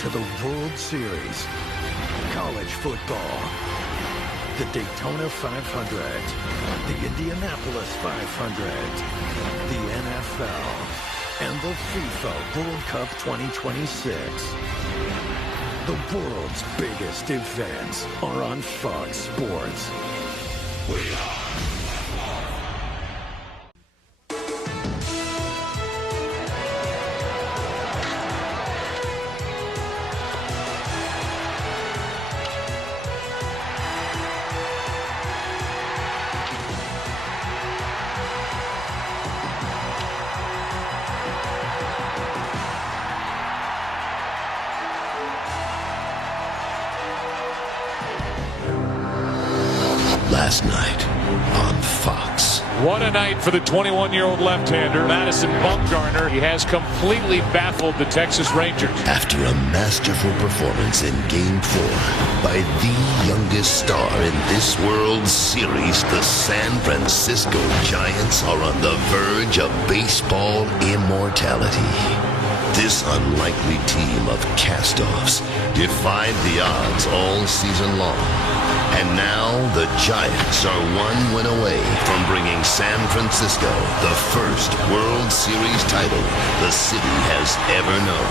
to the World Series. College football, the Daytona 500, the Indianapolis 500, the NFL, and the FIFA World Cup 2026. The world's biggest events are on Fox Sports. We are last night on Fox. What a night for the 21-year-old left-hander, Madison Bumgarner. He has completely baffled the Texas Rangers. After a masterful performance in Game 4 by the youngest star in this World Series, the San Francisco Giants are on the verge of baseball immortality. This unlikely team of cast-offs defied the odds all season long. And now the Giants are one win away from bringing San Francisco the first World Series title the city has ever known.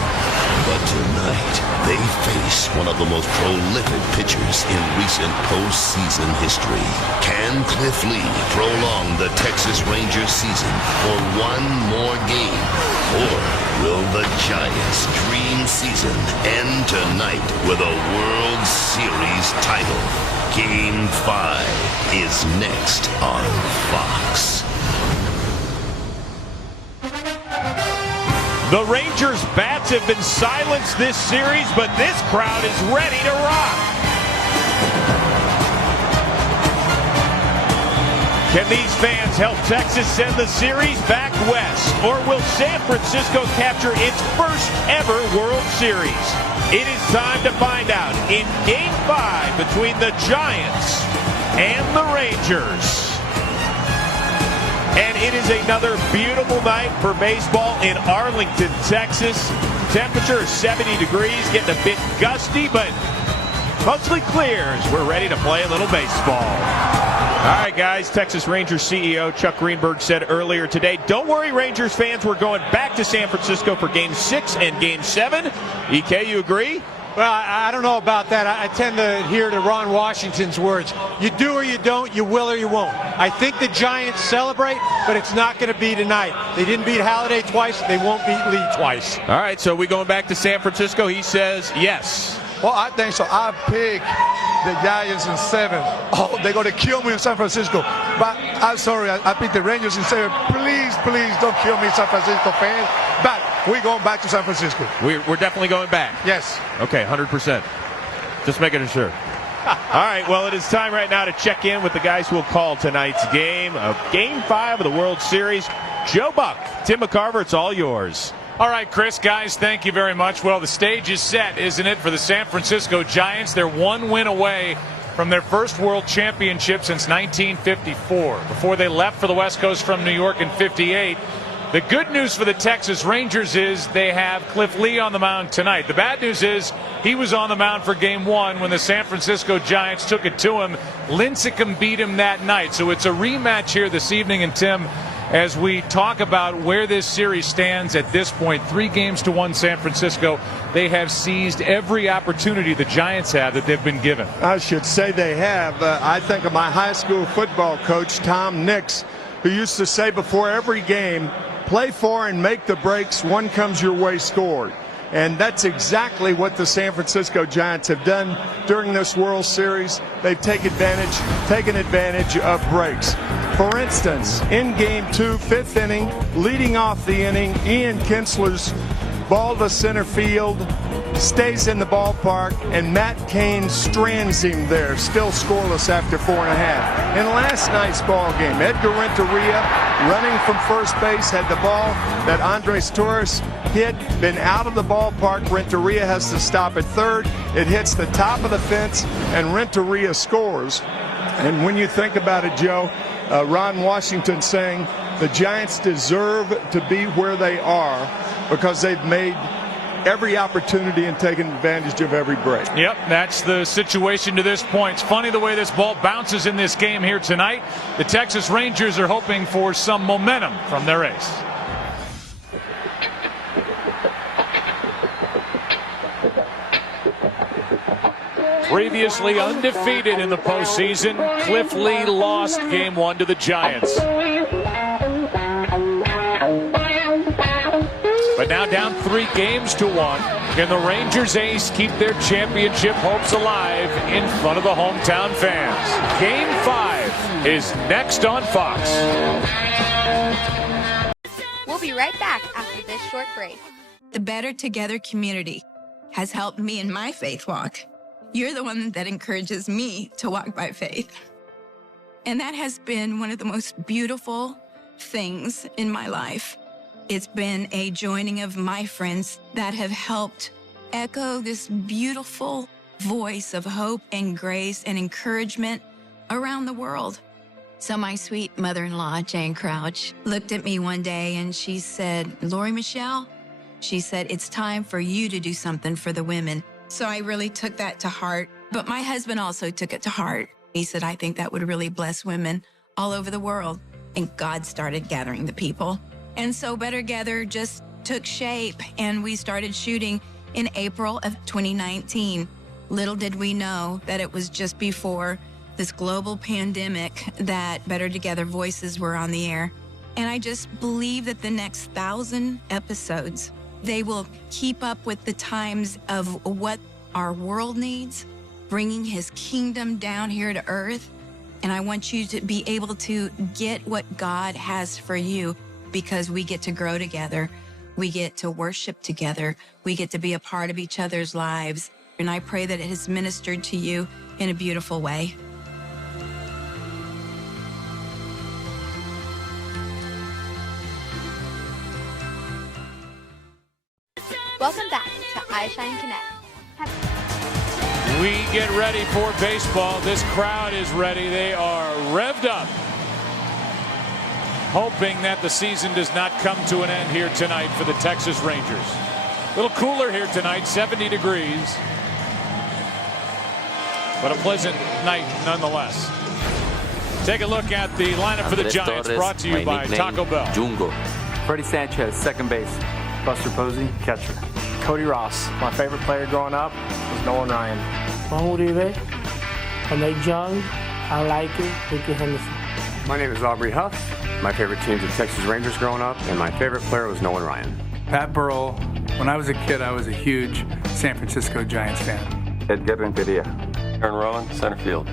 But tonight, they face one of the most prolific pitchers in recent postseason history. Can Cliff Lee prolong the Texas Rangers season for one more game? Or will the Giants' dream season end tonight with a World Series title? Game 5 is next on Fox. The Rangers' bats have been silenced this series, but this crowd is ready to rock. Can these fans help Texas send the series back west? Or will San Francisco capture its first ever World Series? It is time to find out in Game 5 between the Giants and the Rangers. And it is another beautiful night for baseball in Arlington, Texas. Temperature is 70 degrees, getting a bit gusty, but mostly clear as we're ready to play a little baseball. All right, guys, Texas Rangers CEO Chuck Greenberg said earlier today, don't worry, Rangers fans, we're going back to San Francisco for Game 6 and Game 7. EK, you agree? Well, I don't know about that. I tend to adhere to Ron Washington's words. You do or you don't, you will or you won't. I think the Giants celebrate, but it's not going to be tonight. They didn't beat Halladay twice. They won't beat Lee twice. All right, so we going back to San Francisco? He says yes. Well, I think so. I pick the Giants in 7. Oh, they're going to kill me in San Francisco. But I'm sorry, I picked the Rangers in 7. Please, please don't kill me, San Francisco fans. But we're going back to San Francisco. We're definitely going back. Yes. Okay, 100%. Just making sure. All right, well, it is time right now to check in with the guys who will call tonight's game of Game 5 of the World Series. Joe Buck, Tim McCarver, it's all yours. All right, Chris, guys, thank you very much. Well, the stage is set, isn't it, for the San Francisco Giants? They're one win away from their first World Championship since 1954, before they left for the West Coast from New York in '58. The good news for the Texas Rangers is they have Cliff Lee on the mound tonight. The bad news is he was on the mound for Game 1 when the San Francisco Giants took it to him. Lincecum beat him that night, so it's a rematch here this evening. And, Tim, as we talk about where this series stands at this point, 3-1 San Francisco, they have seized every opportunity the Giants have that they've been given. I should say they have. I think of my high school football coach, Tom Nix, who used to say before every game, play for and make the breaks, one comes your way scored. And that's exactly what the San Francisco Giants have done during this World Series. They've taken advantage of breaks. For instance, in Game 2, 5th inning, leading off the inning, Ian Kinsler's ball to center field, stays in the ballpark, and Matt Cain strands him there, still scoreless after 4.5. In last night's ball game, Edgar Renteria, running from first base, had the ball that Andres Torres hit, been out of the ballpark. Renteria has to stop at third. It hits the top of the fence, and Renteria scores. And when you think about it, Joe, Ron Washington saying the Giants deserve to be where they are because they've made every opportunity and taking advantage of every break. Yep, that's the situation to this point. It's funny the way this ball bounces in this game here tonight. The Texas Rangers are hoping for some momentum from their ace. Previously undefeated in the postseason, Cliff Lee lost Game 1 to the Giants. But now down 3-1. Can the Rangers ace keep their championship hopes alive in front of the hometown fans? Game 5 is next on Fox. We'll be right back after this short break. The Better Together community has helped me in my faith walk. You're the one that encourages me to walk by faith. And that has been one of the most beautiful things in my life. It's been a joining of my friends that have helped echo this beautiful voice of hope and grace and encouragement around the world. So my sweet mother-in-law, Jane Crouch, looked at me one day and she said, "Lori Michelle," she said, "it's time for you to do something for the women." So I really took that to heart. But my husband also took it to heart. He said, "I think that would really bless women all over the world." And God started gathering the people. And so Better Together just took shape, and we started shooting in April of 2019. Little did we know that it was just before this global pandemic that Better Together voices were on the air. And I just believe that the next 1,000 episodes, they will keep up with the times of what our world needs, bringing his kingdom down here to earth. And I want you to be able to get what God has for you, because we get to grow together. We get to worship together. We get to be a part of each other's lives. And I pray that it has ministered to you in a beautiful way. Welcome back to iShine Connect. We get ready for baseball. This crowd is ready. They are revved up, hoping that the season does not come to an end here tonight for the Texas Rangers. A little cooler here tonight, 70 degrees, but a pleasant night nonetheless. Take a look at the lineup for the Giants, brought to you by Taco Bell. Jungo. Freddie Sanchez, second base. Buster Posey, catcher. Cody Ross. My favorite player growing up was Nolan Ryan. Juan Uribe. I like Young. I like it. Ricky Henderson. My name is Aubrey Huff. My favorite team's the Texas Rangers growing up, and my favorite player was Nolan Ryan. Pat Burrell. When I was a kid, I was a huge San Francisco Giants fan. Edgar Renteria. Aaron Rowland, center field.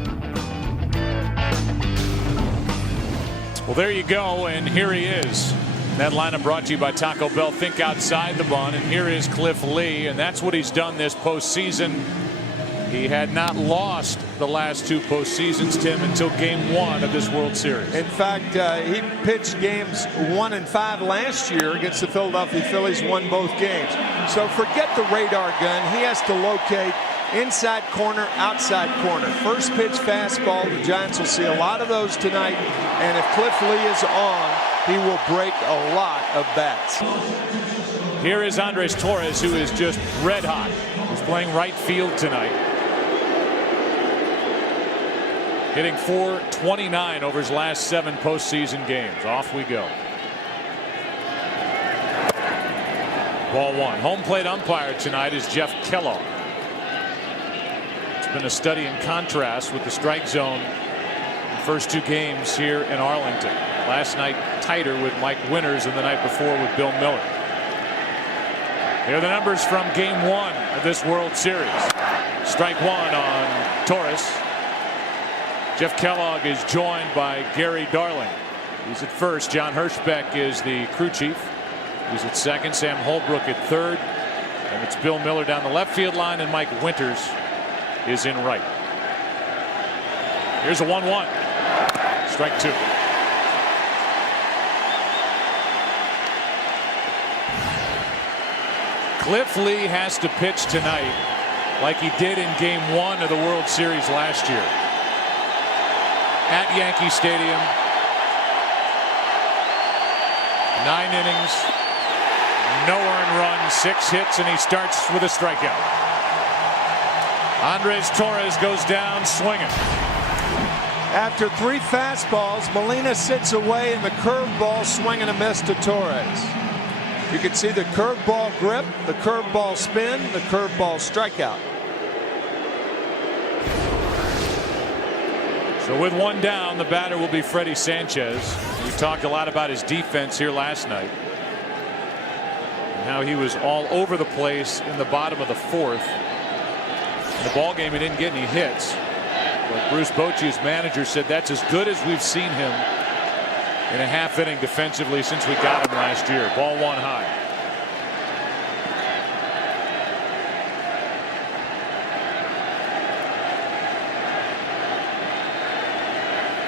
Well, there you go, and here he is. That lineup brought to you by Taco Bell. Think outside the bun, and here is Cliff Lee, and that's what he's done this postseason. He had not lost the last 2 postseasons, Tim, until Game 1 of this World Series. In fact, he pitched games 1 and 5 last year against the Philadelphia Phillies, won both games. So forget the radar gun. He has to locate inside corner, outside corner. First pitch fastball. The Giants will see a lot of those tonight, and if Cliff Lee is on, he will break a lot of bats. Here is Andres Torres, who is just red hot. He's playing right field tonight. Hitting .429 over his last 7 postseason games. Off we go. Ball 1. Home plate umpire tonight is Jeff Kellogg. It's been a study in contrast with the strike zone in the first 2 games here in Arlington. Last night tighter with Mike Winters, and the night before with Bill Miller. Here are the numbers from Game 1 of this World Series. Strike 1 on Torres. Jeff Kellogg is joined by Gary Darling. He's at first. John Hirschbeck is the crew chief. He's at second. Sam Holbrook at third. And it's Bill Miller down the left field line, and Mike Winters is in right. Here's a 1-1. Strike 2. Cliff Lee has to pitch tonight like he did in Game 1 of the World Series last year at Yankee Stadium. 9 innings, no earned runs, 6 hits, and he starts with a strikeout. Andres Torres goes down swinging. After 3 fastballs, Molina sits away, and the curveball swing and a miss to Torres. You can see the curveball grip, the curveball spin, the curveball strikeout. So with 1 down, the batter will be Freddie Sanchez. We talked a lot about his defense here last night, and how he was all over the place in the bottom of the 4th. In the ball game, he didn't get any hits. But Bruce Bochy's manager said that's as good as we've seen him in a half inning defensively since we got him last year. Ball 1 high.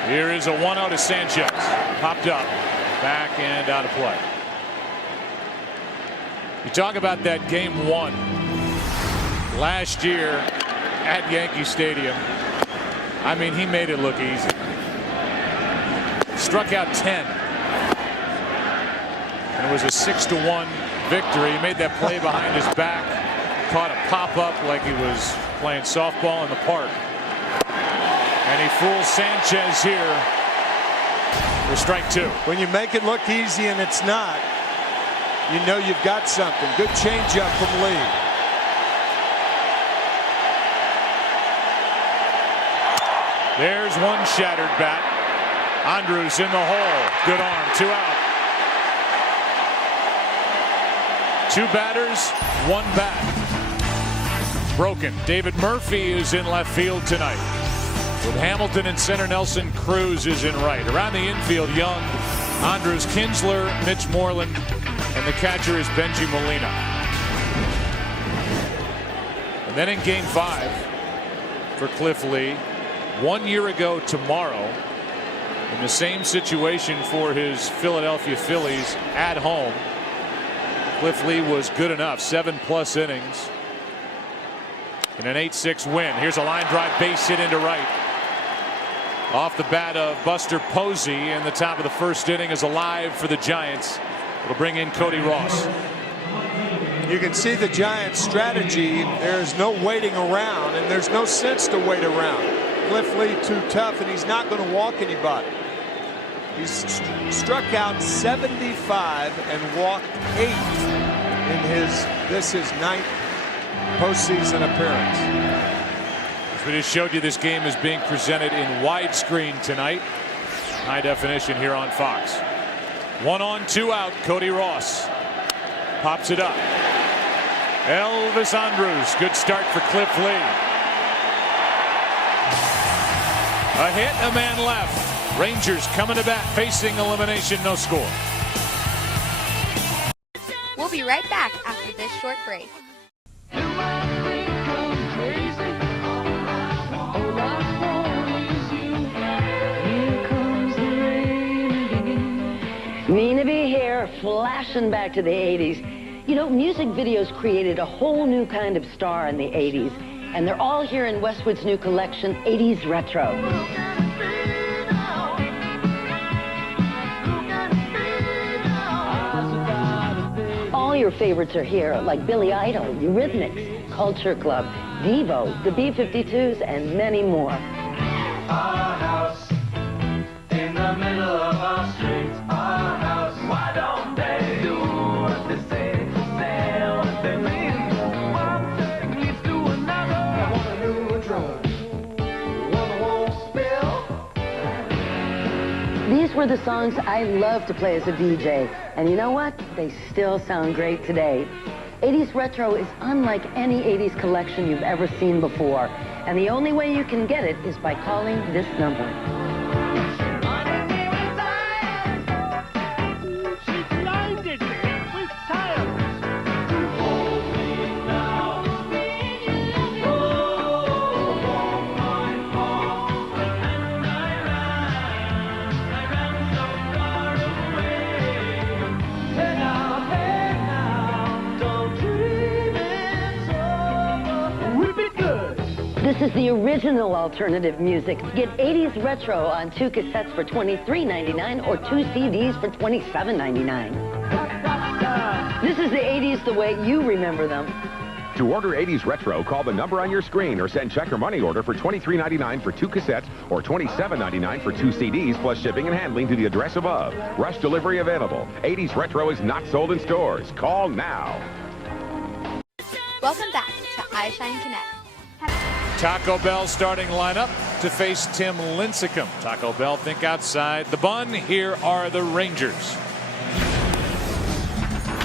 Here is a 1-0 to Sanchez. Popped up, back and out of play. You talk about that game 1 last year at Yankee Stadium. I mean, he made it look easy. Struck out 10. And it was a 6-1 victory. He made that play behind his back. Caught a pop-up like he was playing softball in the park. And he fools Sanchez here for strike 2. When you make it look easy and it's not, you know you've got something. Good changeup from Lee. There's one shattered bat. Andrus in the hole. Good arm. 2 out. 2 batters, 1 bat. Broken. David Murphy is in left field tonight. With Hamilton in center, Nelson Cruz is in right. Around the infield, Young, Andrus Kinsler, Mitch Moreland, and the catcher is Benji Molina. And then in game 5 for Cliff Lee, 1 year ago tomorrow, in the same situation for his Philadelphia Phillies at home, Cliff Lee was good enough. 7+ innings in an 8-6 win. Here's a line drive base hit into right. Off the bat of Buster Posey, and the top of the 1st inning is alive for the Giants. It'll bring in Cody Ross. You can see the Giants' strategy. There's no waiting around, and there's no sense to wait around. Cliff Lee too tough, and he's not going to walk anybody. He's struck out 75 and walked 8 in his 9th postseason appearance. As we just showed you, this game is being presented in widescreen tonight. High definition here on Fox. 1 on, 2 out. Cody Ross pops it up. Elvis Andrus. Good start for Cliff Lee. A hit, a man left. Rangers coming to bat, facing elimination, no score. We'll be right back after this short break. Nina B here, flashing back to the 80s. You know, music videos created a whole new kind of star in the 80s, and they're all here in Westwood's new collection, 80s Retro. All your favorites are here, like Billy Idol, Eurythmics, Culture Club, Devo, the B-52s, and many more. Our house in the middle of our street. Our house. Why don't they do what they say? Say what they mean. One thing leads to another. I want a new drug. One won't spill. These were the songs I loved to play as a DJ. And you know what? They still sound great today. 80s Retro is unlike any 80s collection you've ever seen before. And the only way you can get it is by calling this number. This is the original alternative music. Get 80s Retro on 2 cassettes for $23.99 or 2 CDs for $27.99. This is the 80s the way you remember them. To order 80s Retro, call the number on your screen or send check or money order for $23.99 for 2 cassettes or $27.99 for 2 CDs plus shipping and handling to the address above. Rush delivery available. 80s Retro is not sold in stores. Call now. Welcome back to iShine Connect. Taco Bell starting lineup to face Tim Lincecum. Taco Bell think outside the bun. Here are the Rangers.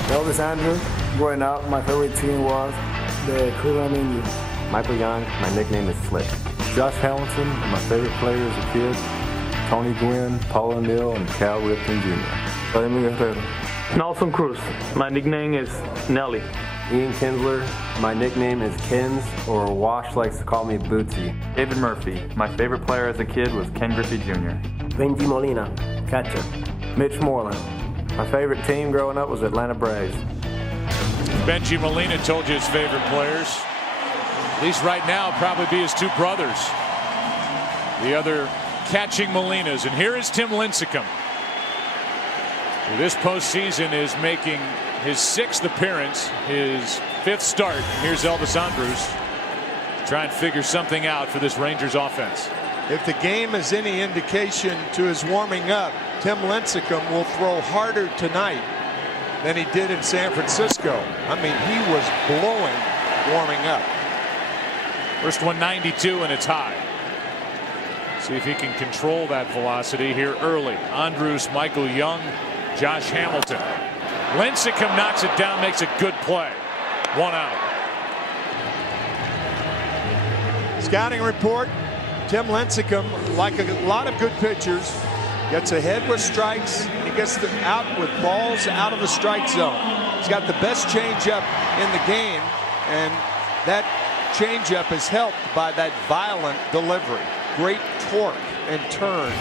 Elvis Andrew. Growing up, my favorite team was the Cleveland Indians. Michael Young, my nickname is Flip. Josh Hamilton, my favorite player as a kid. Tony Gwynn, Paul O'Neill, and Cal Ripken Jr. Nelson Cruz, my nickname is Nelly. Ian Kinsler, my nickname is Kins, or Wash likes to call me Bootsy. David Murphy, my favorite player as a kid was Ken Griffey Jr. Benji Molina, catcher. Mitch Moreland. My favorite team growing up was Atlanta Braves. Benji Molina told you his favorite players. At least right now, probably be his two brothers. The other catching Molinas. And here is Tim Lincecum, who this postseason is making his 6th appearance, his 5th start. Here's Elvis Andrus trying to figure something out for this Rangers offense. If the game is any indication to his warming up, Tim Lincecum will throw harder tonight than he did in San Francisco. I mean, he was blowing warming up. First one 92 and it's high. See if he can control that velocity here early. Andrus, Michael Young, Josh Hamilton. Lincecum knocks it down, makes a good play. 1 out. Scouting report, Tim Lincecum, like a lot of good pitchers, gets ahead with strikes, and he gets them out with balls out of the strike zone. He's got the best changeup in the game, and that changeup is helped by that violent delivery. Great torque and turn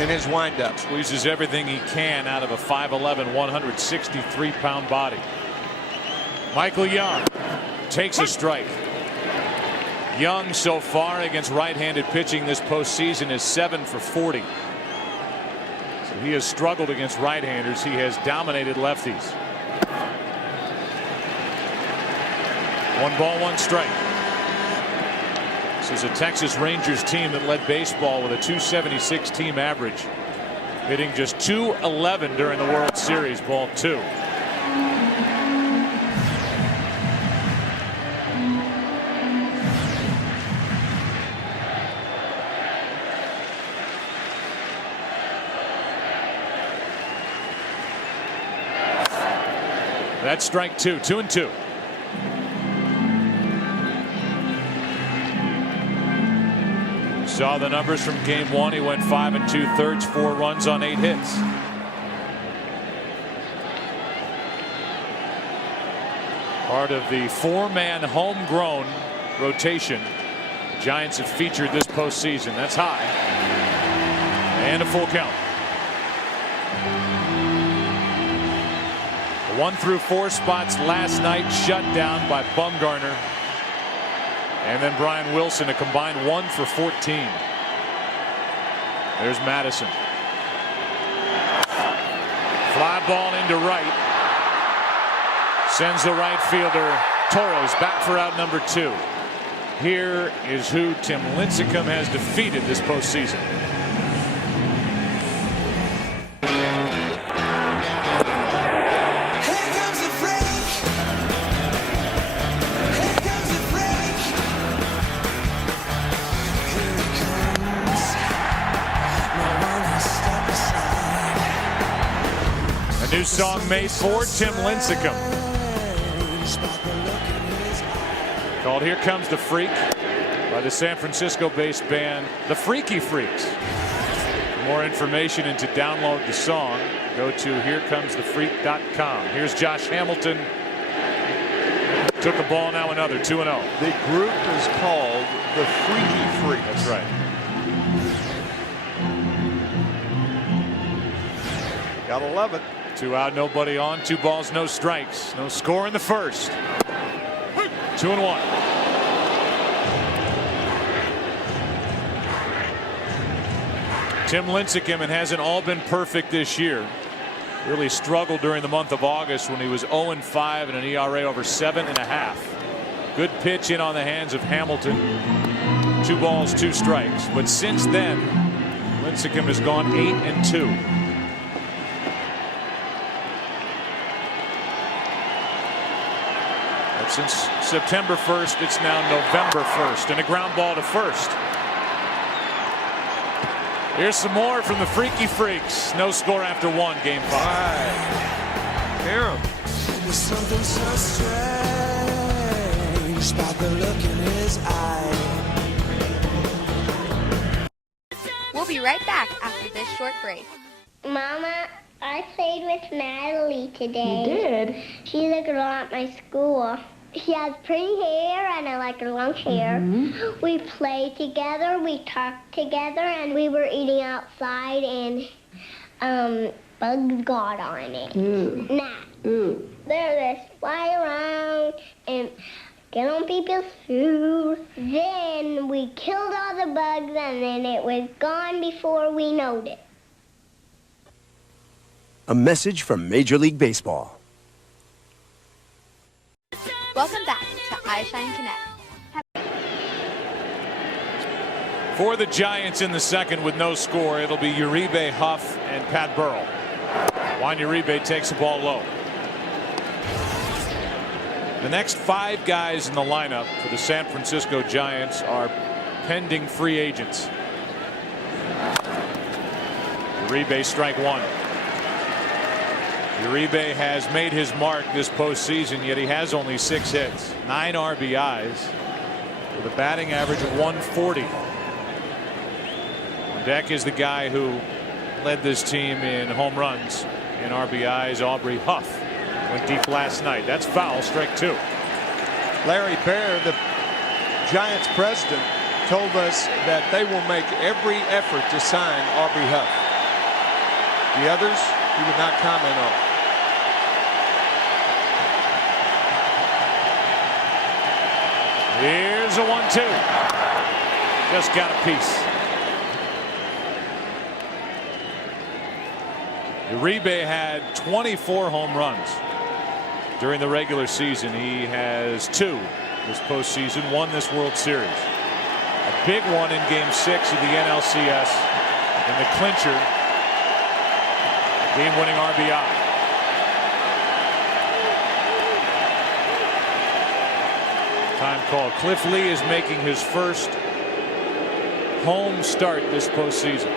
in his windup. Squeezes everything he can out of a 5'11", 163-pound body. Michael Young takes a strike. Young so far against right-handed pitching this postseason is 7 for 40. So he has struggled against right-handers. He has dominated lefties. 1 ball, 1 strike. This is a Texas Rangers team that led baseball with a .276 team average, hitting just .211 during the World Series. Ball 2. That's strike 2. 2-2. Saw the numbers from game 1. He went 5 2/3, 4 runs on 8 hits. Part of the 4-man homegrown rotation the Giants have featured this postseason. That's high. And a full count. 1 through 4 spots last night shut down by Bumgarner. And then Brian Wilson, a combined 1 for 14. There's Madison. Fly ball into right. Sends the right fielder Torres back for out number 2. Here is who Tim Lincecum has defeated this postseason. New song made for Tim Lincecum, called "Here Comes the Freak" by the San Francisco-based band The Freaky Freaks. For more information and to download the song, go to HereComesTheFreak.com. Here's Josh Hamilton. Took a ball, now another. 2-0. The group is called The Freaky Freaks. That's right. Gotta love it. 2 out, nobody on. 2 balls, no strikes. No score in the first. 2-1. Tim Lincecum, it hasn't all been perfect this year. Really struggled during the month of August when he was 0-5 and an ERA over 7.5. Good pitch in on the hands of Hamilton. 2 balls, 2 strikes. But since then, Lincecum has gone 8-2. But since September 1st, it's now November 1st, and a ground ball to first. Here's some more from the Freaky Freaks. No score after 1, game 5. Hear him. There's something so strange about the look in his eye. We'll be right back after this short break. Mama, I played with Natalie today. You did? She's a girl at my school. She has pretty hair, and I like her long hair. Mm-hmm. We played together, we talked together, and we were eating outside, and bugs got on it. Ooh. Ooh. They're just fly around and get on people's food. Then we killed all the bugs, and then it was gone before we knowed it. A message from Major League Baseball. Welcome back to iShine Connect. For the Giants in the second with no score, it'll be Uribe, Huff, and Pat Burrell. Juan Uribe takes the ball low. The next 5 guys in the lineup for the San Francisco Giants are pending free agents. Uribe, strike 1. Uribe has made his mark this postseason, yet he has only 6 hits, 9 RBIs, with a batting average of 140. On deck is the guy who led this team in home runs and RBIs, Aubrey Huff. Went deep last night. That's foul, strike 2. Larry Baer, the Giants president, told us that they will make every effort to sign Aubrey Huff. The others, he would not comment on. Here's a 1-2. Just got a piece. Uribe had 24 home runs during the regular season. He has 2 this postseason, 1 this World Series. A big one in Game 6 of the NLCS in the clincher. Game-winning RBI. Time call. Cliff Lee is making his first home start this postseason.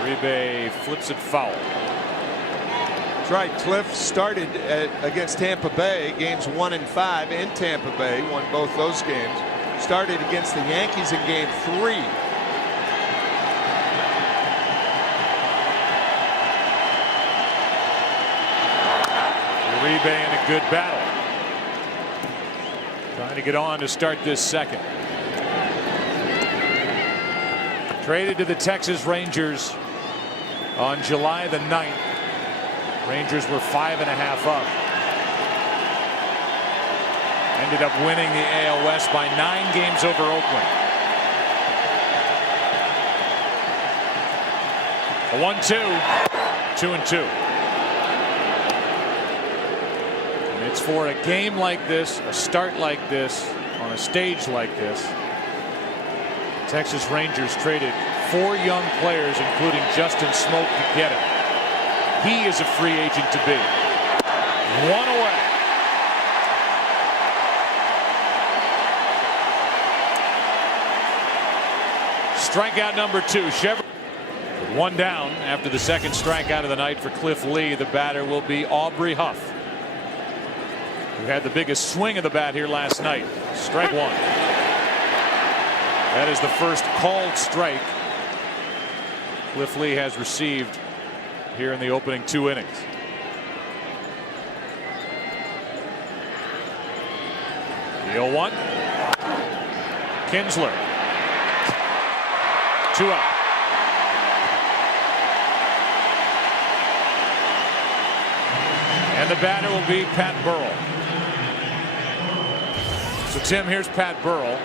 Uribe flips it foul. That's right. Cliff started against Tampa Bay, games 1 and 5 in Tampa Bay, won both those games. Started against the Yankees in game 3. Uribe in a good battle. Trying to get on to start this second. Traded to the Texas Rangers on July the 9th. Rangers were 5.5 up. Ended up winning the AL West by 9 games over Oakland. A 1-2. 2-2. And it's for a game like this, a start like this, on a stage like this. Texas Rangers traded 4 young players, including Justin Smoke, to get him. He is a free agent to be. 1 away. Strikeout number 2. Chevrolet. 1 down after the second strikeout of the night for Cliff Lee. The batter will be Aubrey Huff, who had the biggest swing of the bat here last night. Strike 1. That is the first called strike Cliff Lee has received here in the opening 2 innings. The 0-1. Kinsler. 2 out. And the batter will be Pat Burrell. So Tim, here's Pat Burrell.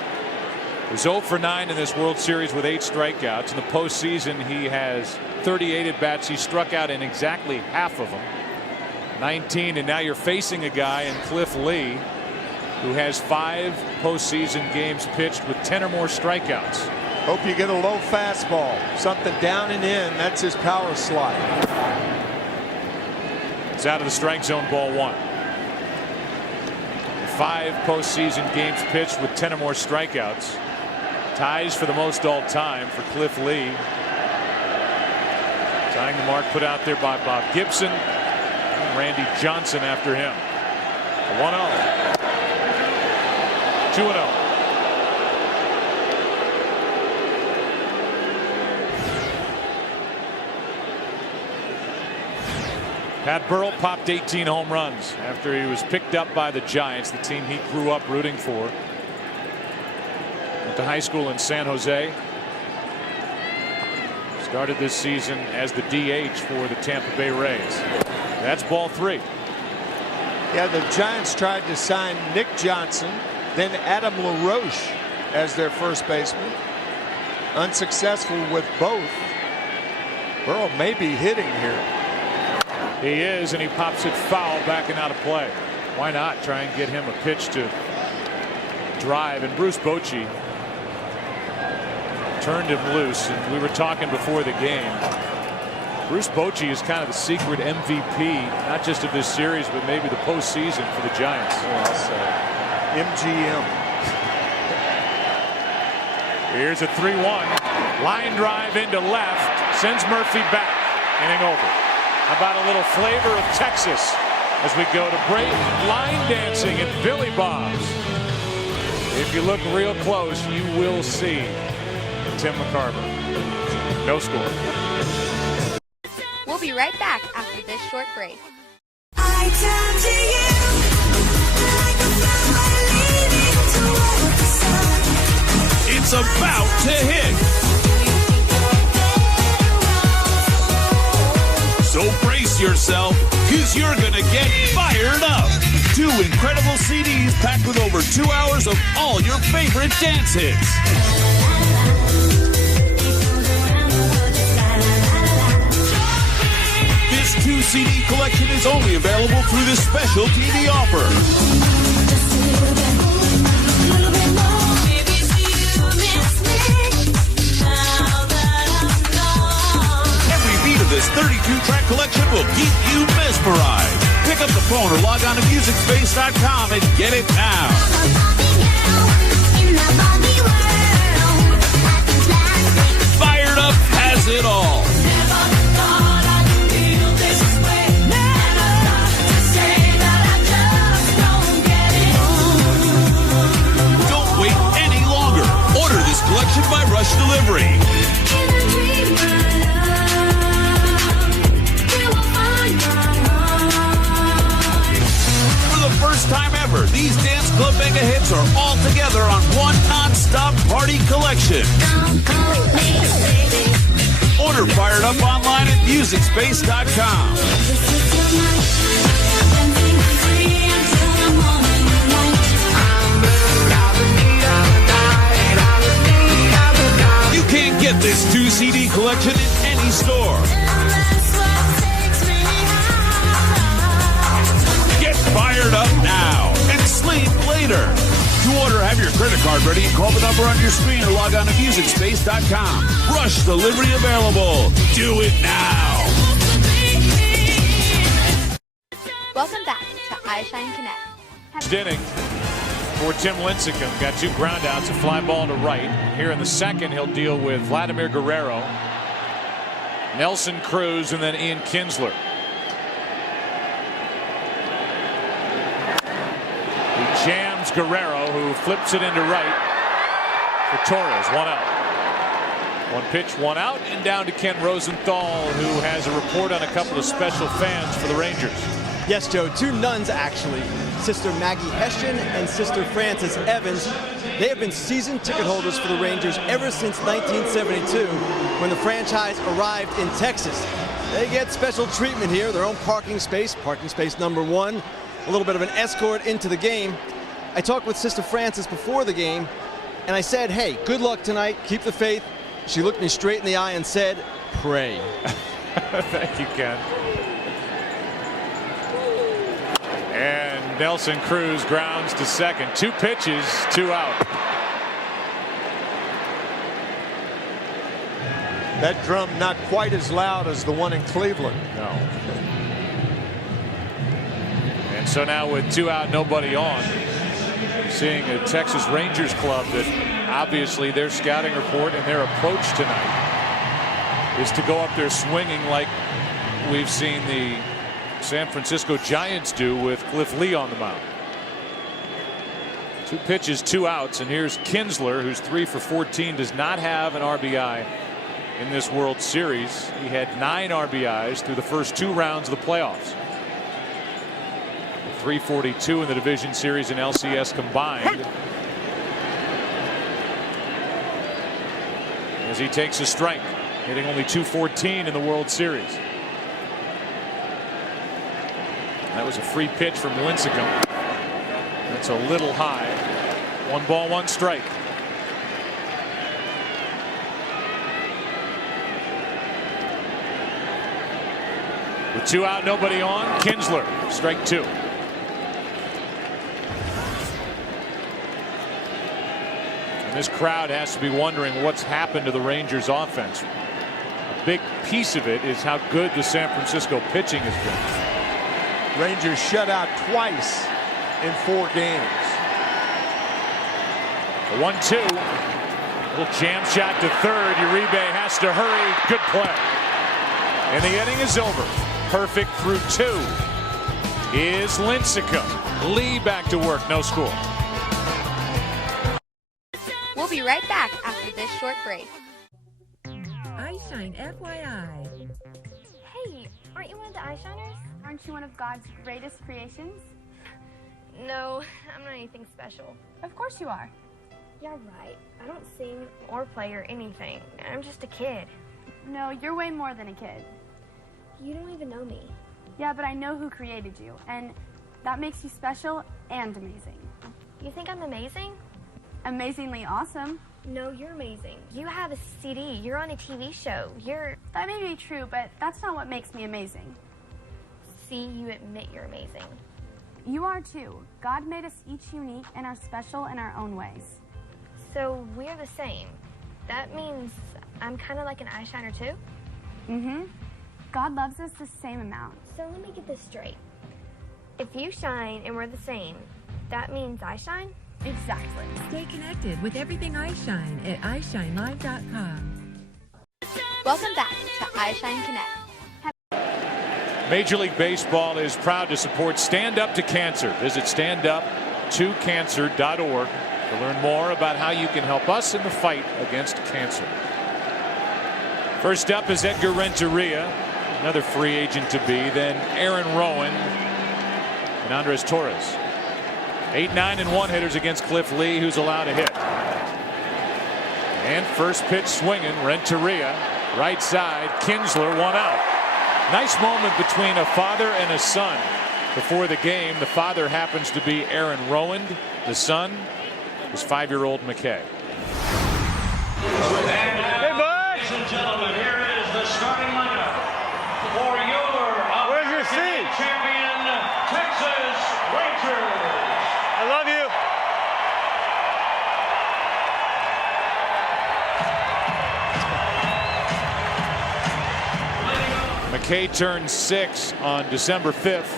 He's 0 for 9 in this World Series with 8 strikeouts. In the postseason, he has 38 at-bats. He struck out in exactly half of them. 19, and now you're facing a guy in Cliff Lee who has 5 postseason games pitched with 10 or more strikeouts. Hope you get a low fastball, something down and in. That's his power slide. It's out of the strike zone, ball 1. 5 postseason games pitched with 10 or more strikeouts. Ties for the most all time for Cliff Lee. Tying the mark put out there by Bob Gibson. And Randy Johnson after him. 1-0. 2-0. Pat Burrell popped 18 home runs after he was picked up by the Giants, the team he grew up rooting for. Went to high school in San Jose. Started this season as the DH for the Tampa Bay Rays. That's ball 3. Yeah, the Giants tried to sign Nick Johnson, then Adam LaRoche as their first baseman. Unsuccessful with both. Burrell may be hitting here. He is, and he pops it foul, backing out of play. Why not try and get him a pitch to drive? And Bruce Bochy turned him loose, and we were talking before the game. Bruce Bochy is kind of the secret MVP, not just of this series, but maybe the postseason for the Giants. MGM. Here's a 3-1. Line drive into left, sends Murphy back. Inning over. How about a little flavor of Texas as we go to break? Line dancing at Billy Bob's. If you look real close, you will see Tim McCarver. No score. We'll be right back after this short break. I turn to you like a flower leaning toward the sun. It's about to hit. So brace yourself, because you're going to get fired up. 2 incredible CDs packed with over 2 hours of all your favorite dance hits. This 2 CD collection is only available through this special TV offer. This 32-track collection will keep you mesmerized. Pick up the phone or log on to MusicSpace.com and get it now. Fired Up has it all. Don't wait any longer. Order this collection by Rush Delivery. First time ever, these Dance Club mega hits are all together on one non-stop party collection. Order Fired Up online at MusicSpace.com. You can't get this 2 CD collection in any store. Fired Up now and sleep later. To order, have your credit card ready and call the number on your screen or log on to MusicSpace.com. Rush delivery available. Do it now. Welcome back to iShine Connect. Inning for Tim Lincecum. Got 2 groundouts, a fly ball to right. Here in the second, he'll deal with Vladimir Guerrero, Nelson Cruz, and then Ian Kinsler. Jams Guerrero, who flips it into right for Torres. 1 out. 1 pitch, 1 out, and down to Ken Rosenthal, who has a report on a couple of special fans for the Rangers. Yes, Joe, 2 nuns actually. Sister Maggie Hessian and Sister Frances Evans. They have been season ticket holders for the Rangers ever since 1972, when the franchise arrived in Texas. They get special treatment here, their own parking space number 1. A little bit of an escort into the game. I talked with Sister Frances before the game. and I said, hey, good luck tonight. Keep the faith. She looked me straight in the eye and said, pray. Thank you, Ken. And Nelson Cruz grounds to second. 2 pitches, 2 out. That drum not quite as loud as the one in Cleveland. No. And so now with 2 out, nobody on, seeing a Texas Rangers club that obviously their scouting report and their approach tonight is to go up there swinging like we've seen the San Francisco Giants do with Cliff Lee on the mound. 2 pitches, 2 outs, and here's Kinsler, who's 3 for 14, does not have an RBI in this World Series. He had 9 RBIs through the first 2 rounds of the playoffs. 342 in the division series and LCS combined. As he takes a strike, hitting only .214 in the World Series. That was a free pitch from Lincecum. That's a little high. 1 ball, 1 strike. With 2 out, nobody on, Kinsler, strike 2. And this crowd has to be wondering what's happened to the Rangers offense. A big piece of it is how good the San Francisco pitching has been. Rangers shut out twice in 4 games. The 1-2. Little jam shot to third. Uribe has to hurry. Good play. And the inning is over. Perfect through 2 is Lincecum. Lee back to work. No score. We'll be right back after this short break. Eyeshine FYI. Hey, aren't you one of the eyeshiners? Aren't you one of God's greatest creations? No, I'm not anything special. Of course you are. Yeah, right. I don't sing or play or anything. I'm just a kid. No, you're way more than a kid. You don't even know me. Yeah, but I know who created you, and that makes you special and amazing. You think I'm amazing? Amazingly awesome. No, you're amazing. You have a CD. You're on a TV show. That may be true, but that's not what makes me amazing. See, you admit you're amazing. You are too. God made us each unique and are special in our own ways. So we're the same. That means I'm kind of like an eyeshiner too? Mm-hmm. God loves us the same amount. So let me get this straight. If you shine and we're the same, that means I shine? Exactly. Stay connected with everything Eyeshine at EyeShineLive.com. Welcome back to iShine Connect. Major League Baseball is proud to support Stand Up to Cancer. Visit standuptocancer.org to learn more about how you can help us in the fight against cancer. First up is Edgar Renteria, another free agent to be, then Aaron Rowan and Andres Torres. 8, 9, and 1 hitters against Cliff Lee, who's allowed a hit. And first pitch swinging, Renteria, right side, Kinsler, 1 out. Nice moment between a father and a son before the game. The father happens to be Aaron Rowan. The son is 5-year-old McKay. Hey, bud. Ladies and gentlemen, here is the starting lineup for your champion Texas Rangers. I love you. McKay turns 6 on December 5th.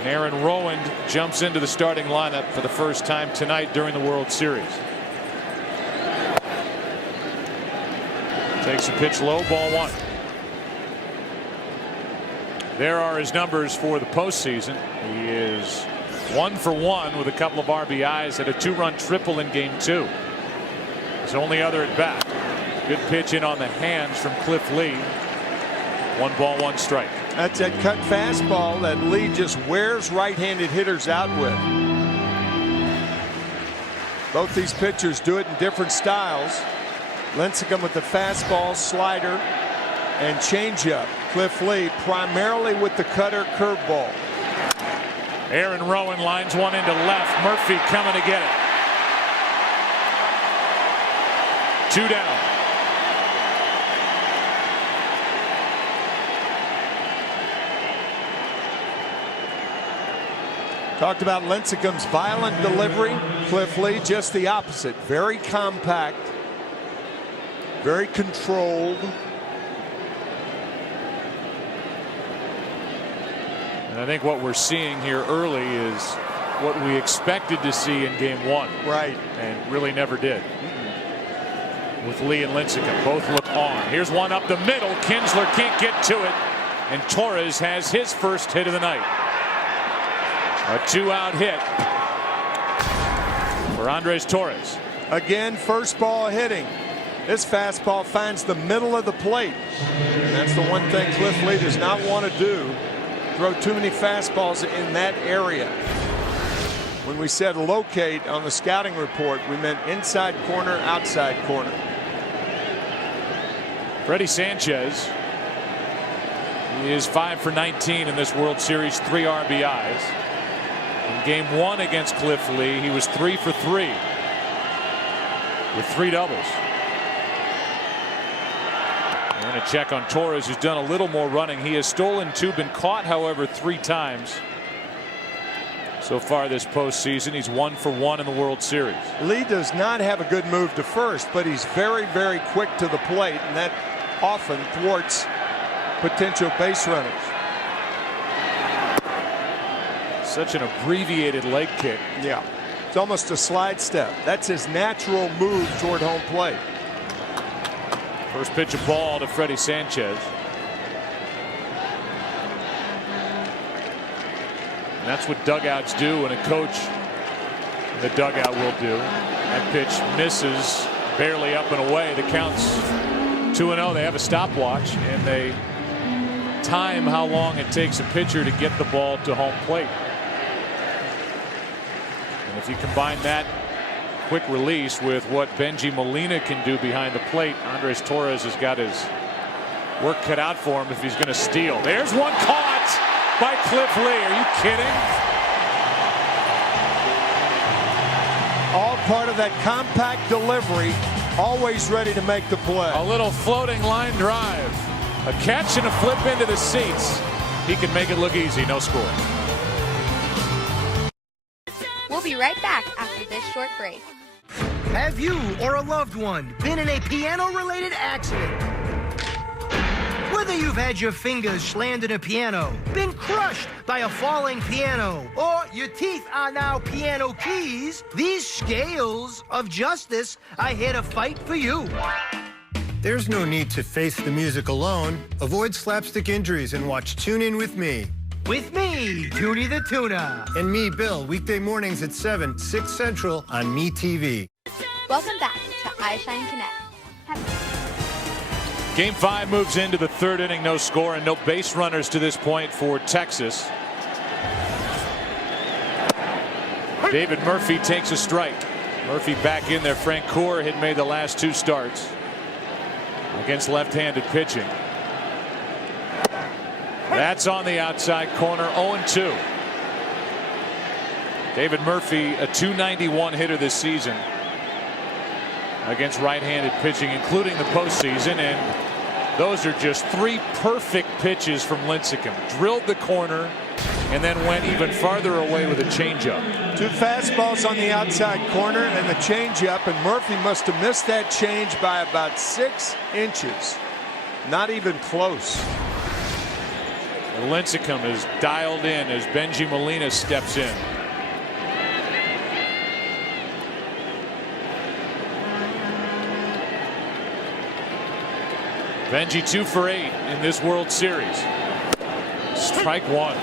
And Aaron Rowan jumps into the starting lineup for the first time tonight during the World Series. Takes a pitch low, ball 1. There are his numbers for the postseason. He is 1 for 1 with a couple of RBIs, at a 2-run triple in game 2. His only other at bat. Good pitch in on the hands from Cliff Lee. 1 ball, 1 strike. That's that cut fastball that Lee just wears right-handed hitters out with. Both these pitchers do it in different styles. Lincecum with the fastball, slider, and changeup. Cliff Lee primarily with the cutter, curveball. Aaron Rowan lines one into left. Murphy coming to get it. 2 down. Talked about Lincecum's violent delivery. Cliff Lee, just the opposite. Very compact, very controlled. And I think what we're seeing here early is what we expected to see in game 1. Right. And really never did. With Lee and Lincecum both look on. Here's one up the middle. Kinsler can't get to it. And Torres has his first hit of the night. A 2-out hit for Andres Torres. Again, first ball hitting. This fastball finds the middle of the plate. And that's the one thing Cliff Lee does not want to do. Throw too many fastballs in that area. When we said locate on the scouting report, we meant inside corner, outside corner. Freddie Sanchez. He is 5 for 19 in this World Series, 3 RBIs. In game 1 against Cliff Lee, he was 3 for 3 with 3 doubles. We're going to check on Torres, who's done a little more running. He has stolen 2, been caught, however, 3 times so far this postseason. He's 1 for 1 in the World Series. Lee does not have a good move to first, but he's very, very quick to the plate, and that often thwarts potential base runners. Such an abbreviated leg kick. Yeah, it's almost a slide step. That's his natural move toward home plate. First pitch of ball to Freddie Sanchez. And that's what dugouts do, and a coach in the dugout will do. That pitch misses, barely up and away. The count's 2-0. They have a stopwatch, and they time how long it takes a pitcher to get the ball to home plate. And if you combine that quick release with what Benji Molina can do behind the plate, Andres Torres has got his work cut out for him if he's going to steal. There's one caught by Cliff Lee. Are you kidding? All part of that compact delivery, always ready to make the play. A little floating line drive. A catch and a flip into the seats. He can make it look easy. No score. We'll be right back after this short break. Have you or a loved one been in a piano-related accident? Whether you've had your fingers slammed in a piano, been crushed by a falling piano, or your teeth are now piano keys, these scales of justice are here to fight for you. There's no need to face the music alone. Avoid slapstick injuries and watch Tune In With Me. With me, Toonie the Tuna. And me, Bill, weekday mornings at 7, 6 Central on MeTV. Welcome back to iShine Connect. Game 5 moves into the 3rd inning. No score and no base runners to this point for Texas. David Murphy takes a strike. Murphy back in there. Frank Coeur had made the last 2 starts against left-handed pitching. That's on the outside corner. 0-2. David Murphy, a .291 hitter this season against right-handed pitching, including the postseason, and those are just 3 perfect pitches from Lincecum. Drilled the corner and then went even farther away with a changeup. 2 fastballs on the outside corner and the changeup, and Murphy must have missed that change by about 6 inches. Not even close. Lincecum is dialed in as Benji Molina steps in. Benji 2 for 8 in this World Series. Strike 1.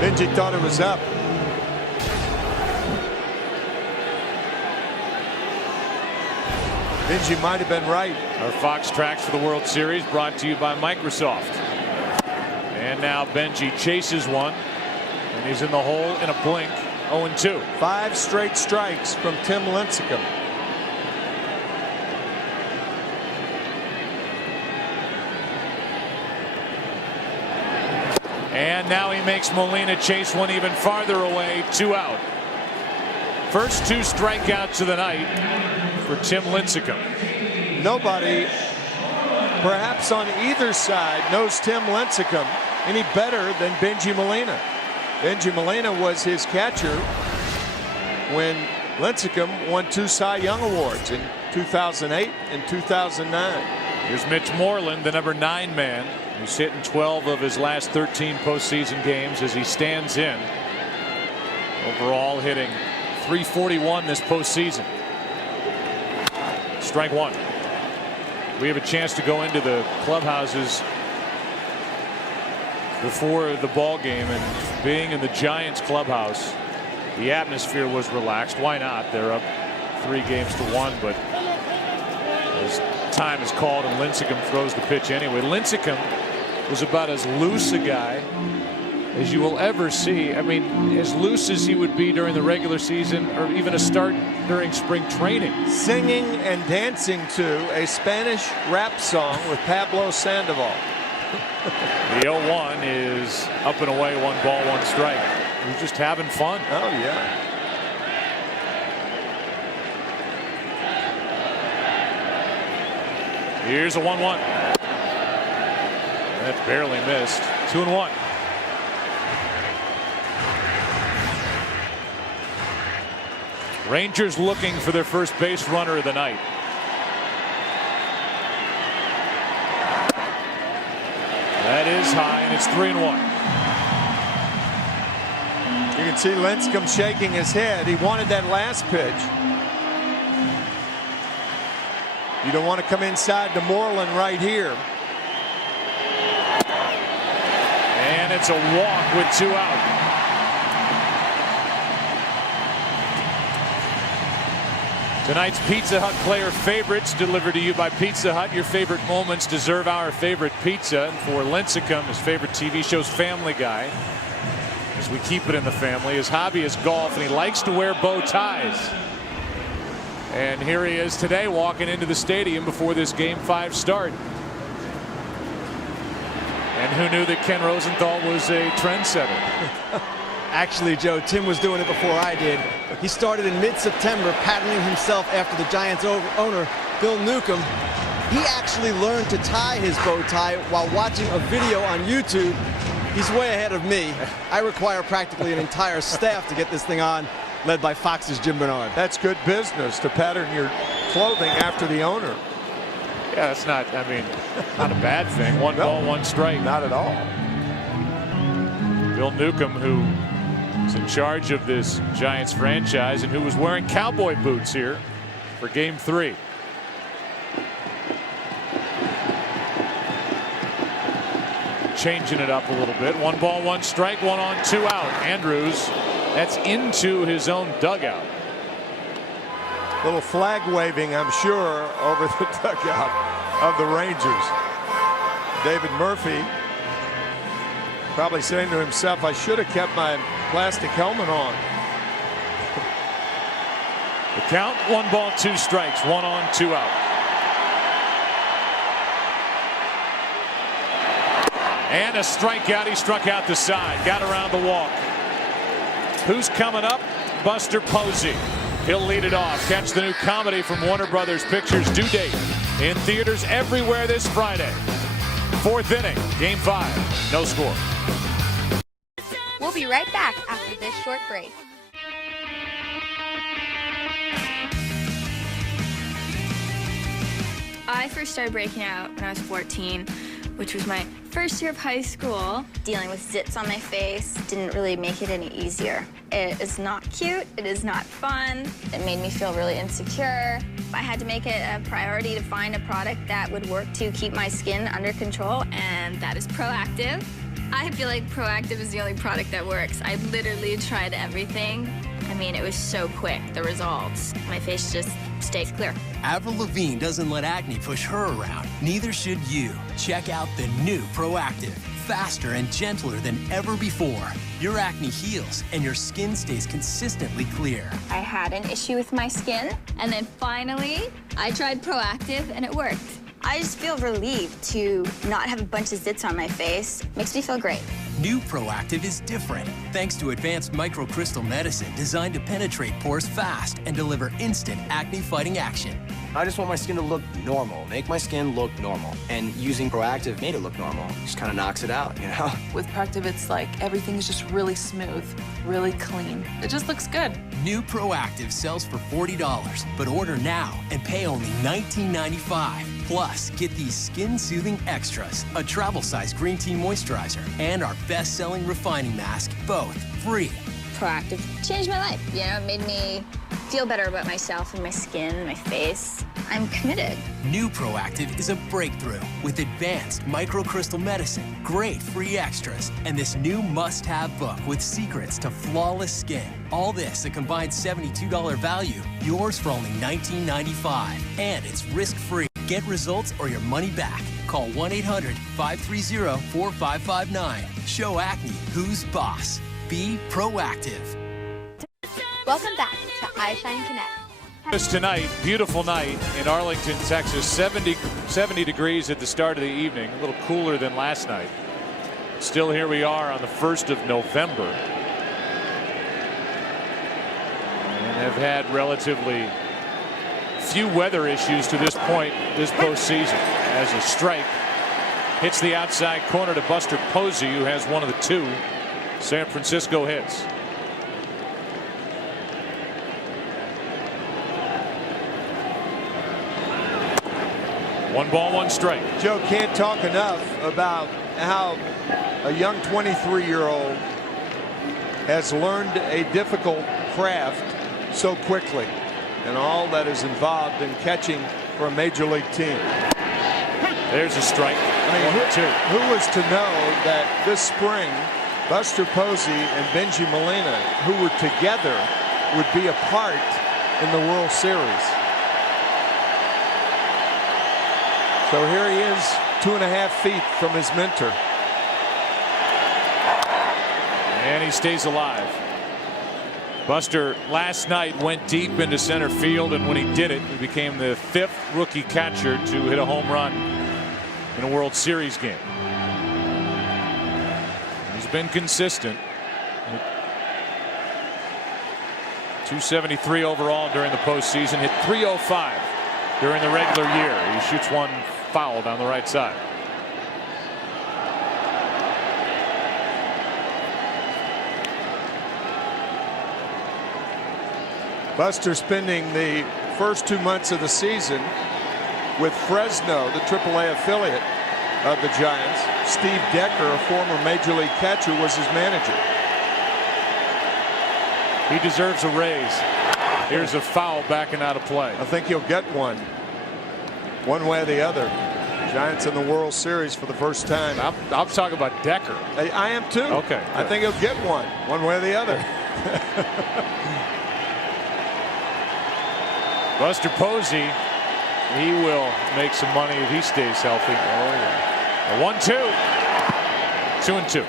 Benji thought it was up. Benji might have been right. Our Fox Tracks for the World Series brought to you by Microsoft. And now Benji chases one, and he's in the hole in a blink. 0-2. 5 straight strikes from Tim Lincecum. And now he makes Molina chase one even farther away. 2 out. First 2 strikeouts of the night for Tim Lincecum. Nobody, perhaps on either side, knows Tim Lincecum any better than Benji Molina. Benji Molina was his catcher when Lincecum won 2 Cy Young Awards in 2008 and 2009. Here's Mitch Moreland, the number 9 man, who's hitting 12 of his last 13 postseason games as he stands in. Overall hitting .341 this postseason. Strike 1. We have a chance to go into the clubhouses before the ball game, and being in the Giants clubhouse, the atmosphere was relaxed. Why not? They're up 3-1, but as time is called and Lincecum throws the pitch anyway. Lincecum was about as loose a guy as you will ever see. I mean, as loose as he would be during the regular season or even a start during spring training. Singing and dancing to a Spanish rap song with Pablo Sandoval. The 0-1 is up and away, 1 ball, 1 strike. He's just having fun. Oh, yeah. Here's a 1-1. That barely missed. 2-1. Rangers looking for their first base runner of the night. That is high, and it's 3-1. You can see Lincecum shaking his head. He wanted that last pitch. You don't want to come inside to Moreland right here. And it's a walk with 2 out. Tonight's Pizza Hut player favorites delivered to you by Pizza Hut. Your favorite moments deserve our favorite pizza. And for Lincecum, his favorite TV show's Family Guy, as we keep it in the family. His hobby is golf, and he likes to wear bow ties. And here he is today walking into the stadium before this Game 5 start. And who knew that Ken Rosenthal was a trendsetter? Actually, Joe, Tim was doing it before I did. He started in mid-September patterning himself after the Giants owner, Bill Newcomb. He actually learned to tie his bow tie while watching a video on YouTube. He's way ahead of me. I require practically an entire staff to get this thing on, led by Fox's Jim Bernard. That's good business, to pattern your clothing after the owner. Yeah, that's not, I mean, not a bad thing. 1 ball, 1 strike. Not at all. Bill Newcomb, who is in charge of this Giants franchise and who was wearing cowboy boots here for Game 3. Changing it up a little bit. 1 ball, 1 strike, 1 on, 2 out. Andrews, that's into his own dugout. Little flag waving, I'm sure, over the dugout of the Rangers. David Murphy probably saying to himself, I should have kept my plastic helmet on. The count, 1 ball, 2 strikes, 1 on, 2 out. And a strikeout. He struck out the side, got around the walk. Who's coming up? Buster Posey. He'll lead it off. Catch the new comedy from Warner Brothers Pictures, due date in theaters everywhere this Friday. 4th inning, Game 5, no score. We'll be right back after this short break. I first started breaking out when I was 14, which was my first year of high school. Dealing with zits on my face didn't really make it any easier. It is not cute, it is not fun. It made me feel really insecure. I had to make it a priority to find a product that would work to keep my skin under control, and that is Proactive. I feel like Proactive is the only product that works. I literally tried everything. I mean, it was so quick, the results. My face just stays clear. Avril Lavigne doesn't let acne push her around. Neither should you. Check out the new Proactive. Faster and gentler than ever before. Your acne heals and your skin stays consistently clear. I had an issue with my skin, and then finally, I tried Proactive and it worked. I just feel relieved to not have a bunch of zits on my face. Makes me feel great. New Proactive is different thanks to advanced microcrystal medicine designed to penetrate pores fast and deliver instant acne-fighting action. I just want my skin to look normal, make my skin look normal. And using Proactive made it look normal. Just kind of knocks it out, you know? With Proactive, it's like everything is just really smooth, really clean. It just looks good. New Proactive sells for $40, but order now and pay only $19.95. Plus, get these skin-soothing extras, a travel-size green tea moisturizer, and our best-selling refining mask, both free. Proactive changed my life. You know, it made me feel better about myself and my skin and my face. I'm committed. New Proactive is a breakthrough with advanced microcrystal medicine, great free extras, and this new must-have book with secrets to flawless skin. All this a combined $72 value, yours for only $19.95. And it's risk-free. Get results or your money back. Call 1-800-530-4559. Show acne who's boss. Be proactive. Welcome back to iShine Connect. This tonight, beautiful night in Arlington, Texas. 70 degrees at the start of the evening, a little cooler than last night. Still, here we are on the 1st of November. And have had relatively few weather issues to this point this postseason, as a strike hits the outside corner to Buster Posey, who has one of the 2 San Francisco hits. One ball, one strike. Joe, can't talk enough about how a young 23-year-old has learned a difficult craft so quickly, and all that is involved in catching for a major league team. There's a strike. I mean, who was to know that this spring Buster Posey and Benji Molina, who were together, would be a part in the World Series? So here he is, 2.5 feet from his mentor. And he stays alive. Buster last night went deep into center field, and when he did it, he became the 5th rookie catcher to hit a home run in a World Series game. He's been consistent. 273 overall during the postseason, hit .305 during the regular year. He shoots one foul down the right side. Buster spending the first 2 months of the season with Fresno, the AAA affiliate of the Giants. Steve Decker, a former major league catcher, was his manager. He deserves a raise. Here's a foul backing out of play. I think he'll get one way or the other. Giants in the World Series for the first time. I'm talking about Decker. I am too. Okay. I think he'll get one way or the other. Buster Posey, he will make some money if he stays healthy. Oh, yeah. A 1-2. 2-2.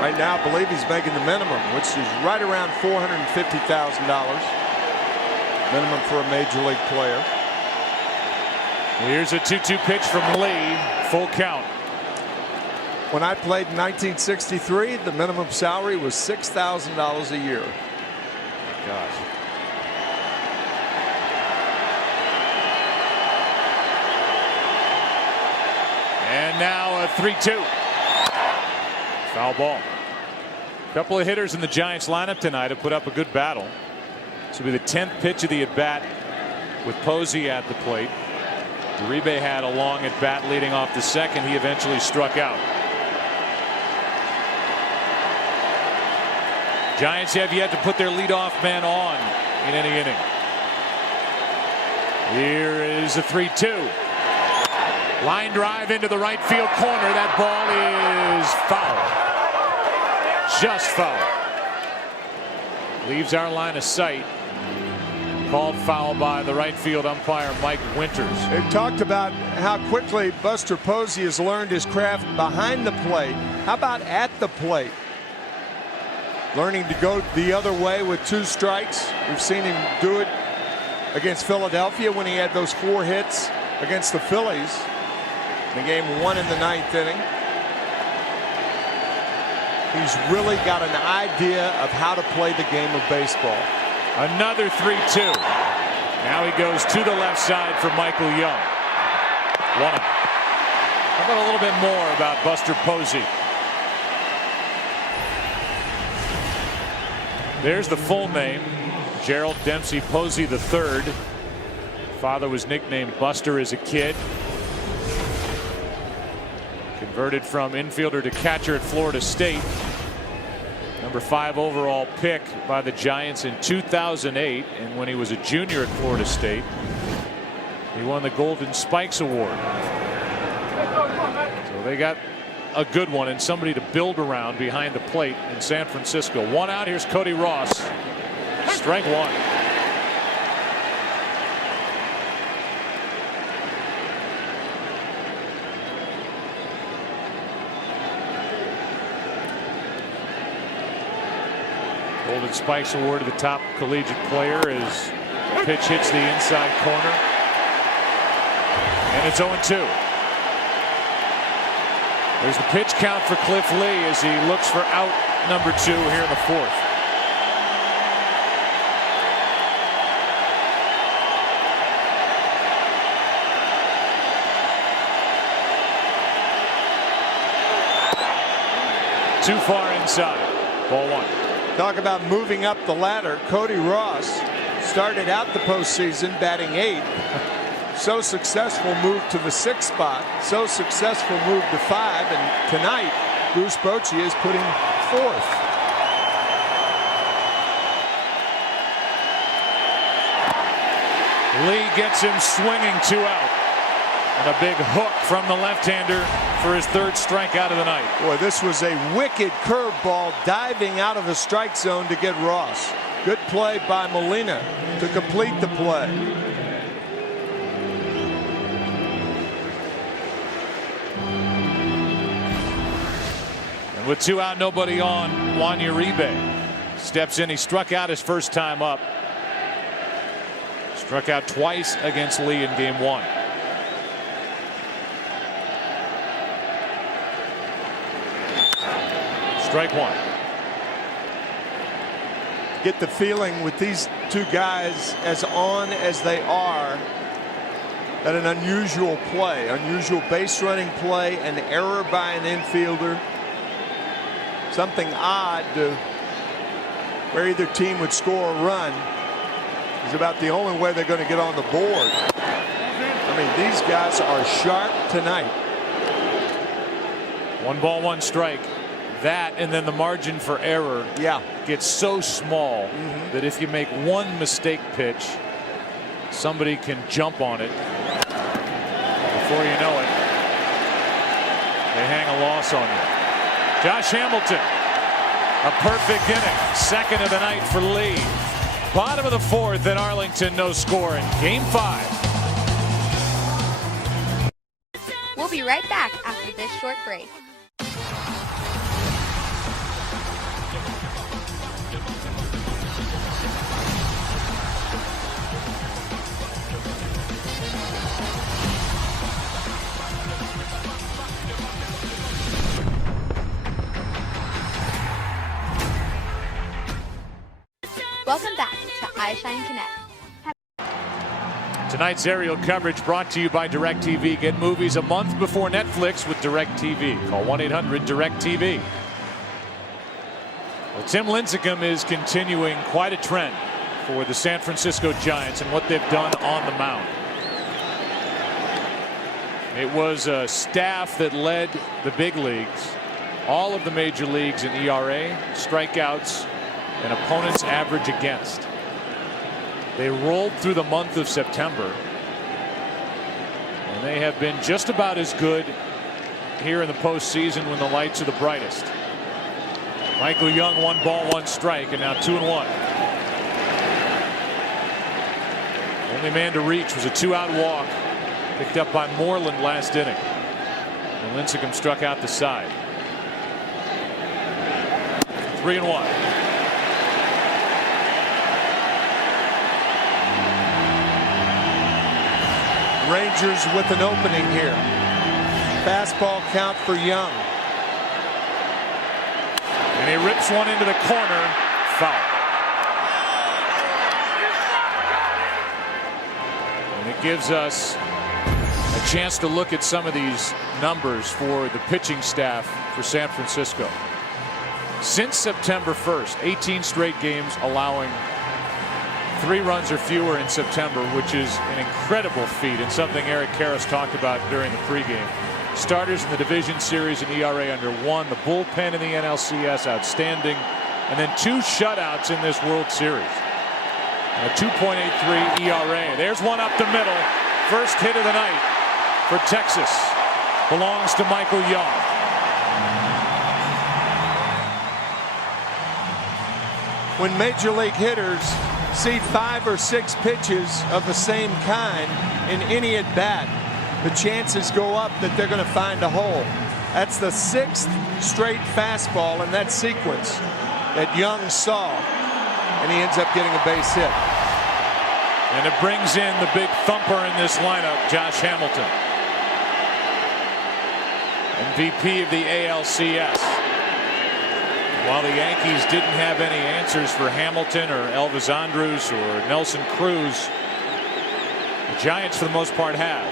Right now, I believe he's making the minimum, which is right around $450,000. Minimum for a major league player. Here's a 2-2 pitch from Lee. Full count. When I played in 1963, the minimum salary was $6,000 a year. Gosh. And now a 3-2. Foul ball. A couple of hitters in the Giants lineup tonight have put up a good battle. This will be the 10th pitch of the at-bat with Posey at the plate. Uribe had a long at bat leading off the second. He eventually struck out. Giants have yet to put their leadoff man on in any inning. Here is a 3-2. Line drive into the right field corner. That ball is foul. Just foul. Leaves our line of sight. Called foul by the right field umpire Mike Winters. They've talked about how quickly Buster Posey has learned his craft behind the plate. How about at the plate? learning to go the other way with 2 strikes. We've seen him do it against Philadelphia when he had those 4 hits against the Phillies in the game 1 in the 9th inning. He's really got an idea of how to play the game of baseball. Another 3-2. Now he goes to the left side for Michael Young. 1 out. How about a little bit more about Buster Posey? There's the full name, Gerald Dempsey Posey III. Father was nicknamed Buster as a kid. Converted from infielder to catcher at Florida State. Number 5 overall pick by the Giants in 2008, and when he was a junior at Florida State, he won the Golden Spikes Award. So they got a good one and somebody to build around behind the plate in San Francisco. 1 out. Here's Cody Ross. Strike 1. Golden Spikes Award to the top collegiate player as the pitch hits the inside corner. And it's 0-2. There's the pitch count for Cliff Lee as he looks for out number 2 here in the 4th. Too far inside. Ball 1. Talk about moving up the ladder. Cody Ross started out the postseason batting 8th. So successful, moved to the 6th spot. So successful, moved to 5. And tonight, Bruce Bochy is putting 4th. Lee gets him swinging, 2 out. And a big hook from the left-hander for his 3rd strikeout of the night. Boy, this was a wicked curveball diving out of the strike zone to get Ross. Good play by Molina to complete the play. And with 2 out, nobody on, Juan Uribe steps in. He struck out his first time up. Struck out twice against Lee in game 1. Strike 1. Get the feeling with these 2 guys as on as they are that an unusual play, unusual base running play, an error by an infielder, something odd to where either team would score a run is about the only way they're going to get on the board. I mean, these guys are sharp tonight. 1 ball, 1 strike. That and then the margin for error gets so small that if you make 1 mistake pitch, somebody can jump on it. Before you know it, they hang a loss on you. Josh Hamilton, a perfect inning. 2nd of the night for Lee. Bottom of the 4th in Arlington, no score in game 5. We'll be right back after this short break. Welcome back to iShine Connect. Tonight's aerial coverage brought to you by DirecTV. Get movies a month before Netflix with DirecTV. Call 1-800-DirecTV. Well, Tim Lincecum is continuing quite a trend for the San Francisco Giants and what they've done on the mound. It was a staff that led the big leagues, all of the major leagues in ERA, strikeouts, and opponents' average against. They rolled through the month of September, and they have been just about as good here in the postseason when the lights are the brightest. Michael Young, 1 ball, 1 strike, and now 2-1. Only man to reach was a 2-out walk picked up by Moreland last inning. And Lincecum struck out the side. 3-1. Rangers with an opening here. Fastball count for Young. And he rips one into the corner. Foul. And it gives us a chance to look at some of these numbers for the pitching staff for San Francisco. Since September 1st, 18 straight games allowing 3 runs or fewer in September, which is an incredible feat and something Eric Karras talked about during the pregame. Starters in the division series, an ERA under 1. The bullpen in the NLCS, outstanding. And then 2 shutouts in this World Series. And a 2.83 ERA. There's one up the middle. First hit of the night for Texas. Belongs to Michael Young. When major league hitters see 5 or 6 pitches of the same kind in any at bat, the chances go up that they're going to find a hole. That's the 6th straight fastball in that sequence that Young saw, and he ends up getting a base hit. And it brings in the big thumper in this lineup, Josh Hamilton, MVP of the ALCS. While the Yankees didn't have any answers for Hamilton or Elvis Andrus or Nelson Cruz, the Giants for the most part have.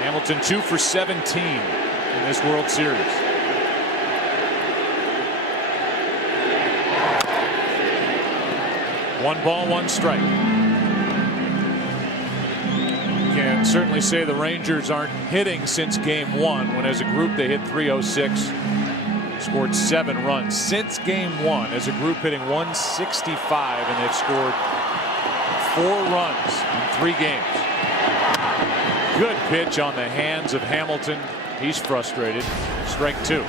Hamilton 2 for 17 in this World Series. One ball, 1 strike. You can certainly say the Rangers aren't hitting since game 1, when as a group they hit .306. Scored 7 runs since game 1 as a group, hitting .165, and they've scored 4 runs in 3 games. Good pitch on the hands of Hamilton. He's frustrated. Strike 2.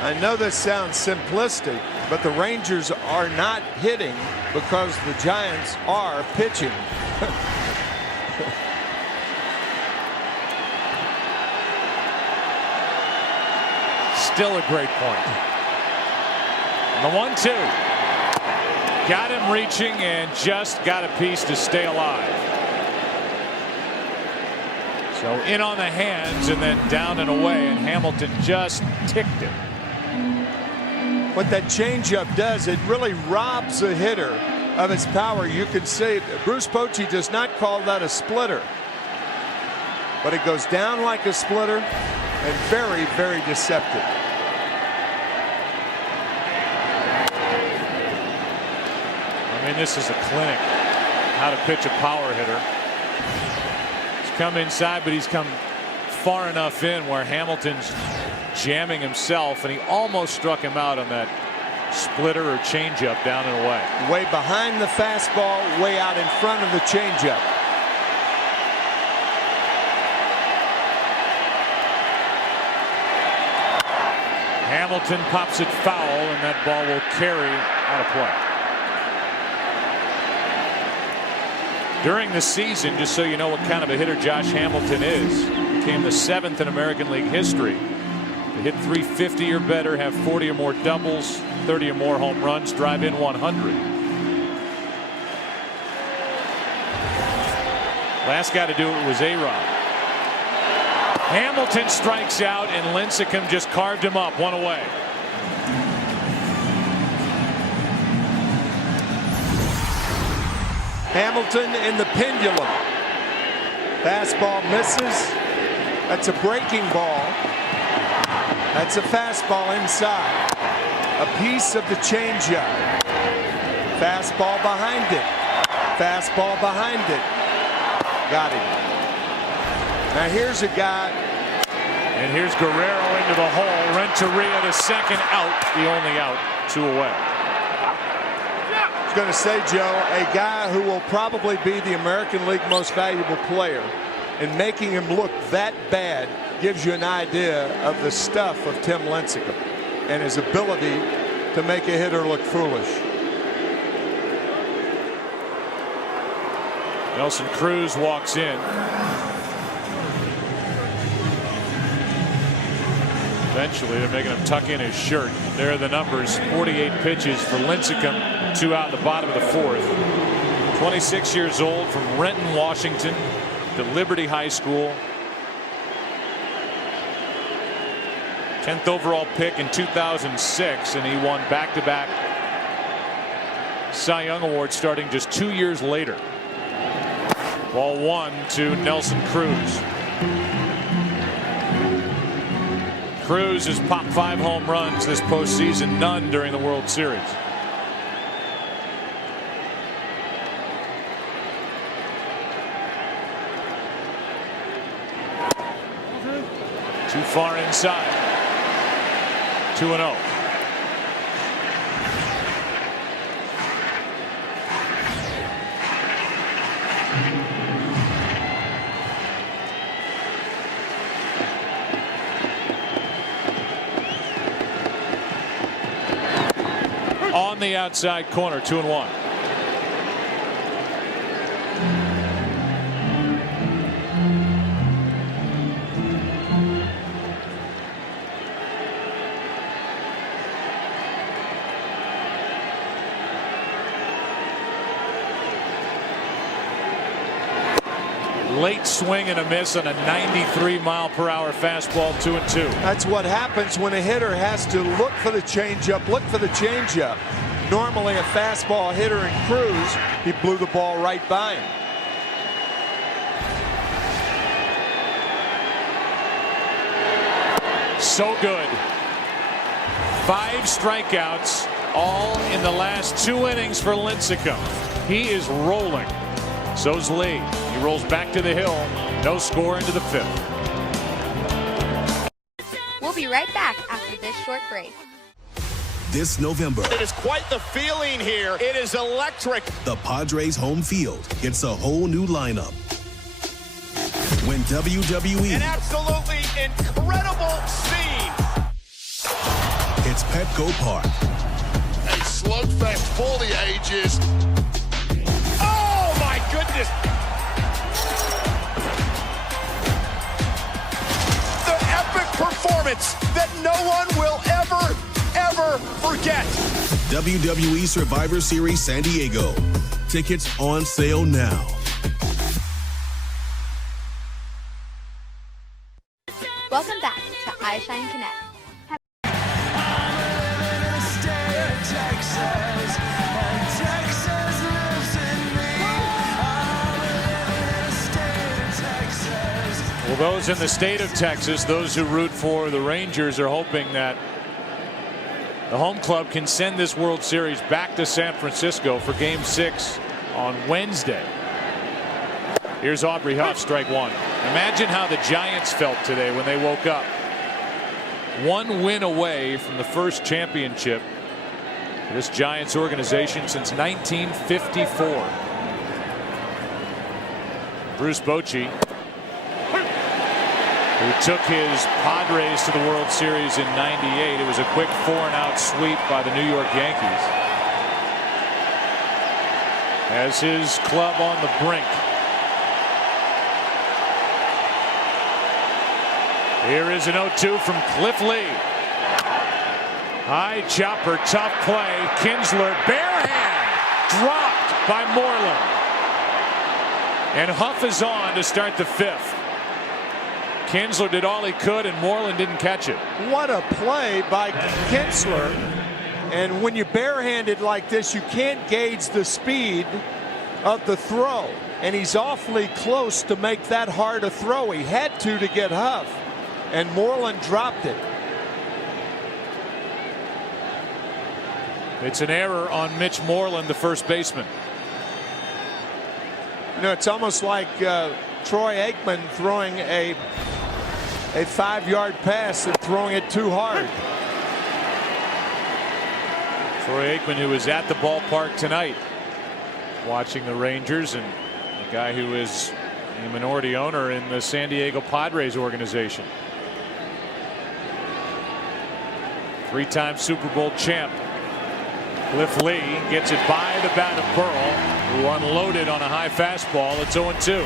I know this sounds simplistic, but the Rangers are not hitting because the Giants are pitching. Still a great point. And the 1-2. Got him reaching and just got a piece to stay alive. So in on the hands and then down and away, and Hamilton just ticked it. What that changeup does, it really robs a hitter of his power. You can see Bruce Bochy does not call that a splitter, but it goes down like a splitter and very, very deceptive. I mean, this is a clinic how to pitch a power hitter. He's come inside, but he's come far enough in where Hamilton's jamming himself, and he almost struck him out on that splitter or changeup down and away. Way behind the fastball, way out in front of the changeup. Hamilton pops it foul, and that ball will carry out of play. During the season, just so you know what kind of a hitter Josh Hamilton is, became the 7th in American League history to hit .350 or better, have 40 or more doubles, 30 or more home runs, drive in 100. Last guy to do it was A-Rod. Hamilton strikes out, and Lincecum just carved him up, 1 away. Hamilton in the pendulum. Fastball misses. That's a breaking ball. That's a fastball inside. A piece of the changeup. Fastball behind it. Fastball behind it. Got him. Now here's a guy. And here's Guerrero into the hole. Renteria to second, out. The only out, 2 away. I was going to say, Joe, a guy who will probably be the American League most valuable player, and making him look that bad gives you an idea of the stuff of Tim Lincecum and his ability to make a hitter look foolish. Nelson Cruz walks in. Eventually, they're making him tuck in his shirt. There are the numbers. 48 pitches for Lincecum, 2 out in the bottom of the 4th. 26 years old, from Renton, Washington, to Liberty High School. 10th overall pick in 2006, and he won back-to-back Cy Young Awards starting just 2 years later. Ball 1 to Nelson Cruz. Cruz has popped 5 home runs this postseason, none during the World Series. Too far inside. 2-0. On the outside corner, 2-1. Late swing and a miss on a 93-mile-per-hour fastball, 2-2. That's what happens when a hitter has to look for the changeup, look for the changeup. Normally a fastball hitter in Cruz, he blew the ball right by him. So good. 5 strikeouts, all in the last 2 innings for Lincecum. He is rolling. So's Lee. He rolls back to the hill. No score into the 5th. We'll be right back after this short break. This November, it is quite the feeling here. It is electric. The Padres home field gets a whole new lineup. When WWE, an absolutely incredible scene. It's Petco Park. A slugfest for the ages. Oh my goodness! The epic performance that no one will ever forget. WWE Survivor Series San Diego. Tickets on sale now. Welcome back to iShine Connect. Well, those in the state of Texas, those who root for the Rangers, are hoping that the home club can send this World Series back to San Francisco for Game 6 on Wednesday. Here's Aubrey Huff, strike 1. Imagine how the Giants felt today when they woke up. 1 win away from the first championship for this Giants organization since 1954. Bruce Bochy, who took his Padres to the World Series in '98. It was a quick 4-and-out sweep by the New York Yankees. Has his club on the brink. Here is an 0-2 from Cliff Lee. High chopper, tough play. Kinsler, bare hand, dropped by Moreland. And Huff is on to start the 5th. Kinsler did all he could, and Moreland didn't catch it. What a play by Kinsler. And when you're barehanded like this, you can't gauge the speed of the throw. And he's awfully close to make that hard a throw. He had to get Huff. And Moreland dropped it. It's an error on Mitch Moreland, the first baseman. You know, it's almost like Troy Aikman throwing a 5-yard pass and throwing it too hard. Troy Aikman, who was at the ballpark tonight watching the Rangers, and the guy who is a minority owner in the San Diego Padres organization. 3-time Super Bowl champ Cliff Lee gets it by the bat of Burrell, who unloaded on a high fastball. It's 0-2.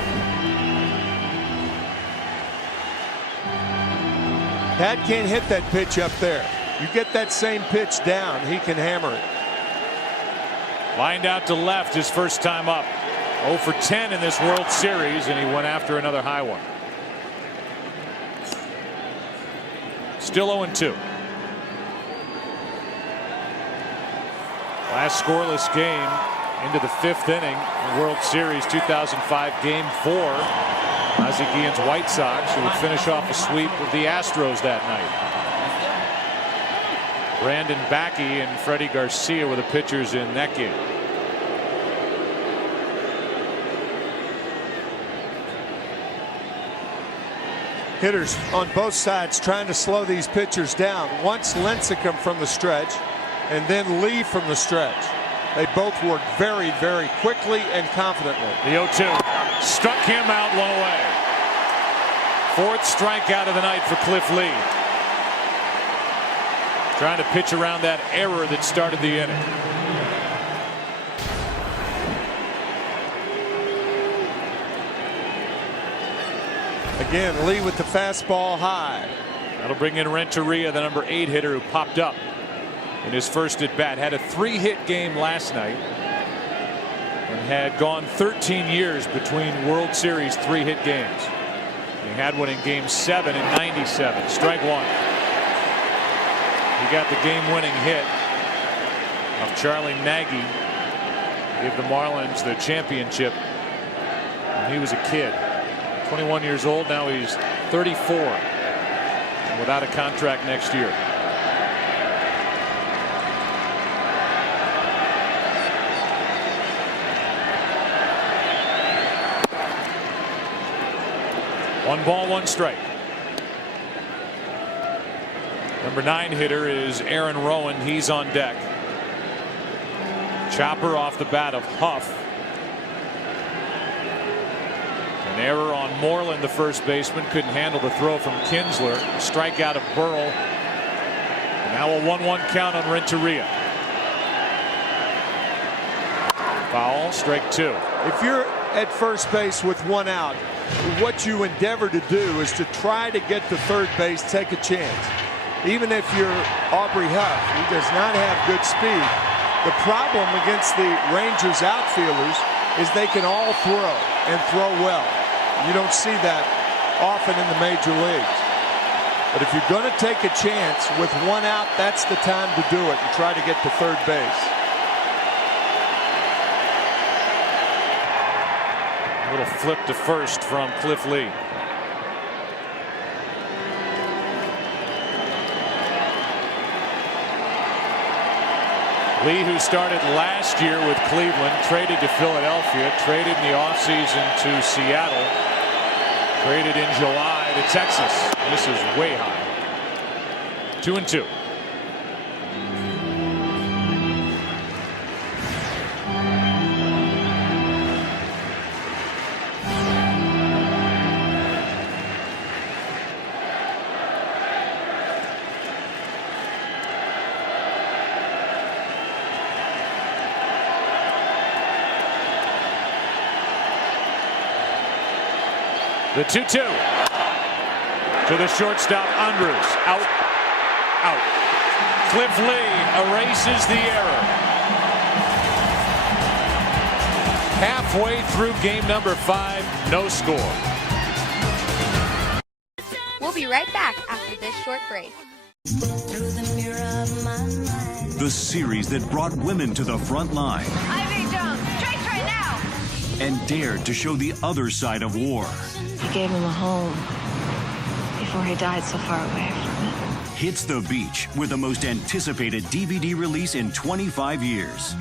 Pat can't hit that pitch up there. You get that same pitch down, he can hammer it. Lined out to left his first time up. 0 for 10 in this World Series, and he went after another high one. Still 0-2. Last scoreless game into the 5th inning, the World Series 2005 Game 4. Ozzie Guillen's White Sox, who would finish off a sweep with the Astros that night. Brandon Backey and Freddie Garcia were the pitchers in that game. Hitters on both sides trying to slow these pitchers down. Once Lincecum from the stretch and then Lee from the stretch. They both worked very, very quickly and confidently. The 0-2 struck him out, one away. 4th strikeout of the night for Cliff Lee. Trying to pitch around that error that started the inning. Again, Lee with the fastball high. That'll bring in Renteria, the number 8 hitter who popped up in his first at bat. Had a 3-hit game last night and had gone 13 years between World Series 3-hit games. He had one in Game 7 in '97. Strike 1. He got the game-winning hit of Charlie Nagy. Gave the Marlins the championship when he was a kid. 21 years old, now he's 34 and without a contract next year. One ball, one strike. Number 9 hitter is Aaron Rowan. He's on deck. Chopper off the bat of Huff. An error on Moreland, the first baseman. Couldn't handle the throw from Kinsler. Strikeout of Burrell. And now a 1-1 count on Renteria. Foul, strike 2. If you're at first base with 1 out, what you endeavor to do is to try to get to third base, take a chance. Even if you're Aubrey Huff, he does not have good speed. The problem against the Rangers outfielders is they can all throw and throw well. You don't see that often in the major leagues. But if you're going to take a chance with 1 out, that's the time to do it and try to get to third base. A little flip to first from Cliff Lee. Lee, who started last year with Cleveland, traded to Philadelphia, traded in the offseason to Seattle, traded in July to Texas. This is way high. 2-2. The 2-2 to the shortstop, Andrews. Out. Cliff Lee erases the error. Halfway through game number 5, no score. We'll be right back after this short break. The series that brought women to the front line Ivy Jones, straight right now. and dared to show the other side of war. He gave him a home before he died so far away from it. Hits the beach with the most anticipated DVD release in 25 years.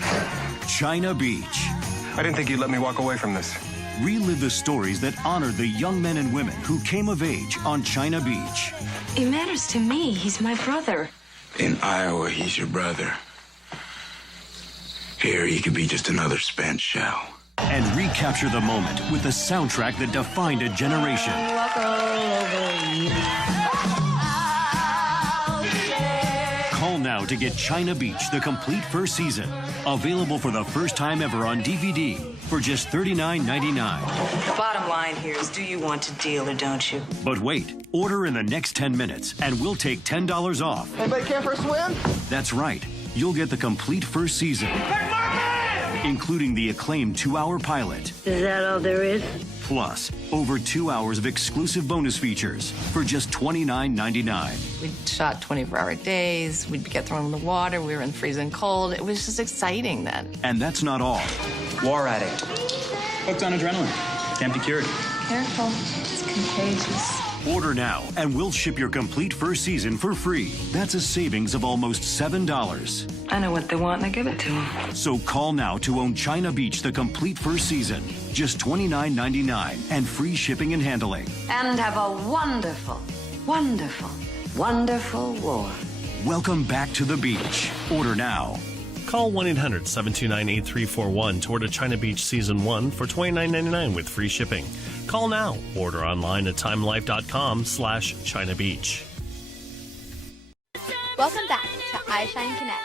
China Beach. I didn't think you'd let me walk away from this. Relive the stories that honored the young men and women who came of age on China Beach. It matters to me. He's my brother. In Iowa, he's your brother. Here, he could be just another spent shell. And recapture the moment with the soundtrack that defined a generation. Call now to get China Beach, the complete first season. Available for the first time ever on DVD for just $39.99. The bottom line here is, do you want to deal or don't you? But wait, order in the next 10 minutes and we'll take $10 off. Anybody care for a swim? That's right. You'll get the complete first season. including the acclaimed 2-hour pilot. Is that all there is? Plus, over 2 hours of exclusive bonus features for just $29.99. We shot 24-hour days. We'd get thrown in the water. We were in the freezing cold. It was just exciting then. And that's not all. War addict. Hooked on adrenaline. Can't be cured. Careful. It's contagious. Order now, and we'll ship your complete first season for free. That's a savings of almost $7. I know what they want and I give it to them. So call now to own China Beach the complete first season. Just $29.99 and free shipping and handling. And have a wonderful, wonderful, wonderful war. Welcome back to the beach. Order now. Call 1-800-729-8341 to order China Beach Season 1 for $29.99 with free shipping. Call now. Order online at timelife.com/China Beach. Welcome back to iShine Connect.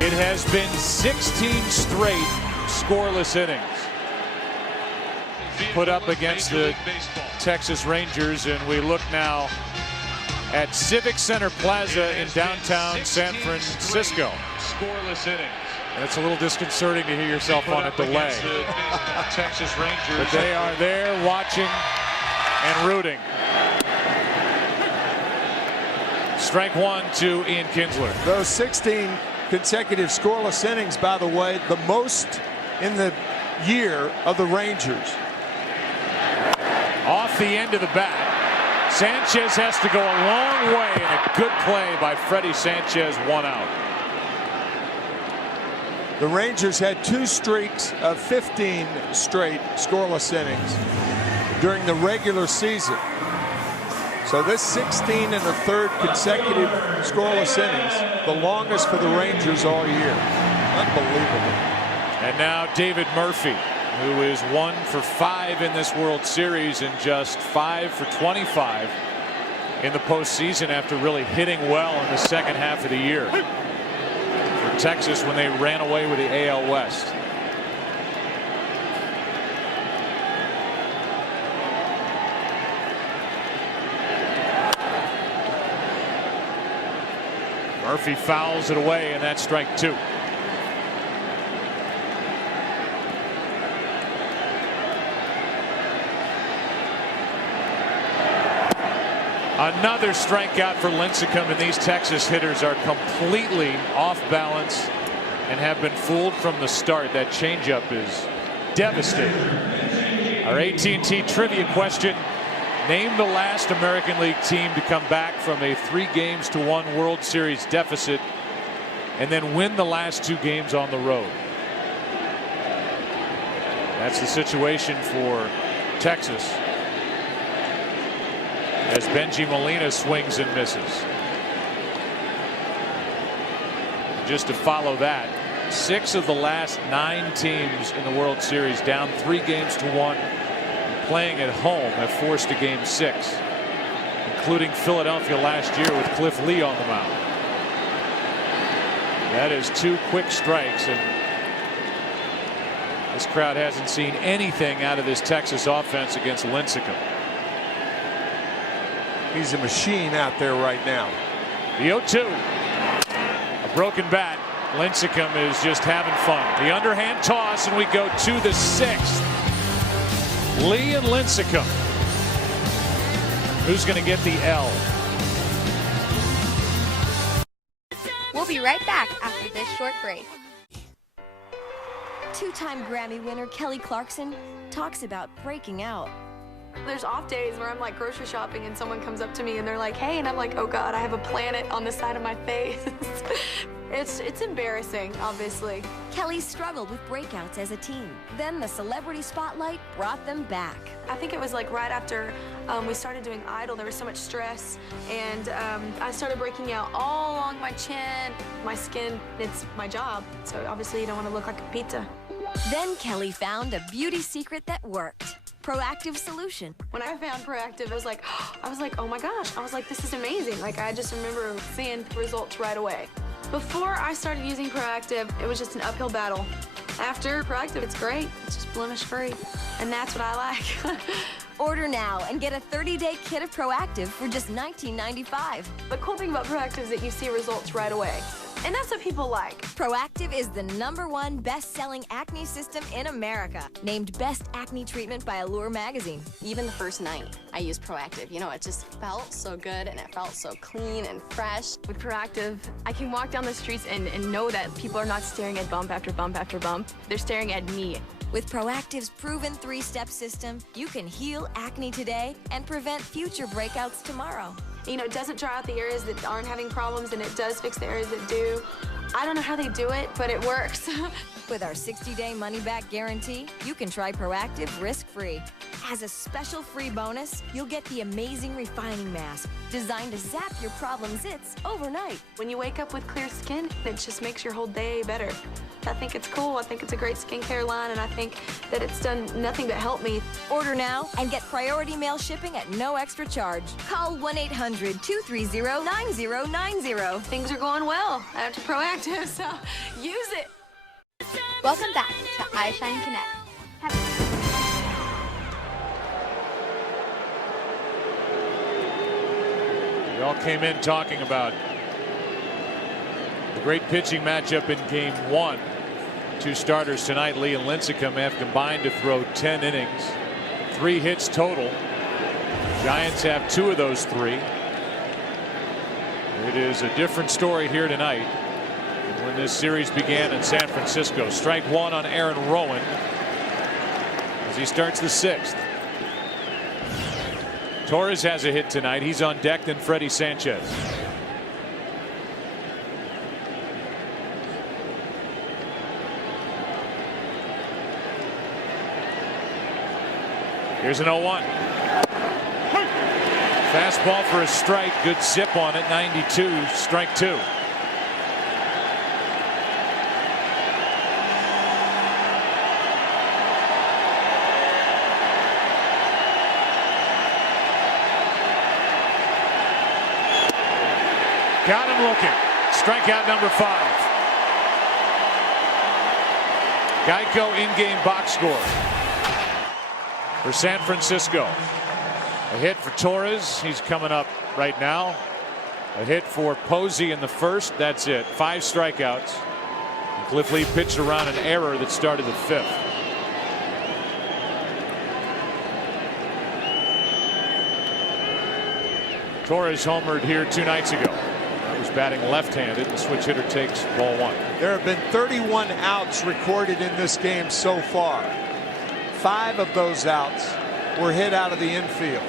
It has been 16 straight scoreless innings put up against the Texas Rangers, and we look now at Civic Center Plaza in downtown San Francisco. Scoreless innings. And it's a little disconcerting to hear yourself on a delay. Texas Rangers. But they are there watching and rooting. Strike one to Ian Kinsler. Those 16 consecutive scoreless innings, by the way, the most in the year of the Rangers. Off the end of the bat. Sanchez has to go a long way, and a good play by Freddie Sanchez, 1 out. The Rangers had 2 streaks of 15 straight scoreless innings during the regular season. So this 16 and the third consecutive scoreless innings, the longest for the Rangers all year. Unbelievable. And now David Murphy, who is 1 for 5 in this World Series and just 5 for 25 in the postseason after really hitting well in the second half of the year. Texas when they ran away with the AL West. Murphy fouls it away, and that's strike 2. Another strikeout for Lincecum, and these Texas hitters are completely off balance and have been fooled from the start. That changeup is devastating. Our AT&T trivia question: name the last American League team to come back from a 3-1 World Series deficit and then win the last 2 games on the road. That's the situation for Texas, as Benji Molina swings and misses. Just to follow that, 6 of the last 9 teams in the World Series down 3-1 playing at home have forced a Game 6, including Philadelphia last year with Cliff Lee on the mound. That is 2 quick strikes, and this crowd hasn't seen anything out of this Texas offense against Lincecum. He's a machine out there right now. The 0-2. A broken bat. Lincecum is just having fun. The underhand toss, and we go to the 6th. Lee and Lincecum. Who's going to get the L? We'll be right back after this short break. 2-time Grammy winner Kelly Clarkson talks about breaking out. There's off days where I'm like grocery shopping and someone comes up to me and they're like, hey, and I'm like, oh God, I have a planet on the side of my face. It's embarrassing, obviously. Kelly struggled with breakouts as a teen. Then the celebrity spotlight brought them back. I think it was like right after we started doing Idol, there was so much stress, and I started breaking out all along my chin. My skin, it's my job, so obviously you don't want to look like a pizza. Then Kelly found a beauty secret that worked. Proactive solution. When I found Proactive, I was like, oh my gosh. I was like, this is amazing. Like, I just remember seeing results right away. Before I started using Proactive, it was just an uphill battle. After Proactive, it's great. It's just blemish free. And that's what I like. Order now and get a 30-day kit of Proactive for just $19.95. The cool thing about Proactive is that you see results right away. And that's what people like. Proactive is the #1 best-selling acne system in America. Named Best Acne Treatment by Allure magazine. Even the first night I used Proactive, you know, it just felt so good and it felt so clean and fresh. With Proactive, I can walk down the streets and know that people are not staring at bump after bump after bump. They're staring at me. With Proactive's proven 3-step system, you can heal acne today and prevent future breakouts tomorrow. You know, it doesn't dry out the areas that aren't having problems, and it does fix the areas that do. I don't know how they do it, but it works. With our 60-day money-back guarantee, you can try Proactive risk-free. As a special free bonus, you'll get the amazing refining mask, designed to zap your problem zits overnight. When you wake up with clear skin, it just makes your whole day better. I think it's cool. I think it's a great skincare line, and I think that it's done nothing but help me. Order now and get priority mail shipping at no extra charge. Call 1-800-230-9090. Things are going well after Proactive, so use it. Welcome back to iShine Connect. We all came in talking about the great pitching matchup in Game 1. Two starters tonight. Lee and Lincecum have combined to throw 10 innings, 3 hits total. Giants have 2 of those 3. It is a different story here tonight than when this series began in San Francisco. Strike 1 on Aaron Rowan as he starts the 6th. Torres has a hit tonight. He's on deck, then Freddie Sanchez. Here's an 0-1. Fastball for a strike. Good zip on it. 92. Strike 2. Got him looking. Strikeout number 5. Geico in-game box score for San Francisco. A hit for Torres. He's coming up right now. A hit for Posey in the first. That's it. 5 strikeouts. And Cliff Lee pitched around an error that started the 5th. Torres homered here 2 nights ago. He was batting left-handed. The switch hitter takes ball 1. There have been 31 outs recorded in this game so far. 5 of those outs were hit out of the infield.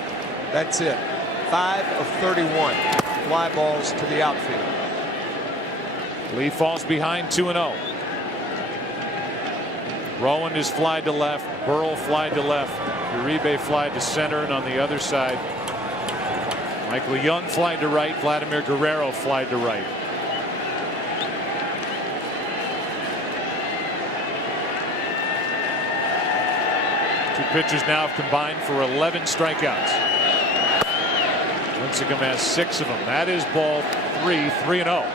That's it. 5 of 31 fly balls to the outfield. Lee falls behind 2-0. Rowan is flied to left. Burrell flied to left. Uribe flied to center, and on the other side, Michael Young flied to right. Vladimir Guerrero flied to right. Two pitchers now have combined for 11 strikeouts. Lincecum has 6 of them. That is ball 3, 3-0.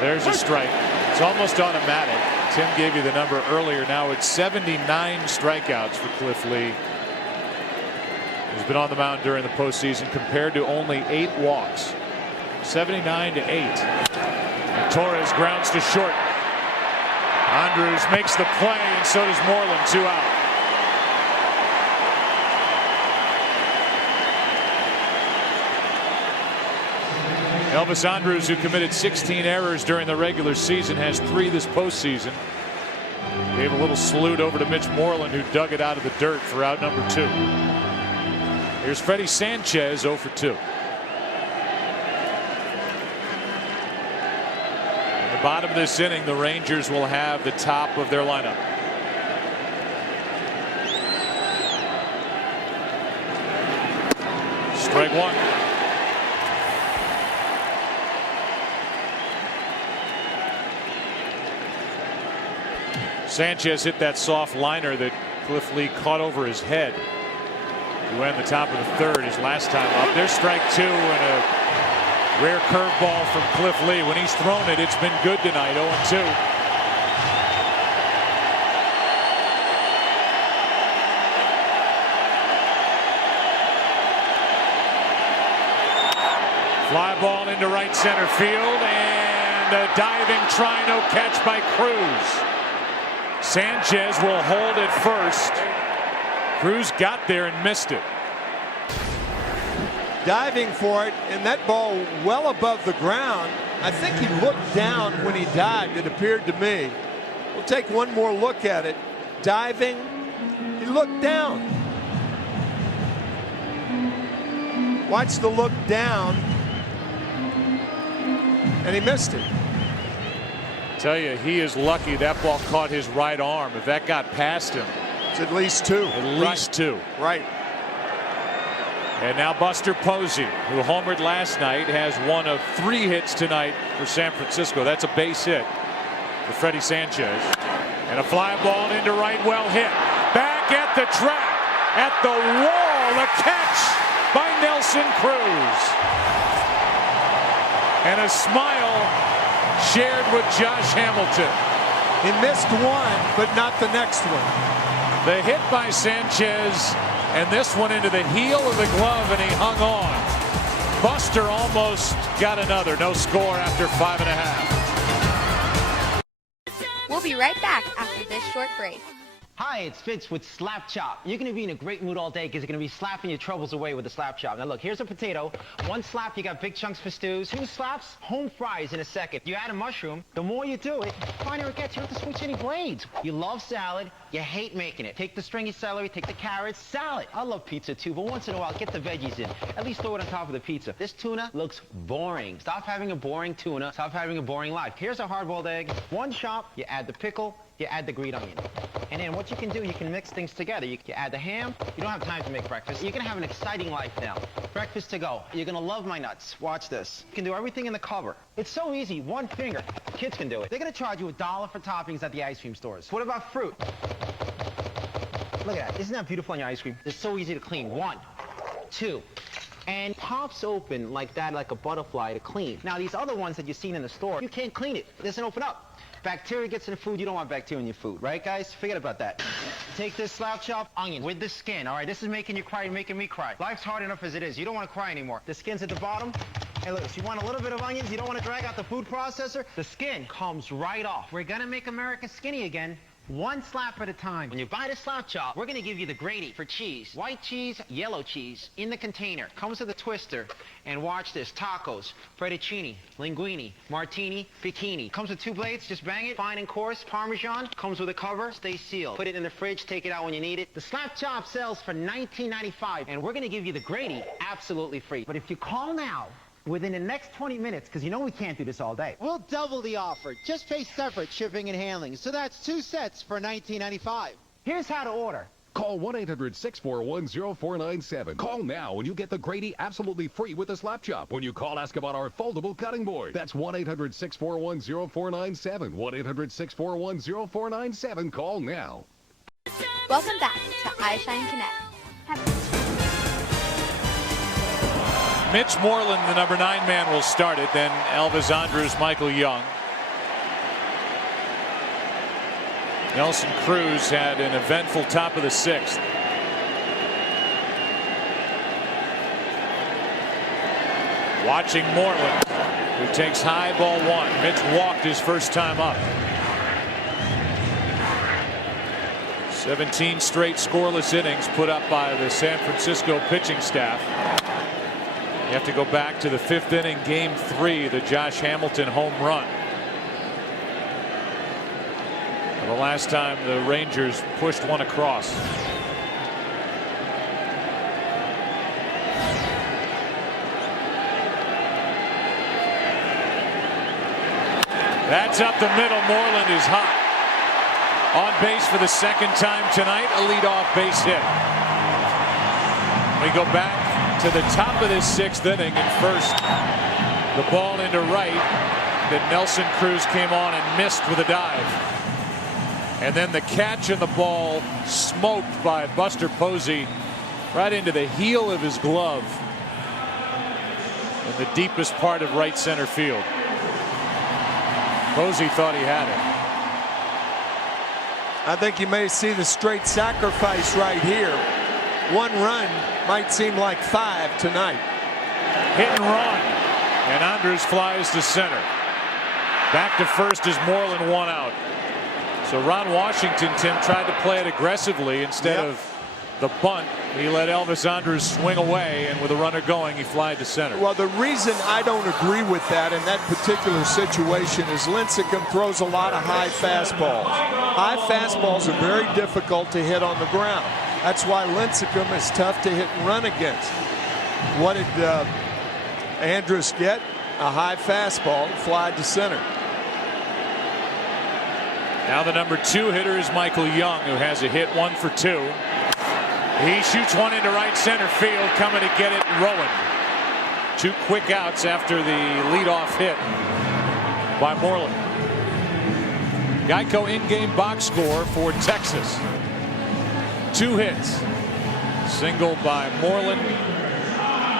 There's a strike. It's almost automatic. Tim gave you the number earlier. Now it's 79 strikeouts for Cliff Lee. He's been on the mound during the postseason compared to only 8 walks. 79 to 8. And Torres grounds to short. Andrews makes the play, and so does Moreland. 2 out. Elvis Andrews, who committed 16 errors during the regular season, has 3 this postseason. Gave a little salute over to Mitch Moreland, who dug it out of the dirt for out number 2. Here's Freddie Sanchez, 0 for 2. In the bottom of this inning, the Rangers will have the top of their lineup. Strike 1. Sanchez hit that soft liner that Cliff Lee caught over his head. He went in the top of the 3rd his last time up. There's strike 2 and a rare curveball from Cliff Lee. When he's thrown it, it's been good tonight. 0-2. Fly ball into right center field, and a diving try, no catch by Cruz. Sanchez will hold it first. Cruz got there and missed it. Diving for it, and that ball well above the ground. I think he looked down when he dived, it appeared to me. We'll take one more look at it. Diving, he looked down. Watch the look down, and he missed it. Tell you, he is lucky that ball caught his right arm. If that got past him, it's at least two. At least two. Right. And now Buster Posey, who homered last night, has one of 3 hits tonight for San Francisco. That's a base hit for Freddie Sanchez. And a fly ball into right, well hit. Back at the track, at the wall, a catch by Nelson Cruz. And a smile shared with Josh Hamilton. He missed one, but not the next one. The hit by Sanchez, and this one into the heel of the glove, and he hung on. Buster almost got another. No score after 5.5. We'll be right back after this short break. Hi, it's Fitz with Slap Chop. You're going to be in a great mood all day because you're going to be slapping your troubles away with the Slap Chop. Now look, here's a potato. 1 slap, you got big chunks for stews. 2 slaps, home fries in a second. You add a mushroom, the more you do it, the finer it gets. You don't have to switch any blades. You love salad, you hate making it. Take the stringy celery, take the carrots, salad. I love pizza too, but once in a while, get the veggies in. At least throw it on top of the pizza. This tuna looks boring. Stop having a boring tuna. Stop having a boring life. Here's a hard-boiled egg. 1 chop, you add the pickle, you add the green onion. And then what you can do, you can mix things together. You add the ham. You don't have time to make breakfast. You're going to have an exciting life now. Breakfast to go. You're going to love my nuts. Watch this. You can do everything in the cover. It's so easy. 1 finger. Kids can do it. They're going to charge you $1 for toppings at the ice cream stores. What about fruit? Look at that. Isn't that beautiful on your ice cream? It's so easy to clean. 1, 2. And pops open like that, like a butterfly to clean. Now, these other ones that you've seen in the store, you can't clean it. It doesn't open up. Bacteria gets in the food. You don't want bacteria in your food, right, guys? Forget about that. Take this Slap Chop onion with the skin. All right, this is making you cry, making me cry. Life's hard enough as it is. You don't want to cry anymore. The skin's at the bottom. Hey, look, if you want a little bit of onions, you don't want to drag out the food processor, the skin comes right off. We're going to make America skinny again. 1 slap at a time. When you buy the Slap Chop, we're going to give you the grady for cheese. White cheese, yellow cheese in the container. Comes with a twister. And watch this. Tacos, fettuccine, linguine, martini, bikini. Comes with 2 blades. Just bang it. Fine and coarse. Parmesan. Comes with a cover. Stay sealed. Put it in the fridge. Take it out when you need it. The Slap Chop sells for $19.95. And we're going to give you the grady absolutely free. But if you call now, within the next 20 minutes, because you know we can't do this all day. We'll double the offer. Just pay separate shipping and handling. So that's 2 sets for $19.95. Here's how to order. Call 1-800-641-0497. Call now and you get the grady absolutely free with the Slap Chop. When you call, ask about our foldable cutting board. That's 1-800-641-0497. 1-800-641-0497. Call now. Welcome back to iShine Connect. Mitch Moreland, the number 9 man, will start it. Then Elvis Andrus, Michael Young. Nelson Cruz had an eventful top of the 6th. Watching Moreland, who takes high ball 1. Mitch walked his first time up. 17 straight scoreless innings put up by the San Francisco pitching staff. You have to go back to the 5th inning, game 3, the Josh Hamilton home run. The last time the Rangers pushed one across. That's up the middle. Moreland is hot. On base for the 2nd time tonight, a leadoff base hit. We go back to the top of this 6th inning, and first the ball into right that Nelson Cruz came on and missed with a dive. And then the catch and the ball smoked by Buster Posey right into the heel of his glove in the deepest part of right center field. Posey thought he had it. I think you may see the straight sacrifice right here. 1 run might seem like 5 tonight. Hit and run. And Andrews flies to center. Back to first is Moreland, 1 out. So Ron Washington, Tim, tried to play it aggressively instead of the bunt. He let Elvis Andrews swing away, and with a runner going, he flied to center. Well, the reason I don't agree with that in that particular situation is Lincecum throws a lot of high fastballs. High fastballs are very difficult to hit on the ground. That's why Lincecum is tough to hit and run against. What did Andrus get? A high fastball, fly to center. Now the number 2 hitter is Michael Young, who has a hit, 1 for 2. He shoots one into right center field, coming to get it, Rowan. 2 quick outs after the leadoff hit by Moreland. Geico in-game box score for Texas. 2 hits. Single by Moreland.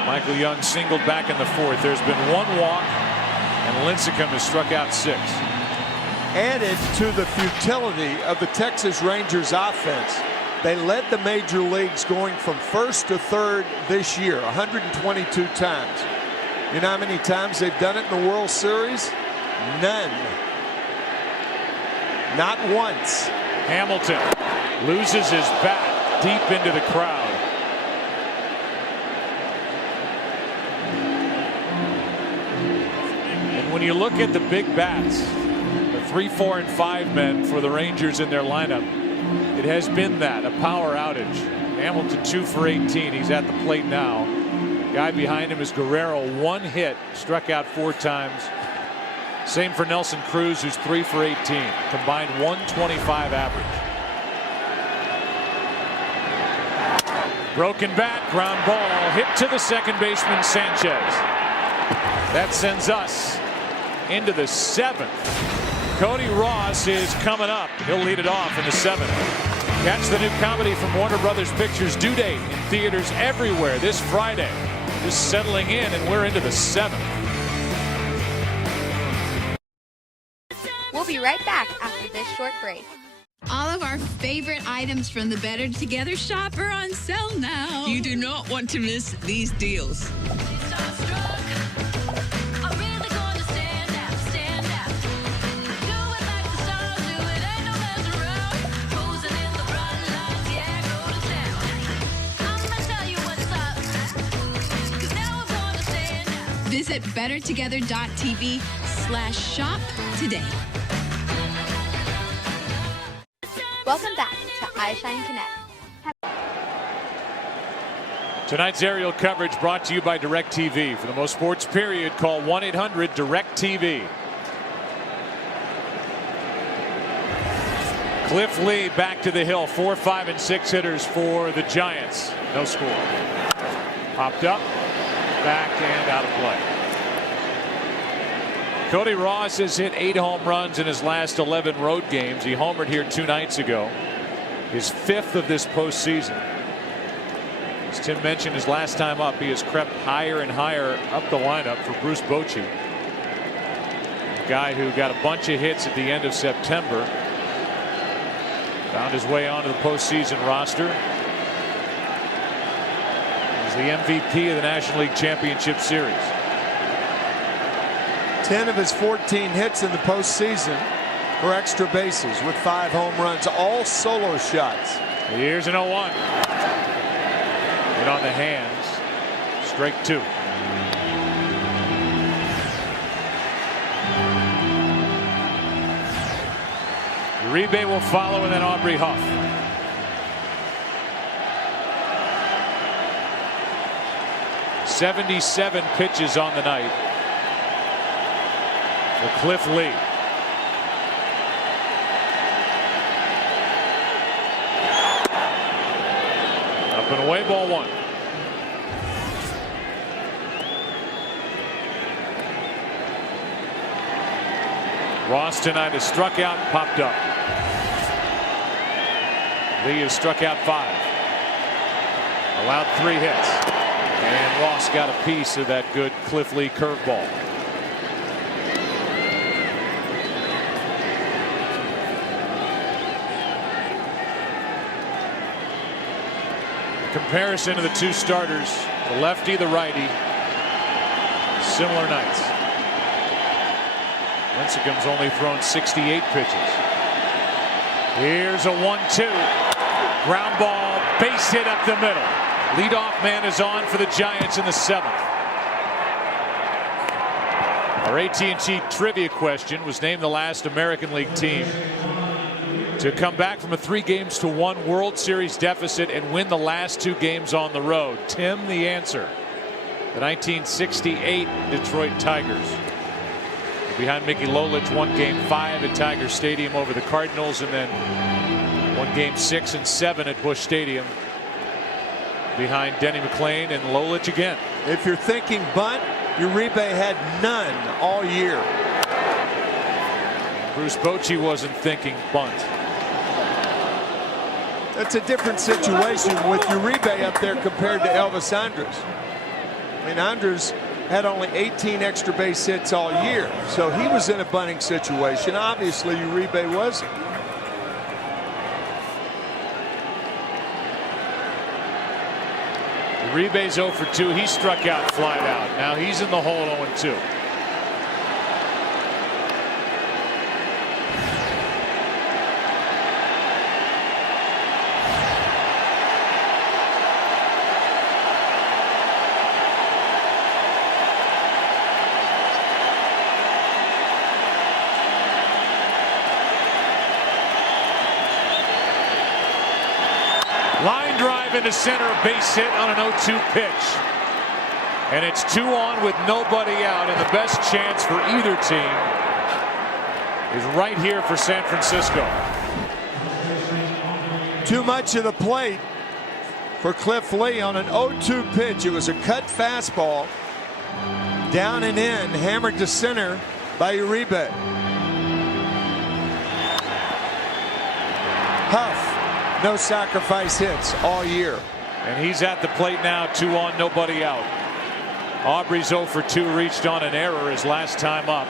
Michael Young singled back in the 4th. There's been 1 walk, and Lincecum has struck out 6. Added to the futility of the Texas Rangers offense, they led the major leagues going from first to third this year 122 times. You know how many times they've done it in the World Series? None. Not once. Hamilton loses his bat deep into the crowd. And when you look at the big bats, the 3, 4, and 5 men for the Rangers in their lineup, it has been that, a power outage. Hamilton 2 for 18. He's at the plate now. Guy behind him is Guerrero, 1 hit, struck out 4 times. Same for Nelson Cruz, who's 3 for 18. Combined 125 average. Broken bat, ground ball, hit to the second baseman Sanchez. That sends us into the 7th. Cody Ross is coming up. He'll lead it off in the 7th. Catch the new comedy from Warner Brothers Pictures, Due Date, in theaters everywhere this Friday. Just settling in, and we're into the 7th. We'll be right back after this short break. All of our favorite items from the Better Together shop are on sale now. You do not want to miss these deals. Visit bettertogether.tv/shop today. Welcome back to iShine Connect. Tonight's aerial coverage brought to you by DirecTV. For the most sports period, call 1-800-DIRECTV. Cliff Lee back to the hill. 4, 5, and 6 hitters for the Giants. No score. Popped up, back, and out of play. Cody Ross has hit 8 home runs in his last 11 road games. He homered here 2 nights ago. His 5th of this postseason. As Tim mentioned, his last time up, he has crept higher and higher up the lineup for Bruce Bochy. A guy who got a bunch of hits at the end of September. Found his way onto the postseason roster. He's the MVP of the National League Championship Series. 10 of his 14 hits in the postseason were extra bases with 5 home runs, all solo shots. Here's an 0-1. And on the hands, strike 2. Uribe will follow, and then Aubrey Huff. .77 pitches on the night for Cliff Lee. Up and away, ball 1. Ross tonight has struck out, popped up. Lee has struck out 5. Allowed 3 hits. And Ross got a piece of that good Cliff Lee curveball. Comparison of the 2 starters, the lefty, the righty. similar nights. Lincecum's only thrown 68 pitches. Here's a 1-2. Ground ball, base hit up the middle. Leadoff man is on for the Giants in the 7th. Our AT&T trivia question was named the last American League team to come back from a 3-1 World Series deficit and win the last 2 games on the road. Tim, the answer. The 1968 Detroit Tigers. Behind Mickey Lolich, won Game 5 at Tiger Stadium over the Cardinals, and then won Game 6 and 7 at Busch Stadium behind Denny McClain and Lolich again. If you're thinking bunt, Uribe had none all year. Bruce Bochy wasn't thinking bunt. That's a different situation with Uribe up there compared to Elvis Andrus. I mean, Andrus had only 18 extra base hits all year, so he was in a bunting situation. Obviously, Uribe wasn't. Uribe's 0 for 2. He struck out, flied out. Now he's in the hole 0-2. Line drive into center, a base hit on an 0-2 pitch. And it's 2 on with nobody out, and the best chance for either team is right here for San Francisco. Too much of the plate for Cliff Lee on an 0-2 pitch. It was a cut fastball, down and in, hammered to center by Uribe. Huff. No sacrifice hits all year. And he's at the plate now, 2 on, nobody out. Aubrey's 0 for 2, reached on an error his last time up.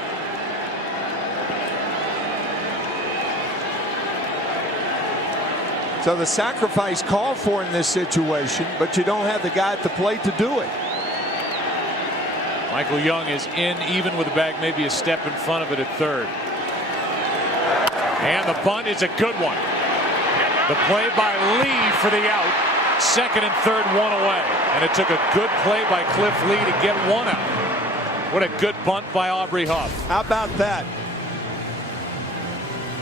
So the sacrifice called for in this situation, but you don't have the guy at the plate to do it. Michael Young is in, even with the bag maybe a step in front of it at third. And the bunt is a good one. The play by Lee for the out. Second and third, 1 away. And it took a good play by Cliff Lee to get 1 out. What a good bunt by Aubrey Huff. How about that?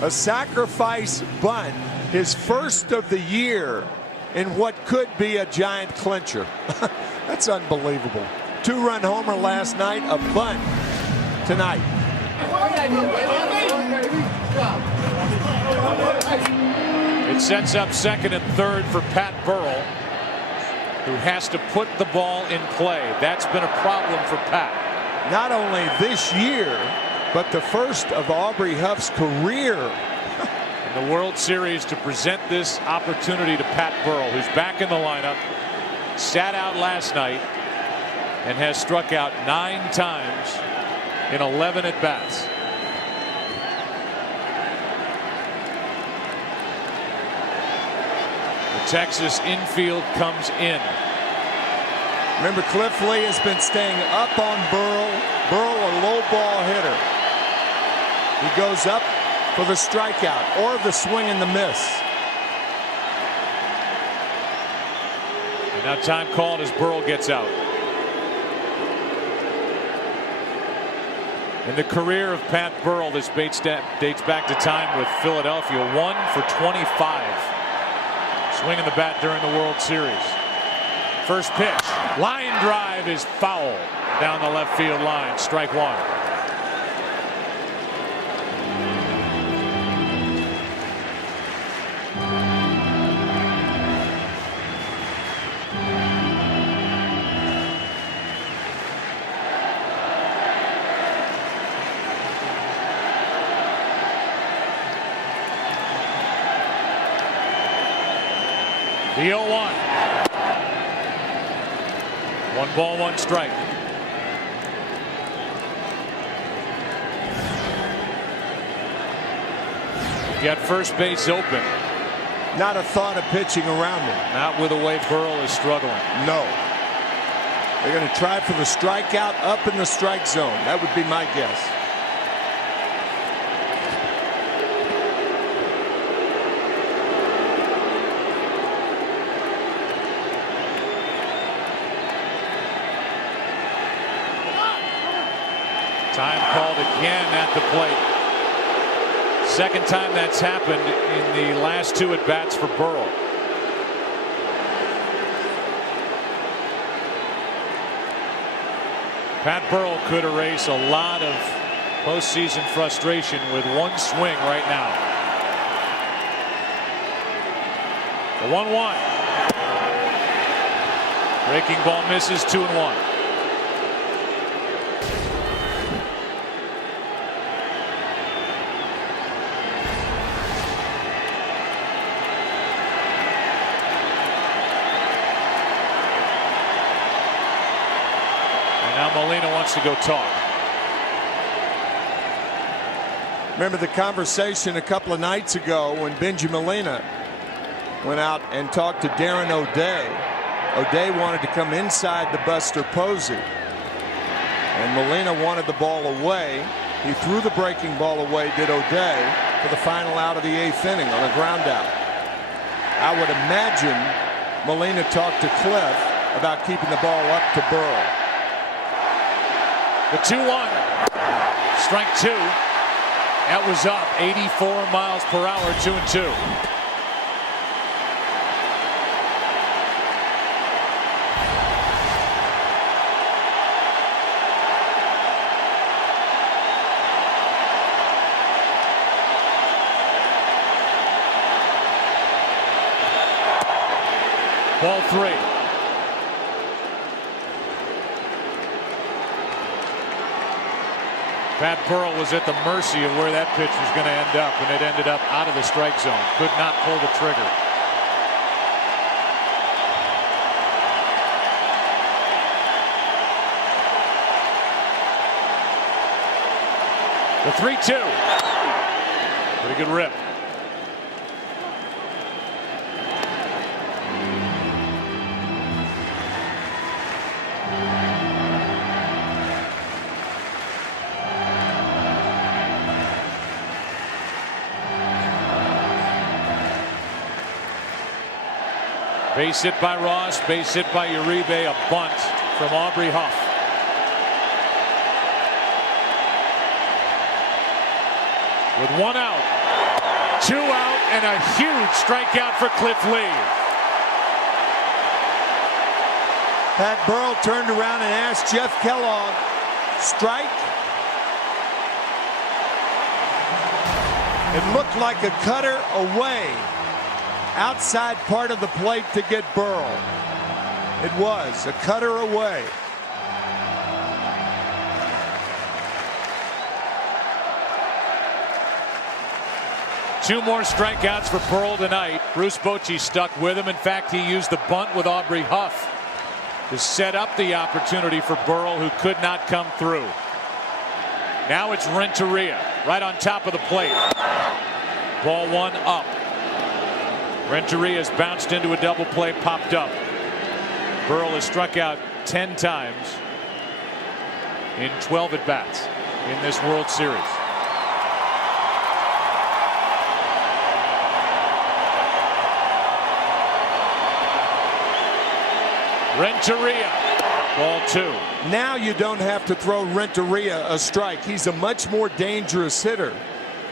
A sacrifice bunt, his first of the year in what could be a giant clincher. That's unbelievable. 2-run homer last night, a bunt tonight. It sets up second and third for Pat Burrell, who has to put the ball in play. That's been a problem for Pat. Not only this year, but the first of Aubrey Huff's career. In the World Series to present this opportunity to Pat Burrell, who's back in the lineup, sat out last night, and has struck out 9 times in 11 at-bats. Texas infield comes in. Remember, Cliff Lee has been staying up on Burrell. Burrell, a low ball hitter. He goes up for the strikeout or the swing and the miss. And now time called as Burrell gets out. In the career of Pat Burrell, this dates back to time with Philadelphia, 1 for 25. Swinging the bat during the World Series. First pitch, line drive is foul down the left field line. Strike 1. The 0-1. 1 ball, 1 strike. Got first base open. Not a thought of pitching around him. Not with the way Burrell is struggling. No. They're going to try for the strikeout up in the strike zone. That would be my guess. Time called again at the plate. Second time that's happened in the last 2 at-bats for Burrell. Pat Burrell could erase a lot of postseason frustration with one swing right now. The 1-1. Breaking ball misses, 2-1. Molina wants to go talk. Remember the conversation a couple of nights ago when Benji Molina went out and talked to Darren O'Day. O'Day wanted to come inside the Buster Posey, and Molina wanted the ball away. He threw the breaking ball away, did O'Day, for the final out of the 8th inning on a ground out. I would imagine Molina talked to Cliff about keeping the ball up to Burrell. The 2-1, strike 2. That was up 84 miles per hour, 2-2. Ball 3. Pat Burrell was at the mercy of where that pitch was going to end up, and it ended up out of the strike zone. Could not pull the trigger. The 3-2. Pretty good rip. Base hit by Ross, base hit by Uribe, a bunt from Aubrey Huff. With 1 out, 2 out, and a huge strikeout for Cliff Lee. Pat Burrell turned around and asked Jeff Kellogg, strike? It looked like a cutter away. Outside part of the plate to get Burrell. It was a cutter away. Two more strikeouts for Burrell tonight. Bruce Bochy stuck with him. In fact, he used the bunt with Aubrey Huff to set up the opportunity for Burrell, who could not come through. Now it's Renteria right on top of the plate. Ball 1 up. Renteria's bounced into a double play, popped up. Burrell has struck out 10 times in 12 at-bats in this World Series. Renteria, ball 2. Now you don't have to throw Renteria a strike. He's a much more dangerous hitter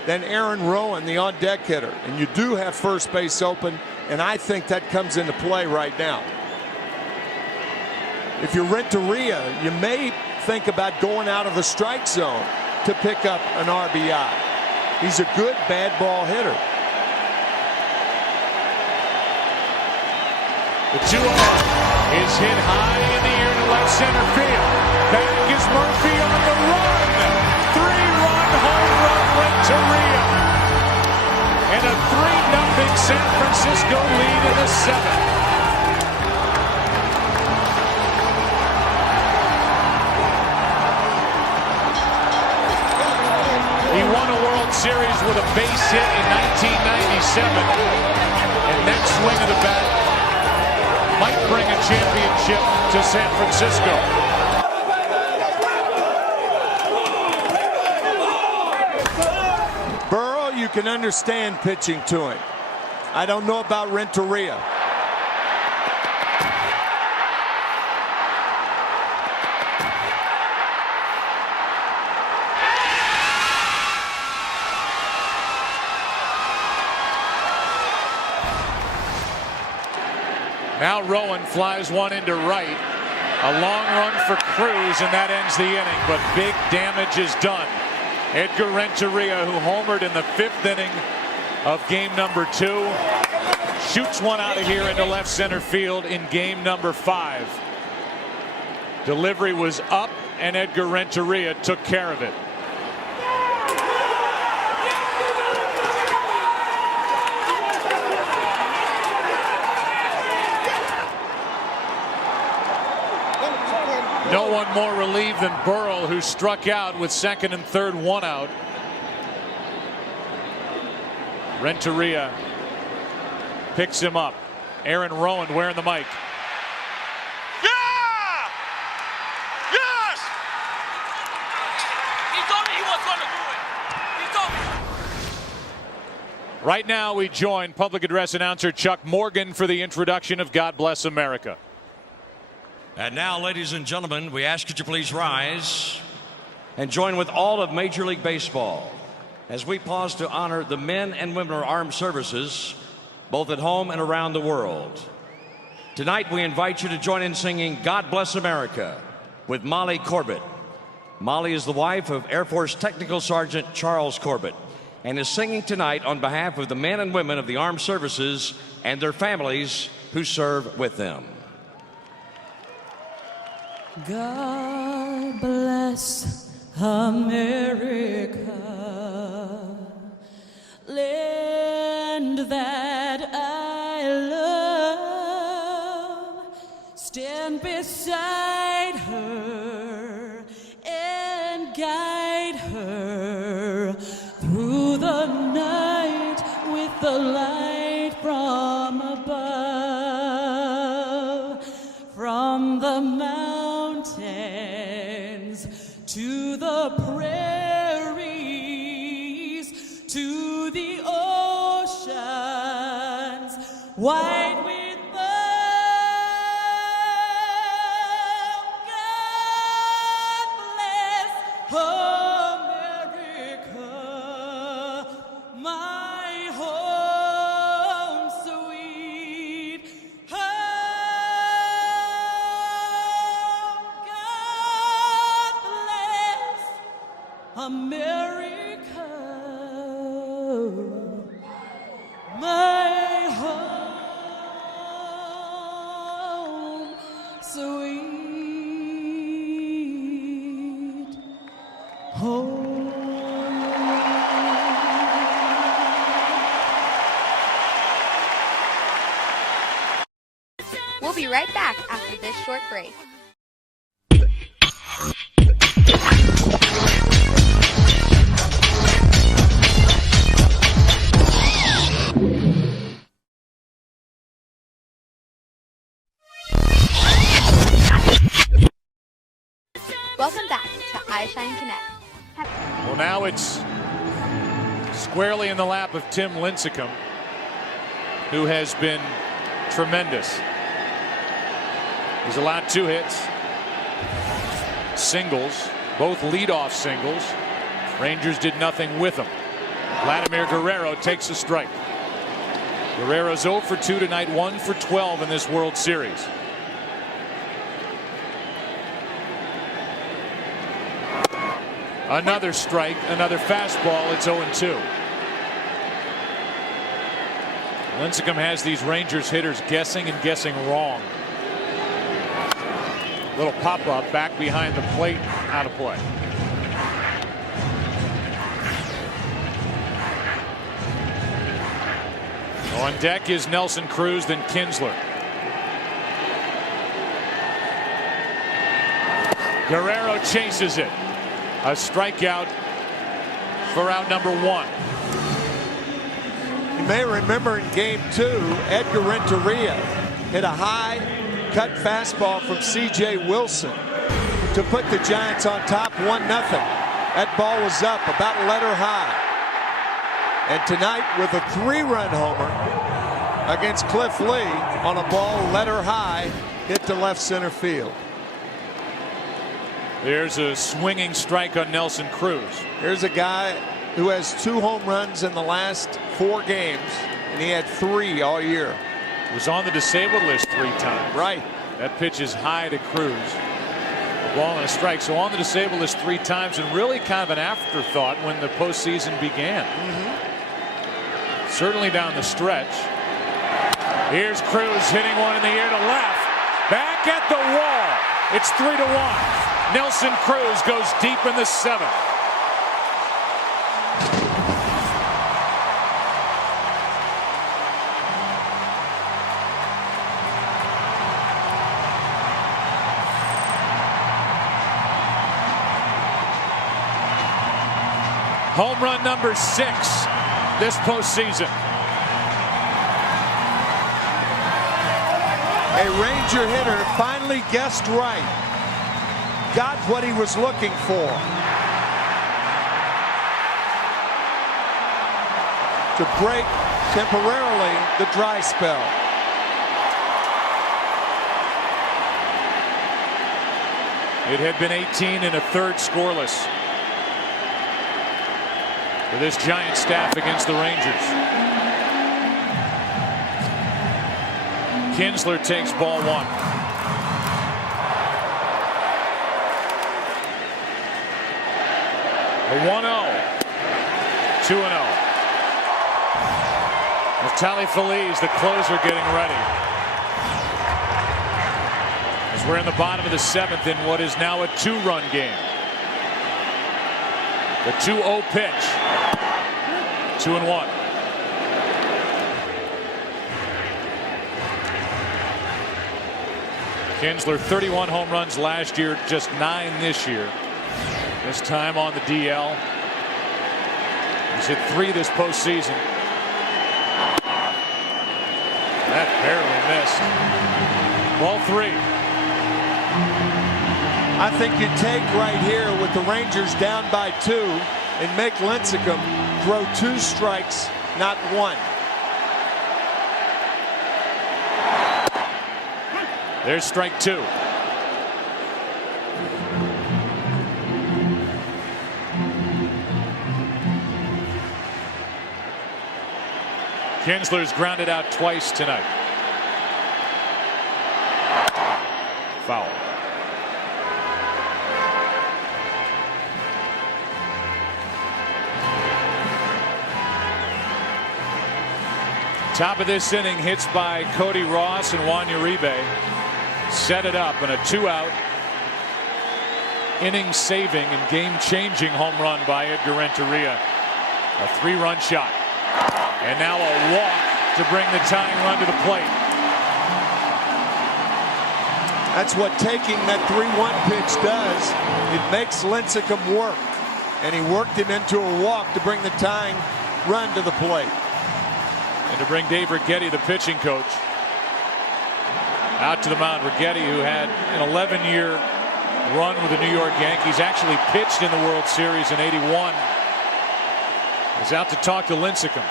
than Aaron Rowan, the on-deck hitter. And you do have first base open, and I think that comes into play right now. If you're Renteria, you may think about going out of the strike zone to pick up an RBI. He's a good bad ball hitter. The 2-0 is hit high in the air to left center field. Back is Murphy on the run. 3-run home run, Renteria. And a 3-0 San Francisco lead in the 7th. He won a World Series with a base hit in 1997. And that swing of the bat might bring a championship to San Francisco. Burrow, you can understand pitching to him. I don't know about Renteria. Now Rowan flies one into right. A long run for Cruz, and that ends the inning, but big damage is done. Edgar Renteria, who homered in the 5th inning of game number 2, shoots one out of here into left center field in game number 5. Delivery was up, and Edgar Renteria took care of it. No one more relieved than Burrell, who struck out with 2nd and 3rd one out. Renteria picks him up. Aaron Rowan wearing the mic. Yeah! Yes! He told me he was going to do it. He told me. Right now we join public address announcer Chuck Morgan for the introduction of God Bless America. And now, ladies and gentlemen, we ask that you please rise and join with all of Major League Baseball as we pause to honor the men and women of our armed services, both at home and around the world. Tonight, we invite you to join in singing God Bless America with Molly Corbett. Molly is the wife of Air Force Technical Sergeant Charles Corbett and is singing tonight on behalf of the men and women of the armed services and their families who serve with them. God bless America, land that I love. Stand beside her and guide her through the night with the light from above, from the mountains to the prairies, to the oceans, wide with God bless America, my home sweet home. God bless America, my home sweet home. We'll be right back after this short break. Welcome back to iShine Connect. Well, now it's squarely in the lap of Tim Lincecum, who has been tremendous. He's allowed 2 hits, singles, both leadoff singles. Rangers did nothing with him. Vladimir Guerrero takes a strike. Guerrero's 0 for 2 tonight, 1 for 12 in this World Series. Another strike, another fastball. It's 0-2. Lincecum has these Rangers hitters guessing and guessing wrong. Little pop-up back behind the plate, out of play. On deck is Nelson Cruz, then Kinsler. Guerrero chases it. A strikeout for out number 1. You may remember in game 2, Edgar Renteria hit a high cut fastball from C.J. Wilson to put the Giants on top 1-0. That ball was up about a letter high. And tonight with a 3-run homer against Cliff Lee on a ball letter high hit to left center field. There's a swinging strike on Nelson Cruz. Here's a guy who has 2 home runs in the last 4 games, and he had 3 all year. Was on the disabled list 3 times. Right. That pitch is high to Cruz. A ball and a strike. So on the disabled list 3 times, and really kind of an afterthought when the postseason began. Certainly down the stretch. Here's Cruz hitting one in the air to left. Back at the wall. It's 3-1. Nelson Cruz goes deep in the 7th. Home run number 6 this postseason. A Ranger hitter finally guessed right. Got what he was looking for. To break temporarily the dry spell. It had been 18 1/3 scoreless for this Giant staff against the Rangers. Kinsler takes ball 1. A 1-0. 2-0. Neftali Feliz, the closer, getting ready. As we're in the bottom of the 7th in what is now a 2-run game. The 2-0 pitch. 2-1. Kinsler, 31 home runs last year, just 9 this year. This time on the DL. He's hit 3 this postseason. That barely missed. Ball 3. I think you take right here with the Rangers down by 2 and make Lincecum throw 2 strikes, not 1. There's strike 2. Kinsler's grounded out twice tonight. Foul. Top of this inning, hits by Cody Ross and Juan Uribe. Set it up, and a 2-out inning-saving and game-changing home run by Edgar Renteria. A 3-run shot. And now a walk to bring the tying run to the plate. That's what taking that 3-1 pitch does. It makes Lincecum work. And he worked him into a walk to bring the tying run to the plate. And to bring Dave Righetti, the pitching coach, out to the mound. Righetti, who had an 11-year run with the New York Yankees, actually pitched in the World Series in '81, is out to talk to Lincecum.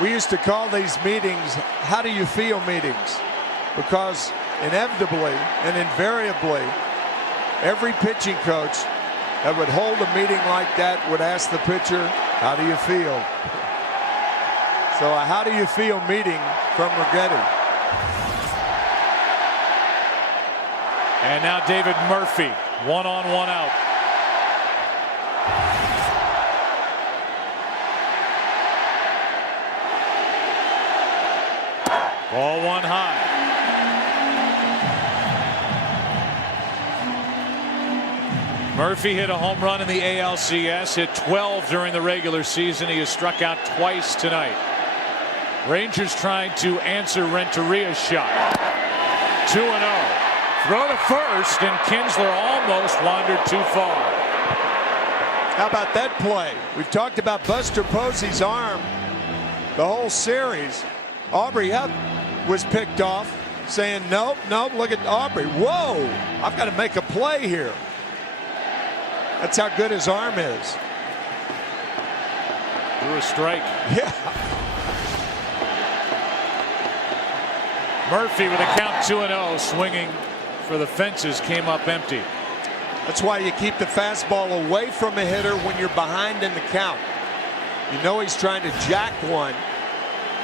We used to call these meetings "How do you feel" meetings, because inevitably and invariably every pitching coach that would hold a meeting like that would ask the pitcher, "How do you feel?" So a "how do you feel" meeting from Righetti. And now David Murphy, 1 on, 1 out. Ball 1 high. Murphy hit a home run in the ALCS, hit 12 during the regular season. He has struck out twice tonight. Rangers trying to answer Renteria's shot. 2-0. Throw to first, and Kinsler almost wandered too far. How about that play? We've talked about Buster Posey's arm the whole series. Aubrey Hupp was picked off. saying, nope, nope, look at Aubrey. Whoa, I've got to make a play here. That's how good his arm is. Threw a strike. Yeah. Murphy with a count 2-0, swinging for the fences, came up empty. That's why you keep the fastball away from a hitter when you're behind in the count. You know he's trying to jack one.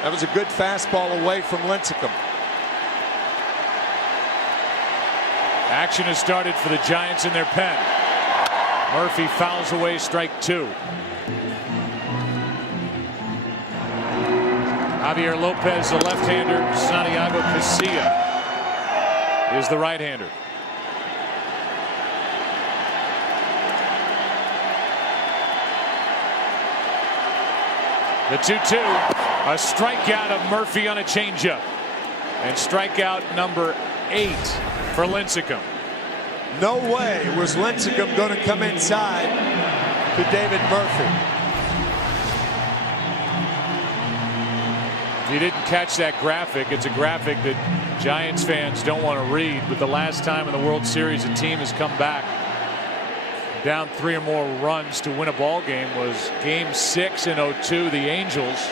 That was a good fastball away from Lincecum. Action has started for the Giants in their pen. Murphy fouls away strike 2. Javier Lopez, the left-hander. Santiago Casilla is the right-hander. The 2-2. A strikeout of Murphy on a changeup. And strikeout number 8 for Lincecum. No way was Lincecum going to come inside to David Murphy. If you didn't catch that graphic, it's a graphic that Giants fans don't want to read, but the last time in the World Series a team has come back down 3 or more runs to win a ball game was Game 6 in '02. The Angels.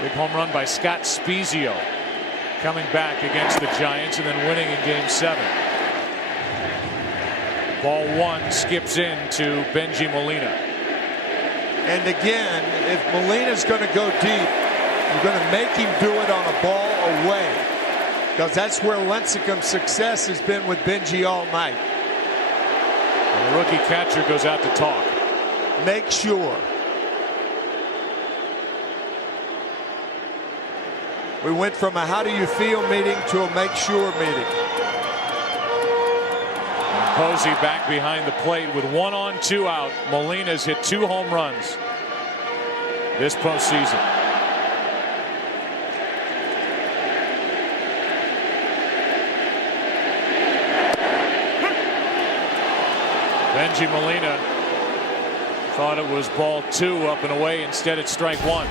Big home run by Scott Spezio coming back against the Giants and then winning in Game 7. Ball 1 skips in to Benji Molina. And again, if Molina's going to go deep, you're going to make him do it on a ball away, because that's where Lincecum's success has been with Benji all night. And the rookie catcher goes out to talk. Make sure. We went from a how do you feel meeting to a make sure meeting. Posey back behind the plate with 1 on, 2 out. Molina's hit 2 home runs this postseason. Benji Molina thought it was ball 2 up and away. Instead, it's strike 1.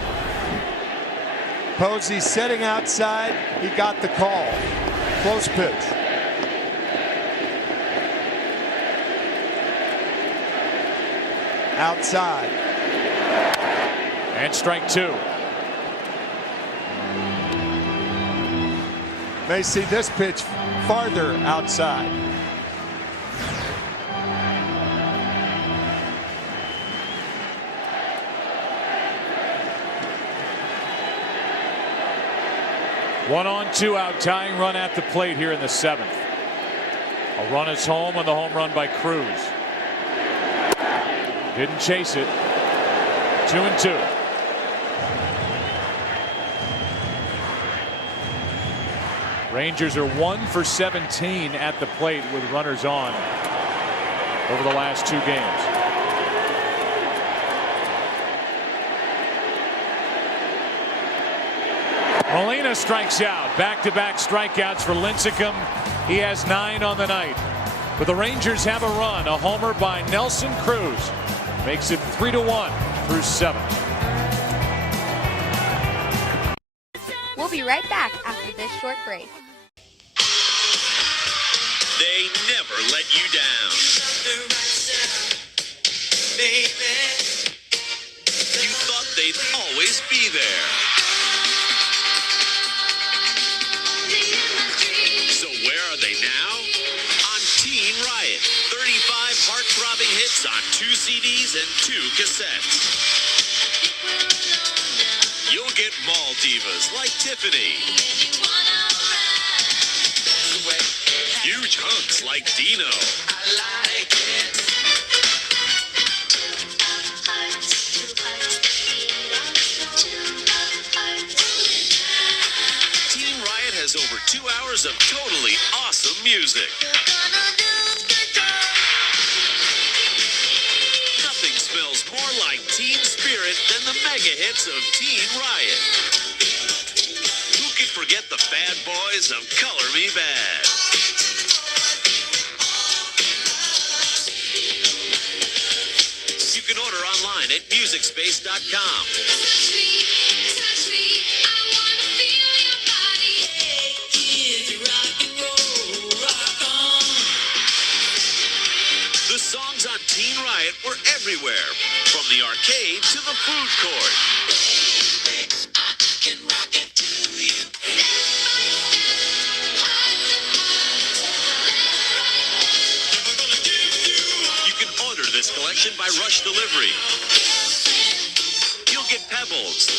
Posey setting outside. He got the call. Close pitch. Outside. And strike 2. May see this pitch farther outside. One on, 2 out, tying run at the plate here in the 7th. A run is home on the home run by Cruz. Didn't chase it. 2-2. Rangers are 1 for 17 at the plate with runners on over the last 2 games. Molina strikes out. Back-to-back strikeouts for Lincecum. He has 9 on the night. But the Rangers have a run. A homer by Nelson Cruz makes it 3-1 through 7. We'll be right back after this short break. They never let you down. You thought they'd always be there. So where are they now? On Teen Riot. 35 heart-throbbing hits on 2 CDs and 2 cassettes. You'll get mall divas like Tiffany. Huge hunks like Dino. Teen Riot has over 2 hours of totally awesome music. Nothing smells more like teen spirit than the mega hits of Teen Riot. Who could forget the bad boys of Color Me Bad? You can order online at MusicSpace.com. arcade to the food court. You can order this collection by Rush Delivery. You'll get Pebbles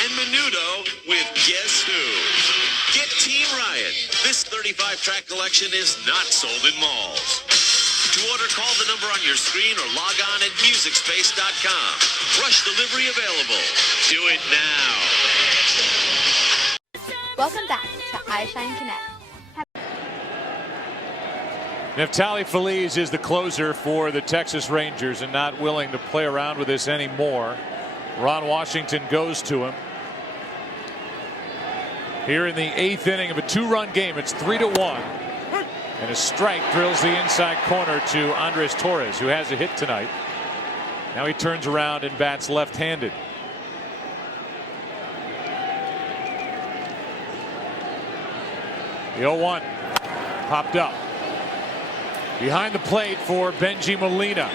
and Menudo with Guess Who. Get Team Riot. This 35-track collection is not sold in malls. To order, call the number on your screen or log on at MusicSpace.com. Rush Delivery available. Do it now. Welcome back to iShine Connect. Neftali Feliz is the closer for the Texas Rangers and not willing to play around with this anymore. Ron Washington goes to him. Here in the 8th inning of a 2-run game, it's 3-1. And a strike drills the inside corner to Andres Torres, who has a hit tonight. Now he turns around and bats left-handed. The 0-1 popped up. Behind the plate for Benji Molina.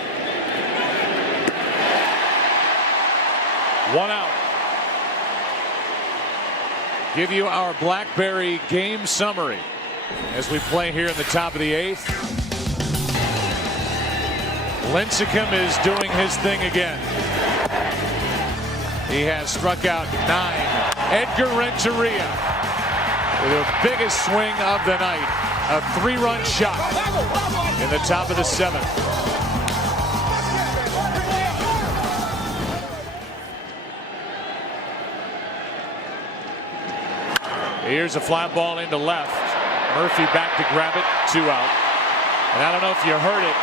1 out. Give you our BlackBerry game summary as we play here in the top of the 8th. Lincecum is doing his thing again. He has struck out 9. Edgar Renteria with the biggest swing of the night. A 3-run shot in the top of the 7th. Here's a fly ball into left. Murphy back to grab it. 2 out. And I don't know if you heard it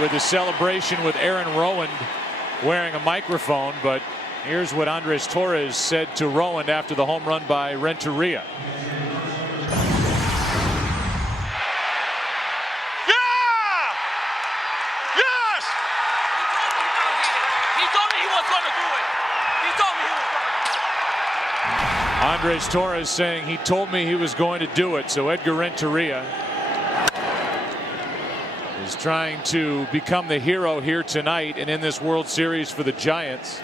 with the celebration with Aaron Rowand wearing a microphone, but here's what Andres Torres said to Rowand after the home run by Renteria. Andres Torres saying he told me he was going to do it. So Edgar Renteria is trying to become the hero here tonight and in this World Series for the Giants.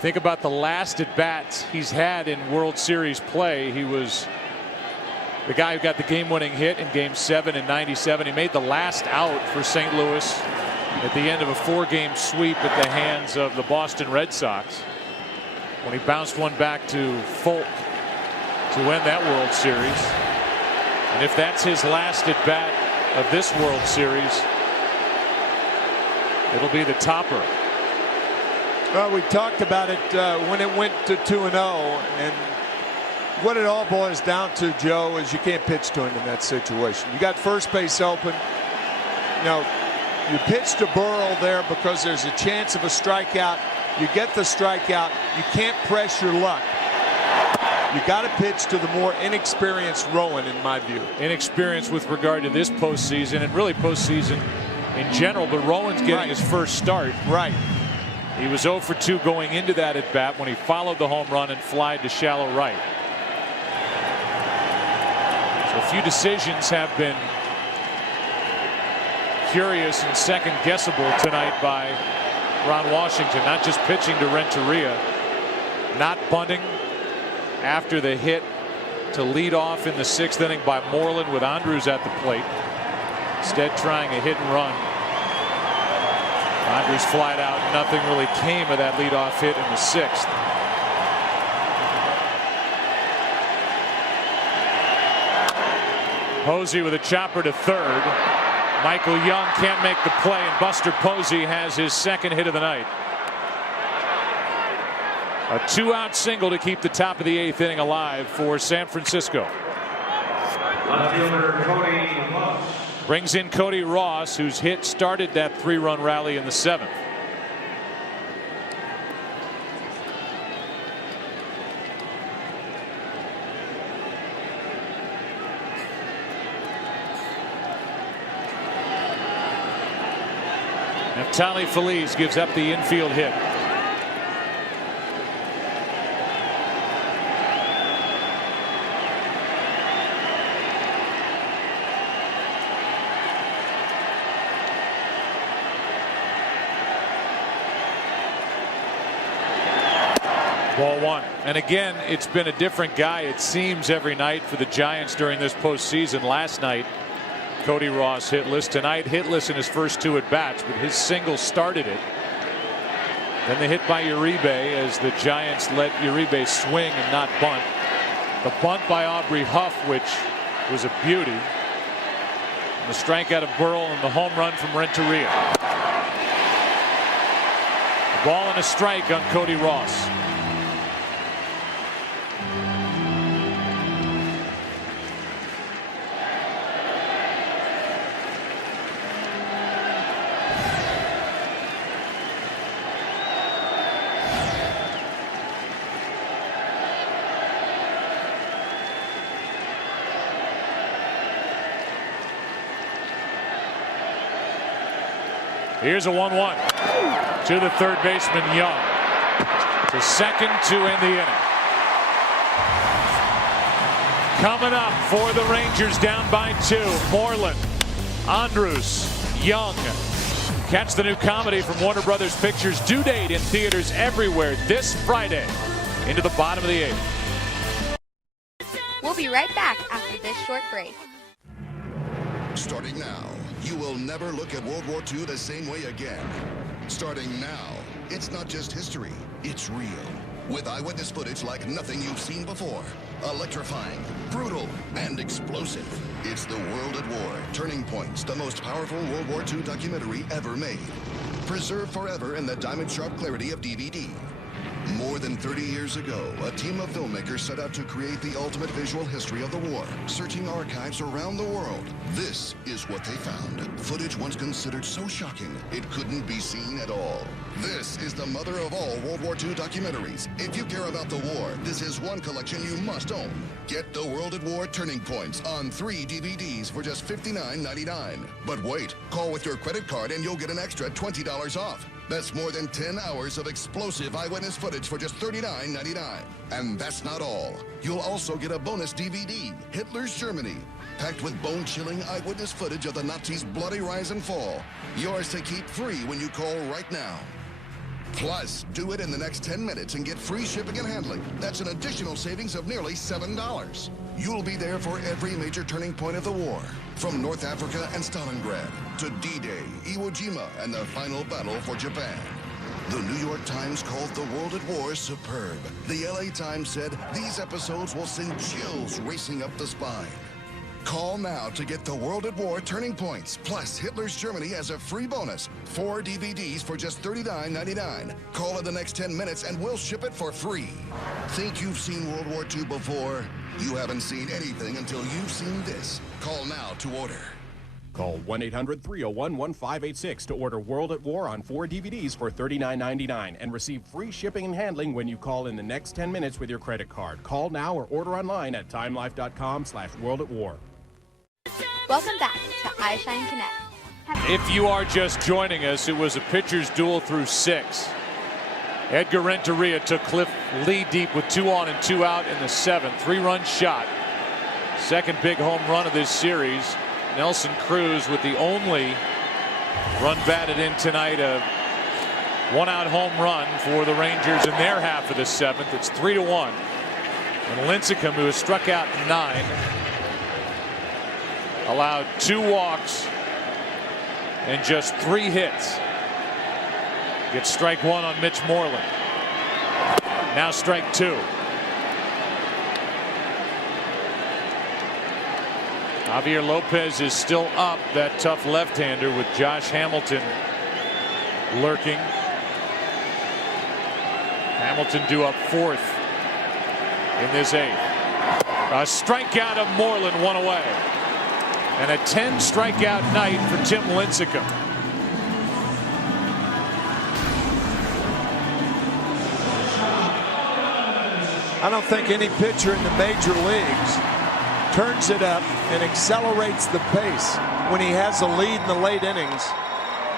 Think about the last at bats he's had in World Series play. He was the guy who got the game-winning hit in Game 7 in '97. He made the last out for St. Louis at the end of a 4-game sweep at the hands of the Boston Red Sox, when he bounced one back to Folk to win that World Series. And if that's his last at bat of this World Series, it'll be the topper. Well, we talked about it when it went to 2-0, and what it all boils down to, Joe, is you can't pitch to him in that situation. You got first base open. You know, you pitch to Burrell there because there's a chance of a strikeout. You get the strikeout. You can't press your luck. You got to pitch to the more inexperienced Rowan, in my view. Inexperienced with regard to this postseason and really postseason in general, but Rowan's getting his first start. Right. He was 0 for 2 going into that at bat when he followed the home run and flied to shallow right. So a few decisions have been curious and second guessable tonight by Ron Washington. Not just pitching to Renteria, not bunting after the hit to lead off in the 6th inning by Moreland with Andrews at the plate. Instead trying a hit and run. Andrews flied out. Nothing really came of that leadoff hit in the 6th. Posey with a chopper to third. Michael Young can't make the play, and Buster Posey has his second hit of the night. A 2-out single to keep the top of the 8th inning alive for San Francisco. Brings in Cody Ross, whose hit started that 3-run rally in the 7th. Neftali Feliz gives up the infield hit. Ball one. And again, it's been a different guy, it seems, every night for the Giants during this postseason. Last night, Cody Ross hitless. Tonight, hitless in his first 2 at-bats, but his single started it. Then the hit by Uribe as the Giants let Uribe swing and not bunt. The bunt by Aubrey Huff, which was a beauty. And the strikeout of Burrell and the home run from Renteria. A ball and a strike on Cody Ross. Here's a 1-1 to the third baseman Young. To second to end the inning. Coming up for the Rangers down by 2. Moreland, Andrus, Young. Catch the new comedy from Warner Brothers Pictures. Due date in theaters everywhere this Friday into the bottom of the 8th. We'll be right back after this short break. Starting now, you will never look at World War II the same way again. Starting now, it's not just history, it's real. With eyewitness footage like nothing you've seen before. Electrifying, brutal, and explosive. It's The World at War, Turning Points, the most powerful World War II documentary ever made. Preserved forever in the diamond-sharp clarity of DVD. More than 30 years ago, a team of filmmakers set out to create the ultimate visual history of the war, searching archives around the world. This is what they found. Footage once considered so shocking, it couldn't be seen at all. This is the mother of all World War II documentaries. If you care about the war, this is one collection you must own. Get The World at War Turning Points on 3 DVDs for just $59.99. But wait, call with your credit card and you'll get an extra $20 off. That's more than 10 hours of explosive eyewitness footage for just $39.99. And that's not all. You'll also get a bonus DVD, Hitler's Germany, packed with bone-chilling eyewitness footage of the Nazis' bloody rise and fall. Yours to keep free when you call right now. Plus, do it in the next 10 minutes and get free shipping and handling. That's an additional savings of nearly $7. You'll be there for every major turning point of the war. From North Africa and Stalingrad to D-Day, Iwo Jima, and the final battle for Japan. The New York Times called The World at War superb. The LA Times said these episodes will send chills racing up the spine. Call now to get The World at War Turning Points, plus Hitler's Germany as a free bonus. 4 DVDs for just $39.99. Call in the next 10 minutes and we'll ship it for free. Think you've seen World War II before? You haven't seen anything until you've seen this. Call now to order. Call 1-800-301-1586 to order World at War on 4 DVDs for $39.99 and receive free shipping and handling when you call in the next 10 minutes with your credit card. Call now or order online at timelife.com/worldatwar. Welcome back to iShine Connect. If you are just joining us, it was a pitcher's duel through 6. Edgar Renteria took Cliff Lee deep with 2 on and 2 out in the 7th. 3-run shot. Second big home run of this series. Nelson Cruz with the only run batted in tonight, a 1-out home run for the Rangers in their half of the 7th. It's 3-1. And Lincecum, who has struck out 9, allowed 2 walks and just 3 hits. Gets strike 1 on Mitch Moreland. Now strike 2. Javier Lopez is still up, that tough left-hander, with Josh Hamilton lurking. Hamilton due up 4th in this 8th. A strikeout of Moreland, 1 away. And a 10 strikeout night for Tim Lincecum. I don't think any pitcher in the major leagues turns it up and accelerates the pace when he has a lead in the late innings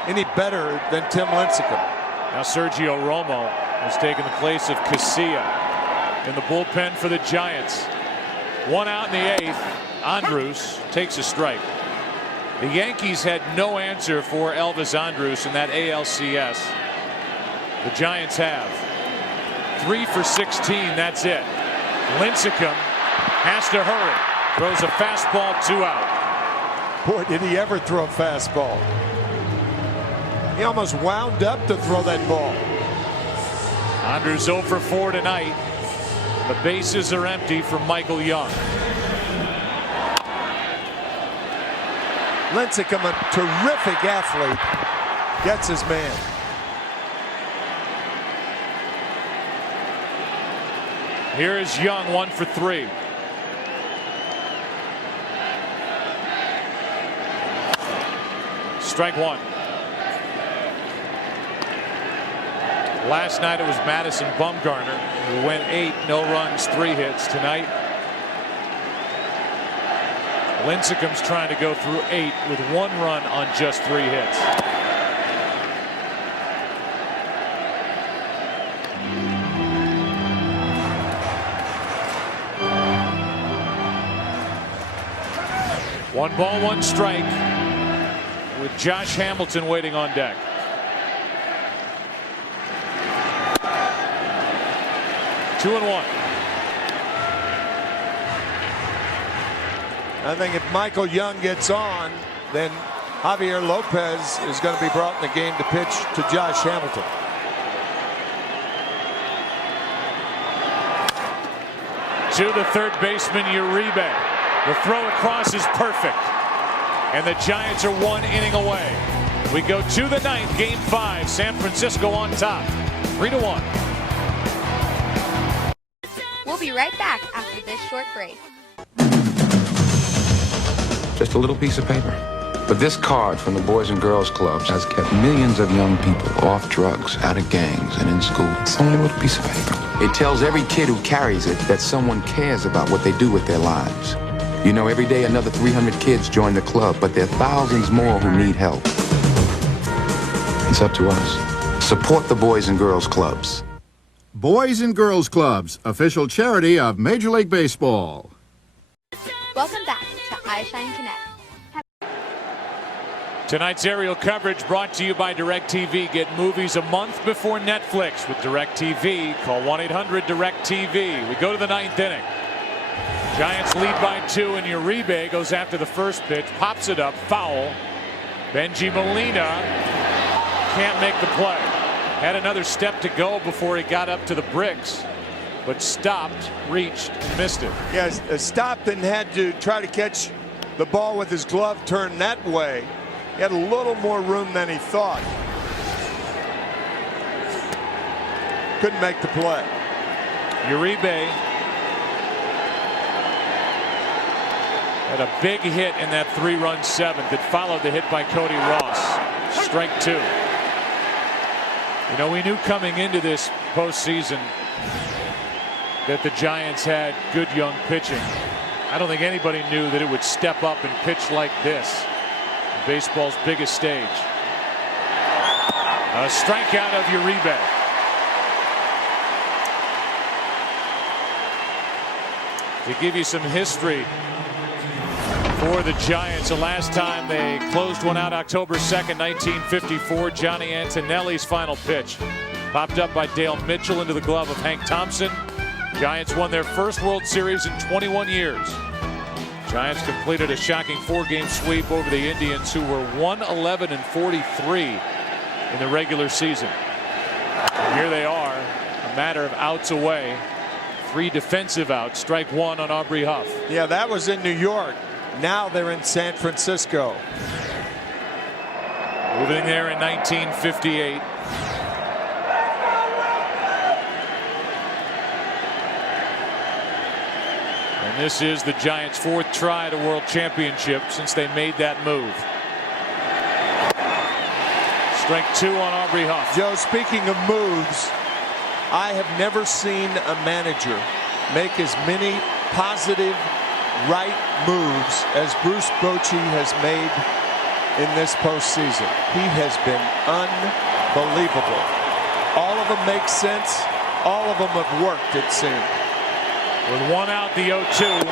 any better than Tim Lincecum. Now Sergio Romo has taken the place of Casilla in the bullpen for the Giants. 1 out in the 8th. Andrus takes a strike. The Yankees had no answer for Elvis Andrus in that ALCS. The Giants have. 3 for 16. That's it. Lincecum has to hurry. Throws a fastball, 2 out. Boy, did he ever throw a fastball. He almost wound up to throw that ball. Andrews 0 for 4 tonight. The bases are empty for Michael Young. Lincecum, a terrific athlete, gets his man. Here is Young, 1 for 3. Strike 1. Last night it was Madison Bumgarner who went 8, no runs, 3 hits. Tonight, Lincecum's trying to go through 8 with 1 run on just 3 hits. One ball, 1 strike with Josh Hamilton waiting on deck. Two and 1. I think if Michael Young gets on, then Javier Lopez is going to be brought in the game to pitch to Josh Hamilton. To the third baseman, Uribe. The throw across is perfect. And the Giants are 1 inning away. We go to the 9th, game 5. San Francisco on top, 3-1. We'll be right back after this short break. Just a little piece of paper. But this card from the Boys and Girls Clubs has kept millions of young people off drugs, out of gangs, and in school. It's only a little piece of paper. It tells every kid who carries it that someone cares about what they do with their lives. You know, every day another 300 kids join the club, but there are thousands more who need help. It's up to us. Support the Boys and Girls Clubs. Boys and Girls Clubs, official charity of Major League Baseball. Welcome back to iShine Connect. Tonight's aerial coverage brought to you by DirecTV. Get movies a month before Netflix with DirecTV. Call 1-800-DirecTV. We go to the 9th inning. Giants lead by 2, and Uribe goes after the first pitch, pops it up, foul. Benji Molina can't make the play. Had another step to go before he got up to the bricks, but stopped, reached, and missed it. Yes, stopped and had to try to catch the ball with his glove turned that way. He had a little more room than he thought. Couldn't make the play. Uribe had a big hit in that 3-run 7th that followed the hit by Cody Ross. Strike 2. You know, we knew coming into this postseason that the Giants had good young pitching. I don't think anybody knew that it would step up and pitch like this. Baseball's biggest stage. A strikeout of Uribe. To give you some history for the Giants, the last time they closed one out October 2nd, 1954, Johnny Antonelli's final pitch popped up by Dale Mitchell into the glove of Hank Thompson. Giants won their first World Series in 21 years. Giants completed a shocking 4-game sweep over the Indians, who were 111-43 in the regular season. And here they are, a matter of outs away. 3 defensive outs. Strike 1 on Aubrey Huff. Yeah, that was in New York. Now they're in San Francisco. Moving there in 1958. And this is the Giants' 4th try at a world championship since they made that move. Strike 2 on Aubrey Huff. Joe, speaking of moves, I have never seen a manager make as many positive right moves as Bruce Bochy has made in this postseason. He has been unbelievable. All of them make sense. All of them have worked, it seems. With 1 out, the 0-2.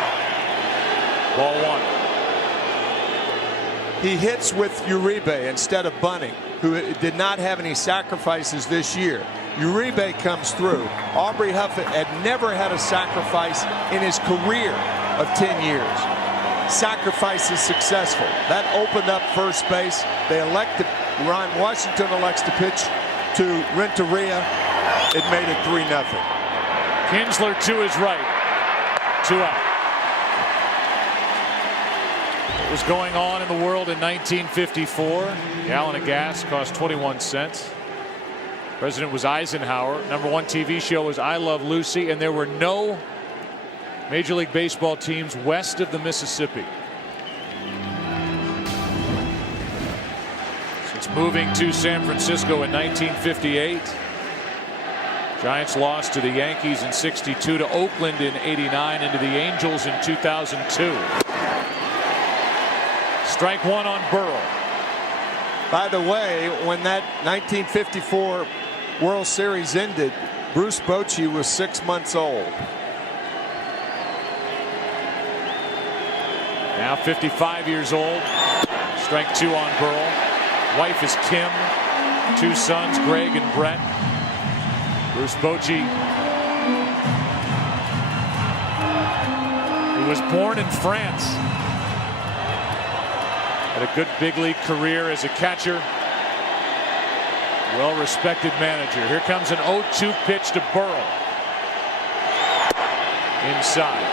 Ball 1. He hits with Uribe instead of Bunning, who did not have any sacrifices this year. Uribe comes through. Aubrey Huff had never had a sacrifice in his career of 10 years. Sacrifice is successful. That opened up first base. They elected, Ron Washington elects to pitch to Renteria. It made it 3-0. Kinsler to his right. 2 out. What was going on in the world in 1954? A gallon of gas cost 21 cents. President was Eisenhower. #1 TV show was I Love Lucy, and there were no Major League Baseball teams west of the Mississippi. Since moving to San Francisco in 1958, Giants lost to the Yankees in '62, to Oakland in '89, and to the Angels in 2002. Strike one on Burrow. By the way, when that 1954 World Series ended, Bruce Bochy was 6 months old. Now 55 years old. Strike two on Burrow. Wife is Kim. 2 sons, Greg and Brett. Bruce Bochy, who was born in France, had a good big league career as a catcher. Well-respected manager. Here comes an 0-2 pitch to Burrow. Inside.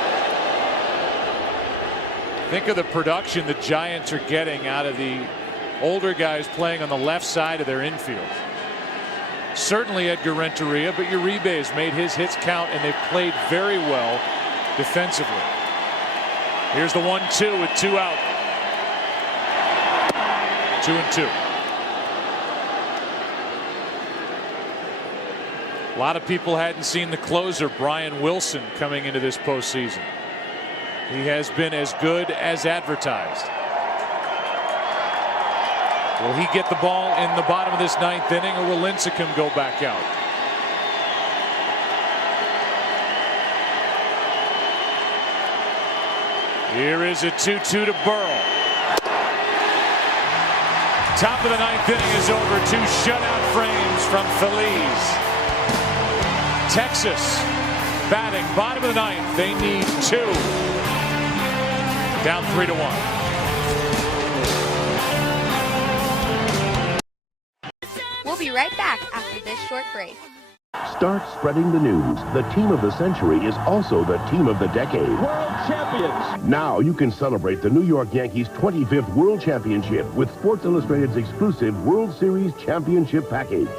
Think of the production the Giants are getting out of the older guys playing on the left side of their infield. Certainly Edgar Renteria, but Uribe has made his hits count, and they've played very well defensively. Here's the 1-2 with 2 out. 2-2. A lot of people hadn't seen the closer, Brian Wilson, coming into this postseason. He has been as good as advertised. Will he get the ball in the bottom of this 9th inning, or will Lincecum go back out? Here is a 2-2 to Burrow. Top of the 9th inning is over. 2 shutout frames from Feliz. Texas batting bottom of the 9th. They need 2. Down 3-1. We'll be right back after this short break. Start spreading the news. The team of the century is also the team of the decade. World champions. Now you can celebrate the New York Yankees' 25th World Championship with Sports Illustrated's exclusive World Series Championship package.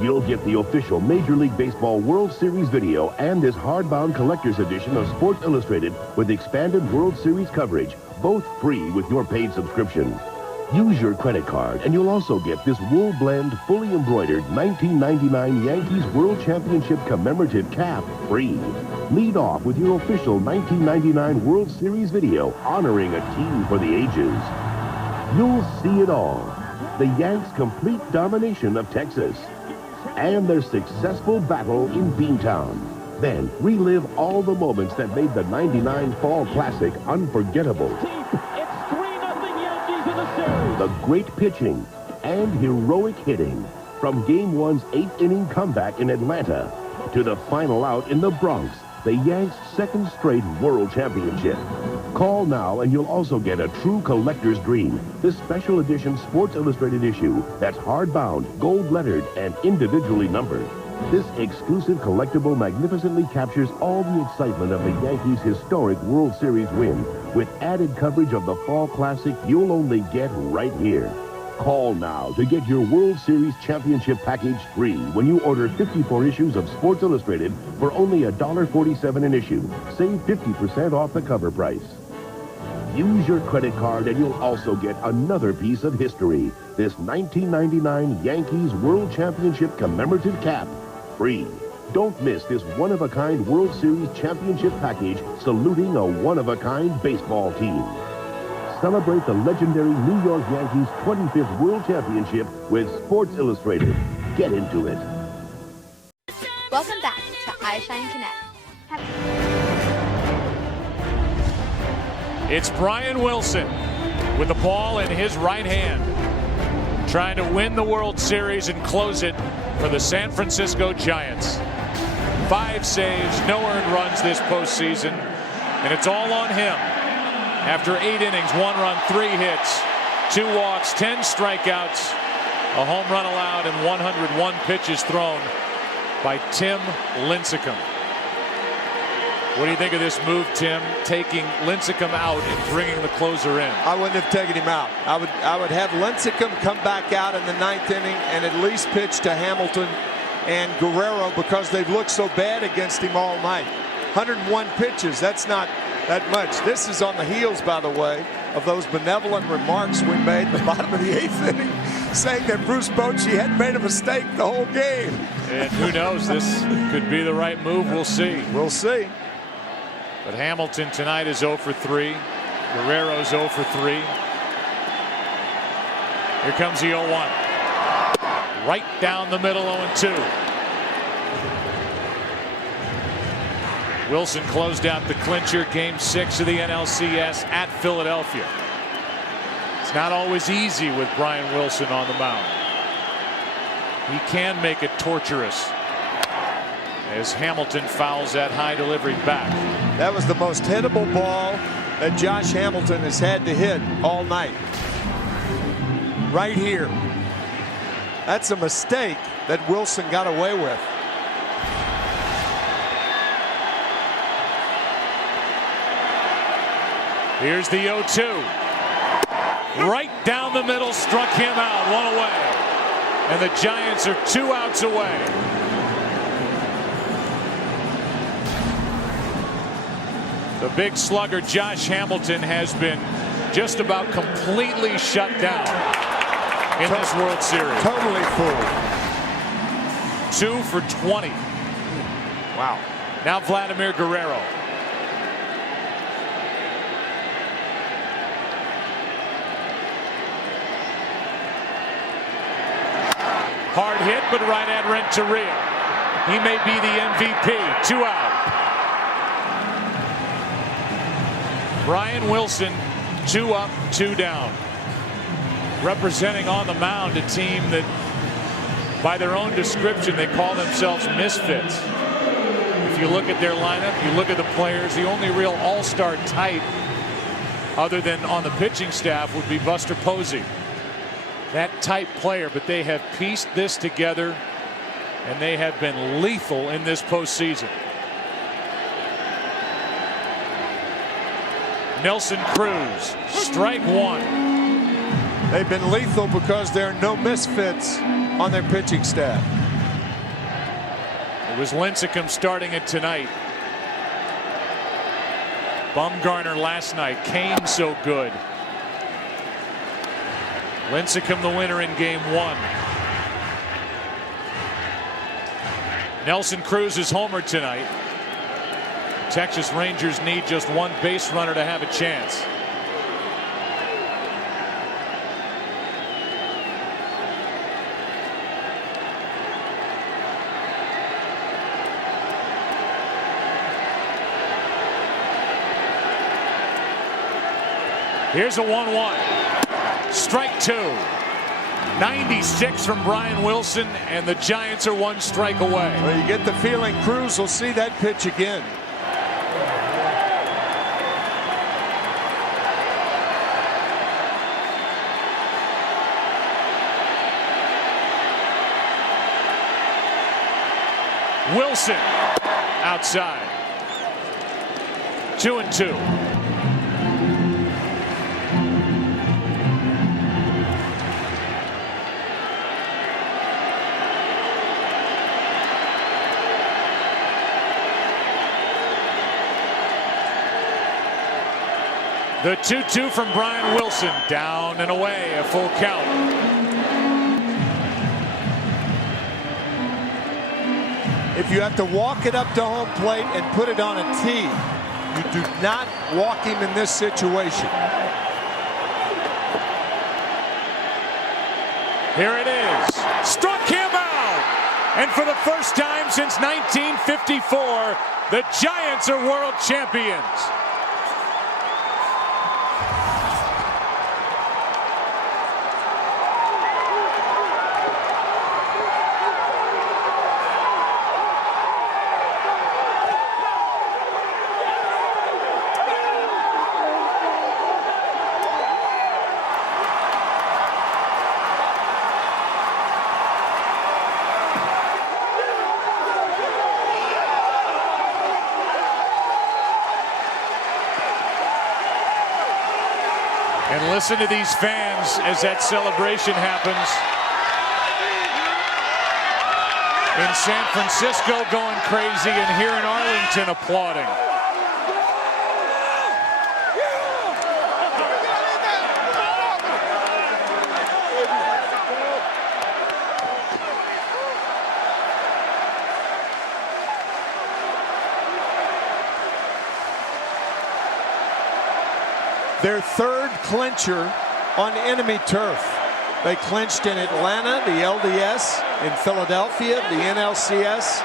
You'll get the official Major League Baseball World Series video and this hardbound collector's edition of Sports Illustrated with expanded World Series coverage, both free with your paid subscription. Use your credit card, and you'll also get this wool blend, fully embroidered 1999 Yankees World Championship commemorative cap free. Lead off with your official 1999 World Series video honoring a team for the ages. You'll see it all. The Yanks' complete domination of Texas and their successful battle in Beantown. Then relive all the moments that made the '99 Fall Classic unforgettable. The great pitching and heroic hitting from Game 1's 8th inning comeback in Atlanta to the final out in the Bronx, the Yanks' 2nd straight World Championship. Call now and you'll also get a true collector's dream, this special edition Sports Illustrated issue that's hardbound, gold-lettered, and individually numbered. This exclusive collectible magnificently captures all the excitement of the Yankees' historic World Series win with added coverage of the Fall Classic you'll only get right here. Call now to get your World Series Championship package free when you order 54 issues of Sports Illustrated for only $1.47 an issue. Save 50% off the cover price. Use your credit card and you'll also get another piece of history. This 1999 Yankees World Championship commemorative cap. Free. Don't miss this one-of-a-kind World Series Championship package saluting a one-of-a-kind baseball team. Celebrate the legendary New York Yankees 25th World Championship with Sports Illustrated. Get into it. Welcome back to iShine Connect. It's Brian Wilson with the ball in his right hand, trying to win the World Series and close it for the San Francisco Giants. 5 saves, no earned runs this postseason, and it's all on him. After 8 innings, 1 run, 3 hits, 2 walks, 10 strikeouts, a home run allowed, and 101 pitches thrown by Tim Lincecum. What do you think of this move, Tim, taking Lincecum out and bringing the closer in? I wouldn't have taken him out. I would have Lincecum come back out in the 9th inning and at least pitch to Hamilton and Guerrero because they've looked so bad against him all night. 101 pitches, that's not that much. This is on the heels, by the way, of those benevolent remarks we made at the bottom of the 8th inning, saying that Bruce Bochy hadn't made a mistake the whole game. And who knows, this could be the right move. We'll see. We'll see. But Hamilton tonight is 0 for 3. Guerrero's 0 for 3. Here comes the 0-1. Right down the middle, 0-2. Wilson closed out the clincher, Game 6 of the NLCS at Philadelphia. It's not always easy with Brian Wilson on the mound. He can make it torturous as Hamilton fouls that high delivery back. That was the most hittable ball that Josh Hamilton has had to hit all night. Right here. That's a mistake that Wilson got away with. Here's the 0-2. Right down the middle, struck him out, 1 away. And the Giants are 2 outs away. The big slugger Josh Hamilton has been just about completely shut down in this World Series. Totally fooled. 2 for 20. Wow. Now Vladimir Guerrero. Hard hit, but right at Renteria. He may be the MVP. 2 out. Brian Wilson, 2 up, 2 down. Representing on the mound a team that, by their own description, they call themselves misfits. If you look at their lineup, you look at the players, the only real all-star type other than on the pitching staff would be Buster Posey. That type player, but they have pieced this together and they have been lethal in this postseason. Nelson Cruz, strike 1. They've been lethal because there are no misfits on their pitching staff. It was Lincecum starting it tonight. Bumgarner last night. Kane so good. Lincecum the winner in Game 1. Nelson Cruz is homered tonight. Texas Rangers need just 1 base runner to have a chance. Here's a 1-1. Strike 2. 96 from Brian Wilson, and the Giants are 1 strike away. Well, you get the feeling Cruz will see that pitch again. Wilson outside. 2-2. The 2-2 from Brian Wilson, down and away, a full count. If you have to walk it up to home plate and put it on a tee, you do not walk him in this situation. Here it is. Struck him out. And for the first time since 1954, the Giants are world champions. And listen to these fans as that celebration happens. In San Francisco going crazy, and here in Arlington applauding. Their third clincher on enemy turf. They clinched in Atlanta, the LDS, in Philadelphia, the NLCS,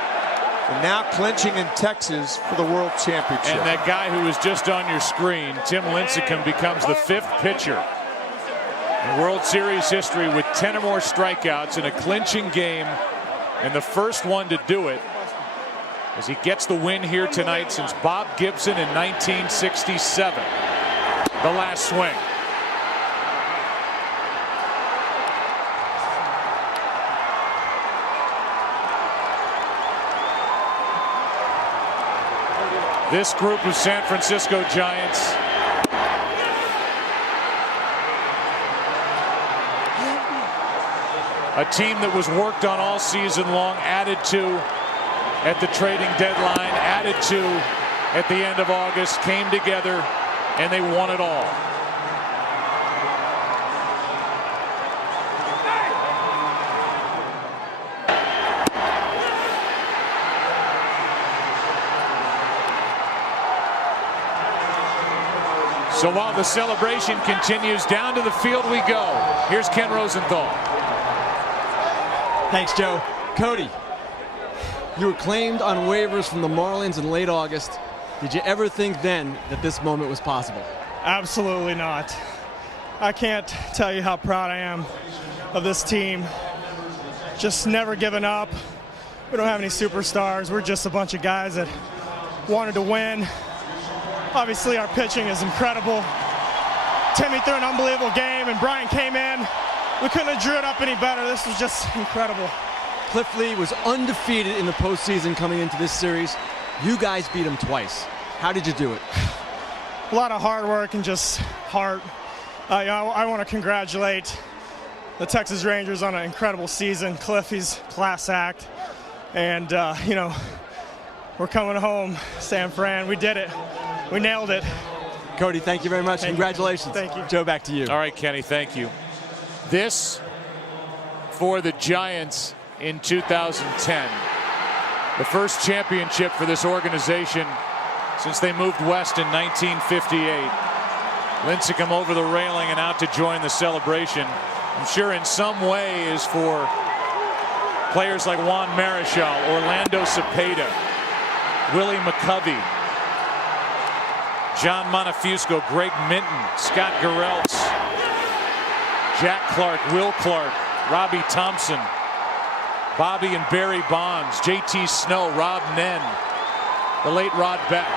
and now clinching in Texas for the World Championship. And that guy who was just on your screen, Tim Lincecum, becomes the 5th pitcher in World Series history with 10 or more strikeouts in a clinching game, and the first one to do it, as he gets the win here tonight since Bob Gibson in 1967. The last swing. This group of San Francisco Giants a team that was worked on all season long, added to at the trading deadline, added to at the end of August, came together, and they won it all. So while the celebration continues, down to the field we go. Here's Ken Rosenthal. Thanks, Joe. Cody, you were claimed on waivers from the Marlins in late August. Did you ever think then that this moment was possible? Absolutely not. I can't tell you how proud I am of this team. Just never giving up. We don't have any superstars. We're just a bunch of guys that wanted to win. Obviously, our pitching is incredible. Timmy threw an unbelievable game, and Brian came in. We couldn't have drew it up any better. This was just incredible. Cliff Lee was undefeated in the postseason coming into this series. You guys beat him twice. How did you do it? A lot of hard work and just heart. I want to congratulate the Texas Rangers on an incredible season. Cliff, he's class act. And, we're coming home, San Fran. We did it. We nailed it. Cody, thank you very much. Congratulations. Thank you. Joe, back to you. All right, Kenny, thank you. This for the Giants in 2010. The first championship for this organization since they moved west in 1958. Lincecum over the railing and out to join the celebration. I'm sure in some way is for players like Juan Marichal, Orlando Cepeda, Willie McCovey, John Montefiusco, Greg Minton, Scott Garrelts, Jack Clark, Will Clark, Robbie Thompson, Bobby and Barry Bonds, J.T. Snow, Rob Nen, the late Rod Beck.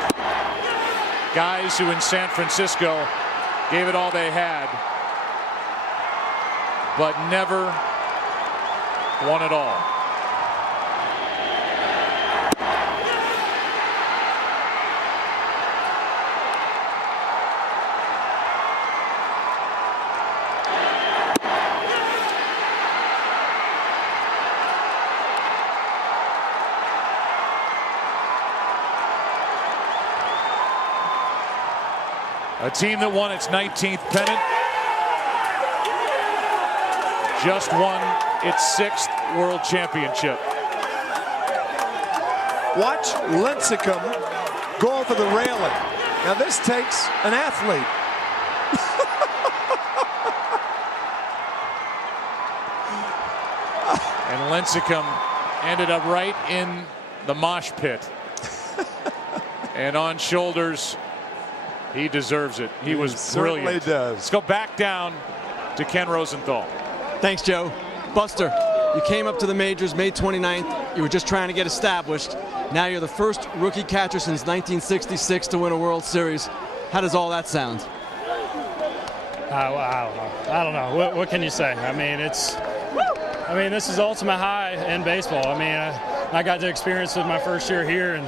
Guys who in San Francisco gave it all they had, but never won it all. A team that won its 19th pennant, just won its 6th World Championship. Watch Lincecum go over the railing. Now this takes an athlete. And Lincecum ended up right in the mosh pit. And on shoulders, he deserves it. He was brilliant. Certainly does. Let's go back down to Ken Rosenthal. Thanks, Joe. Buster, you came up to the majors May 29th. You were just trying to get established. Now you're the first rookie catcher since 1966 to win a World Series. How does all that sound? I don't know. What can you say? I mean, this is the ultimate high in baseball. I mean, I got to experience it my first year here, and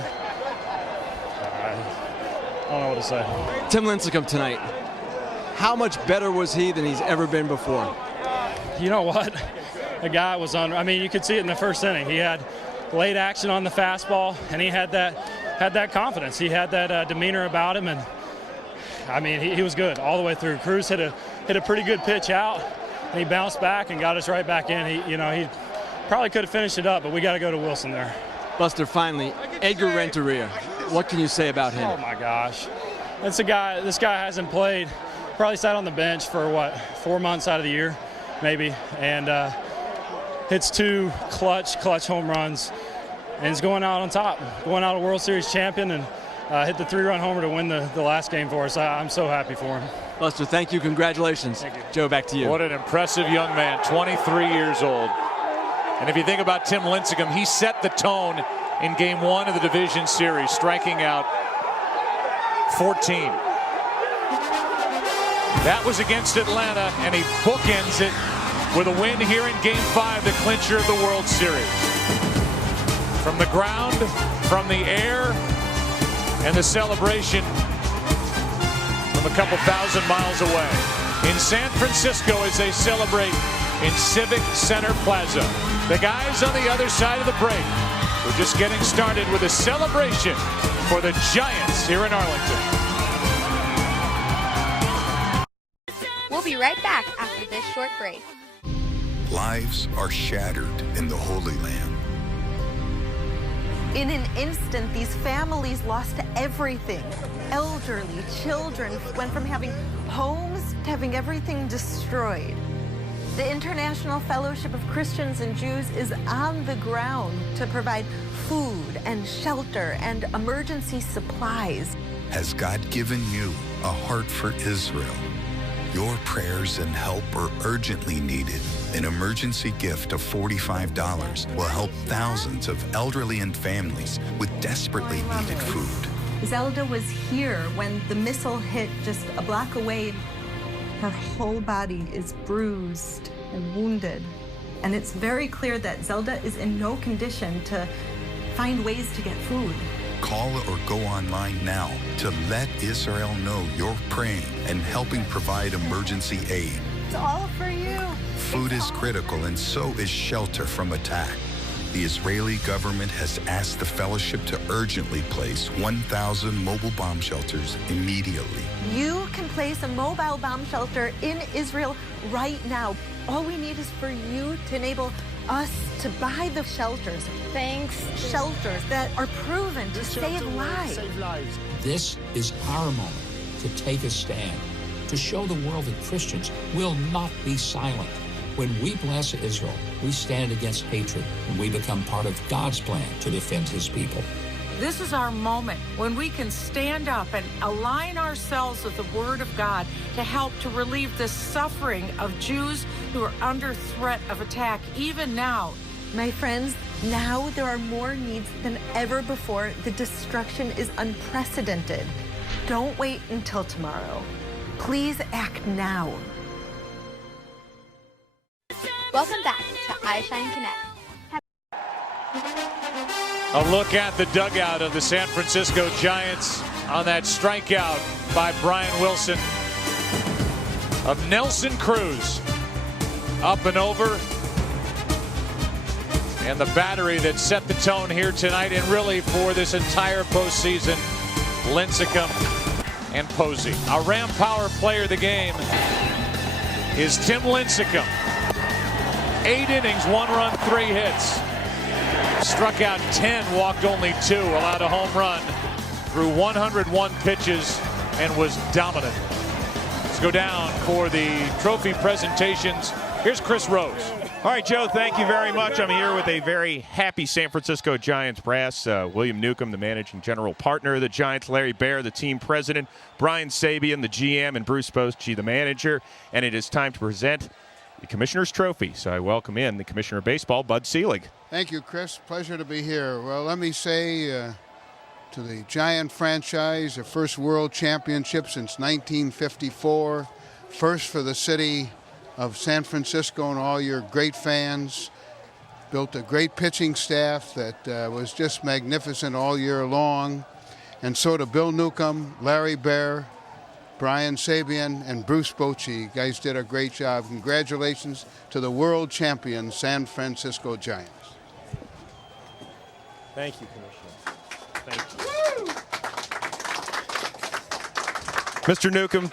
I don't know what to say. Tim Lincecum tonight. How much better was he than he's ever been before? You know what? The guy was on. I mean, you could see it in the first inning. He had late action on the fastball, and he had that confidence. He had that demeanor about him, and I mean, he was good all the way through. Cruz hit a pretty good pitch out, and he bounced back and got us right back in. He probably could have finished it up, but we got to go to Wilson there. Buster, finally, Edgar Renteria. What can you say about him? Oh my gosh, that's a guy. This guy hasn't played. Probably sat on the bench for what, 4 months out of the year, maybe, and hits 2 clutch home runs, and he's going out on top, going out a World Series champion, and hit the 3-run homer to win the last game for us. I'm so happy for him. Buster, thank you. Congratulations. Thank you. Joe, back to you. What an impressive young man, 23 years old. And if you think about Tim Lincecum, he set the tone in Game 1 of the division series, striking out 14. That was against Atlanta, and he bookends it with a win here in Game 5, the clincher of the World Series. From the ground, from the air, and the celebration from a couple thousand miles away. In San Francisco as they celebrate in Civic Center Plaza. The guys on the other side of the break were just getting started with a celebration for the Giants here in Arlington. We'll be right back after this short break. Lives are shattered in the Holy Land. In an instant, these families lost everything. Elderly, children went from having homes to having everything destroyed. The International Fellowship of Christians and Jews is on the ground to provide food and shelter and emergency supplies. Has God given you a heart for Israel? Your prayers and help are urgently needed. An emergency gift of $45 will help thousands of elderly and families with desperately needed food. Zelda was here when the missile hit just a block away. Her whole body is bruised and wounded. And it's very clear that Zelda is in no condition to find ways to get food. Call or go online now to let Israel know you're praying and helping provide emergency aid. It's all for you. Food is critical, and so is shelter from attack. The Israeli government has asked the fellowship to urgently place 1,000 mobile bomb shelters immediately. You can place a mobile bomb shelter in Israel right now. All we need is for you to enable us to buy the shelters. Thanks. Shelters that are proven to save lives. This is our moment to take a stand, to show the world that Christians will not be silent. When we bless Israel, we stand against hatred, and we become part of God's plan to defend his people. This is our moment when we can stand up and align ourselves with the Word of God to help to relieve the suffering of Jews who are under threat of attack, even now. My friends, now there are more needs than ever before. The destruction is unprecedented. Don't wait until tomorrow. Please act now. Welcome back to iShine Connect. A look at the dugout of the San Francisco Giants on that strikeout by Brian Wilson of Nelson Cruz. Up and over. And the battery that set the tone here tonight and really for this entire postseason, Lincecum and Posey. Our Ram Power player of the game is Tim Lincecum. 8 innings, 1 run, 3 hits. Struck out 10, walked only 2, allowed a home run through 101 pitches and was dominant. Let's go down for the trophy presentations. Here's Chris Rose. All right, Joe, thank you very much. I'm here with a very happy San Francisco Giants brass. William Newcomb, the managing general partner of the Giants, Larry Baer, the team president, Brian Sabian, the GM, and Bruce Bochy, the manager. And it is time to present the Commissioner's Trophy. So I welcome in the Commissioner of Baseball, Bud Selig. Thank you, Chris. Pleasure to be here. Well, let me say to the Giant franchise, their first world championship since 1954, first for the city of San Francisco and all your great fans. Built a great pitching staff that was just magnificent all year long. And so to Bill Newcomb, Larry Baer, Brian Sabian, and Bruce Bochy. You guys did a great job. Congratulations to the world champion San Francisco Giants. Thank you, Commissioner. Thank you. Mr. Newcomb,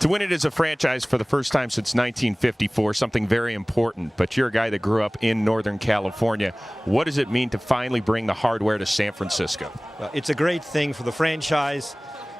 to win it as a franchise for the first time since 1954, something very important, but you're a guy that grew up in Northern California. What does it mean to finally bring the hardware to San Francisco? Well, it's a great thing for the franchise,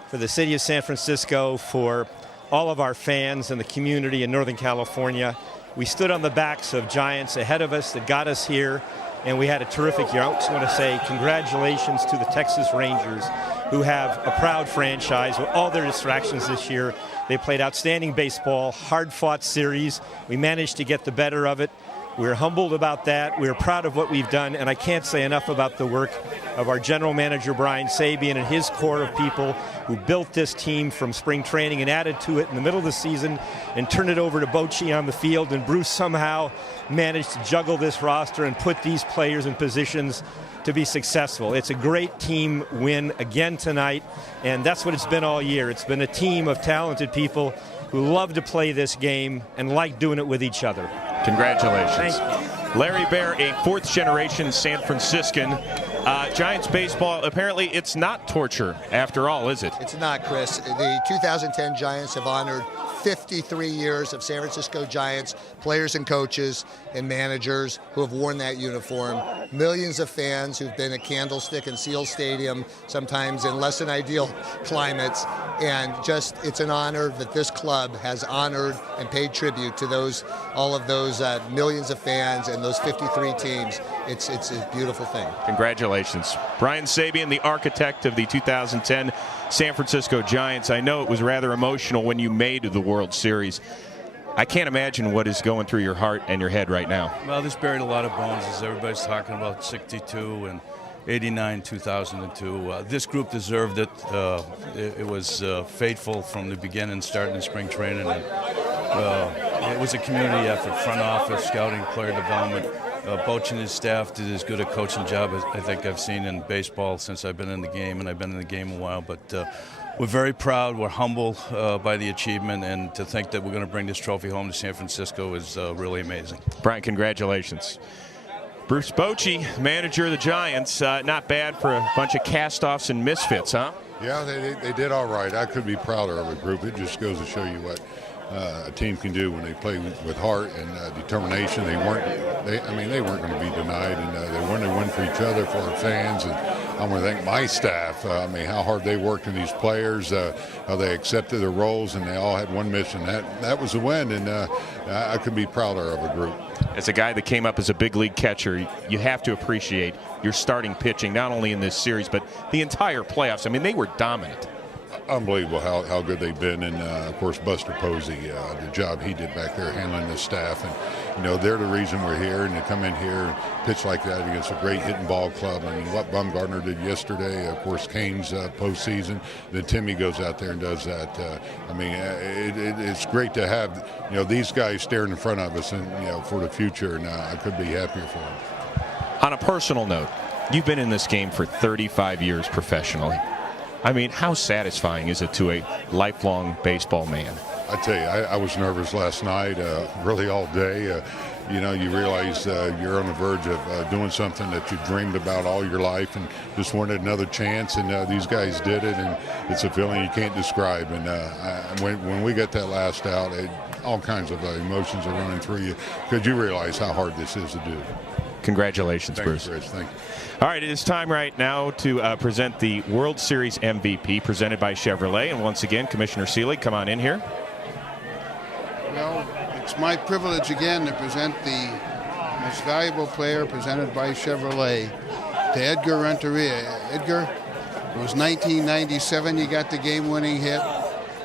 for the city of San Francisco, for all of our fans and the community in Northern California. We stood on the backs of giants ahead of us that got us here, and we had a terrific year. I just want to say congratulations to the Texas Rangers, who have a proud franchise with all their distractions this year. They played outstanding baseball, hard-fought series. We managed to get the better of it. We're humbled about that. We're proud of what we've done, and I can't say enough about the work of our general manager, Brian Sabian, and his core of people who built this team from spring training and added to it in the middle of the season and turned it over to Bochy on the field. And Bruce somehow managed to juggle this roster and put these players in positions to be successful. It's a great team win again tonight, and that's what it's been all year. It's been a team of talented people who love to play this game and like doing it with each other. Congratulations. Larry Baer, a fourth-generation San Franciscan. Giants baseball, apparently it's not torture after all, is it? It's not, Chris. The 2010 Giants have honored 53 years of San Francisco Giants players and coaches and managers who have worn that uniform. Millions of fans who've been at Candlestick and Seal Stadium, sometimes in less than ideal climates. And just, it's an honor that this club has honored and paid tribute to all of those millions of fans and those 53 teams. It's a beautiful thing. Congratulations. Brian Sabian, the architect of the 2010 San Francisco Giants. I know it was rather emotional when you made the World Series. I can't imagine what is going through your heart and your head right now. Well, this buried a lot of bones, as everybody's talking about 62 and 89, 2002. This group deserved it. It was fateful from the beginning, starting in spring training. And, it was a community effort, front office, scouting, player development. Boch and his staff did as good a coaching job as I think I've seen in baseball since I've been in the game, and I've been in the game a while. But we're very proud, we're humble by the achievement, and to think that we're going to bring this trophy home to San Francisco is really amazing. Brian, congratulations. Bruce Bochy, manager of the Giants. Not bad for a bunch of cast-offs and misfits, huh? Yeah, they did all right. I could be prouder of a group. It just goes to show you what a team can do when they play with heart and determination. They weren't going to be denied, and they wanted to win for each other, for our fans. And I want to thank my staff. How hard they worked in these players, how they accepted their roles, and they all had one mission. That was a win, and I could be prouder of a group. As a guy that came up as a big league catcher, you have to appreciate your starting pitching, not only in this series, but the entire playoffs. They were dominant. Unbelievable how good they've been, and of course Buster Posey, the job he did back there handling the staff, and they're the reason we're here, and to come in here and pitch like that against a great hitting ball club. What Bumgarner did yesterday, of course Kane's postseason, then Timmy goes out there and does that. It's great to have these guys staring in front of us, and for the future, and I could be happier for them. On a personal note, you've been in this game for 35 years professionally. How satisfying is it to a lifelong baseball man? I tell you, I was nervous last night, really all day. You realize you're on the verge of doing something that you dreamed about all your life and just wanted another chance, and these guys did it, and it's a feeling you can't describe. And when we got that last out, all kinds of emotions are running through you because you realize how hard this is to do. Congratulations, Bruce. Bruce. Thank you. All right, it is time right now to present the World Series MVP presented by Chevrolet. And once again, Commissioner Seelig, come on in here. Well, it's my privilege again to present the most valuable player presented by Chevrolet to Edgar Renteria. Edgar, it was 1997 you got the game-winning hit.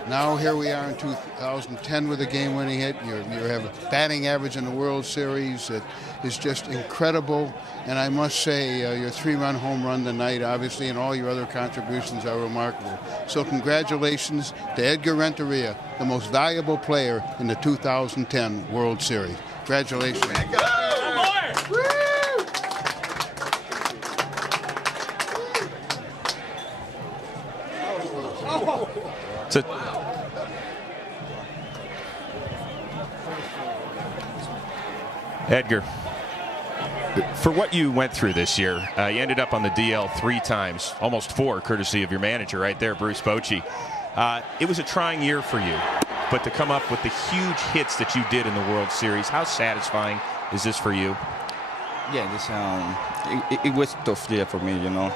Now here we are in 2010 with a game-winning hit. You have a batting average in the World Series that is just incredible. And I must say, your 3-run home run tonight, obviously, and all your other contributions are remarkable. So congratulations to Edgar Renteria, the most valuable player in the 2010 World Series. Congratulations. Edgar, for what you went through this year, you ended up on the DL 3 times, almost 4, courtesy of your manager right there, Bruce Bochy. It was a trying year for you, but to come up with the huge hits that you did in the World Series, how satisfying is this for you? Yeah, it was a tough year for me, you know,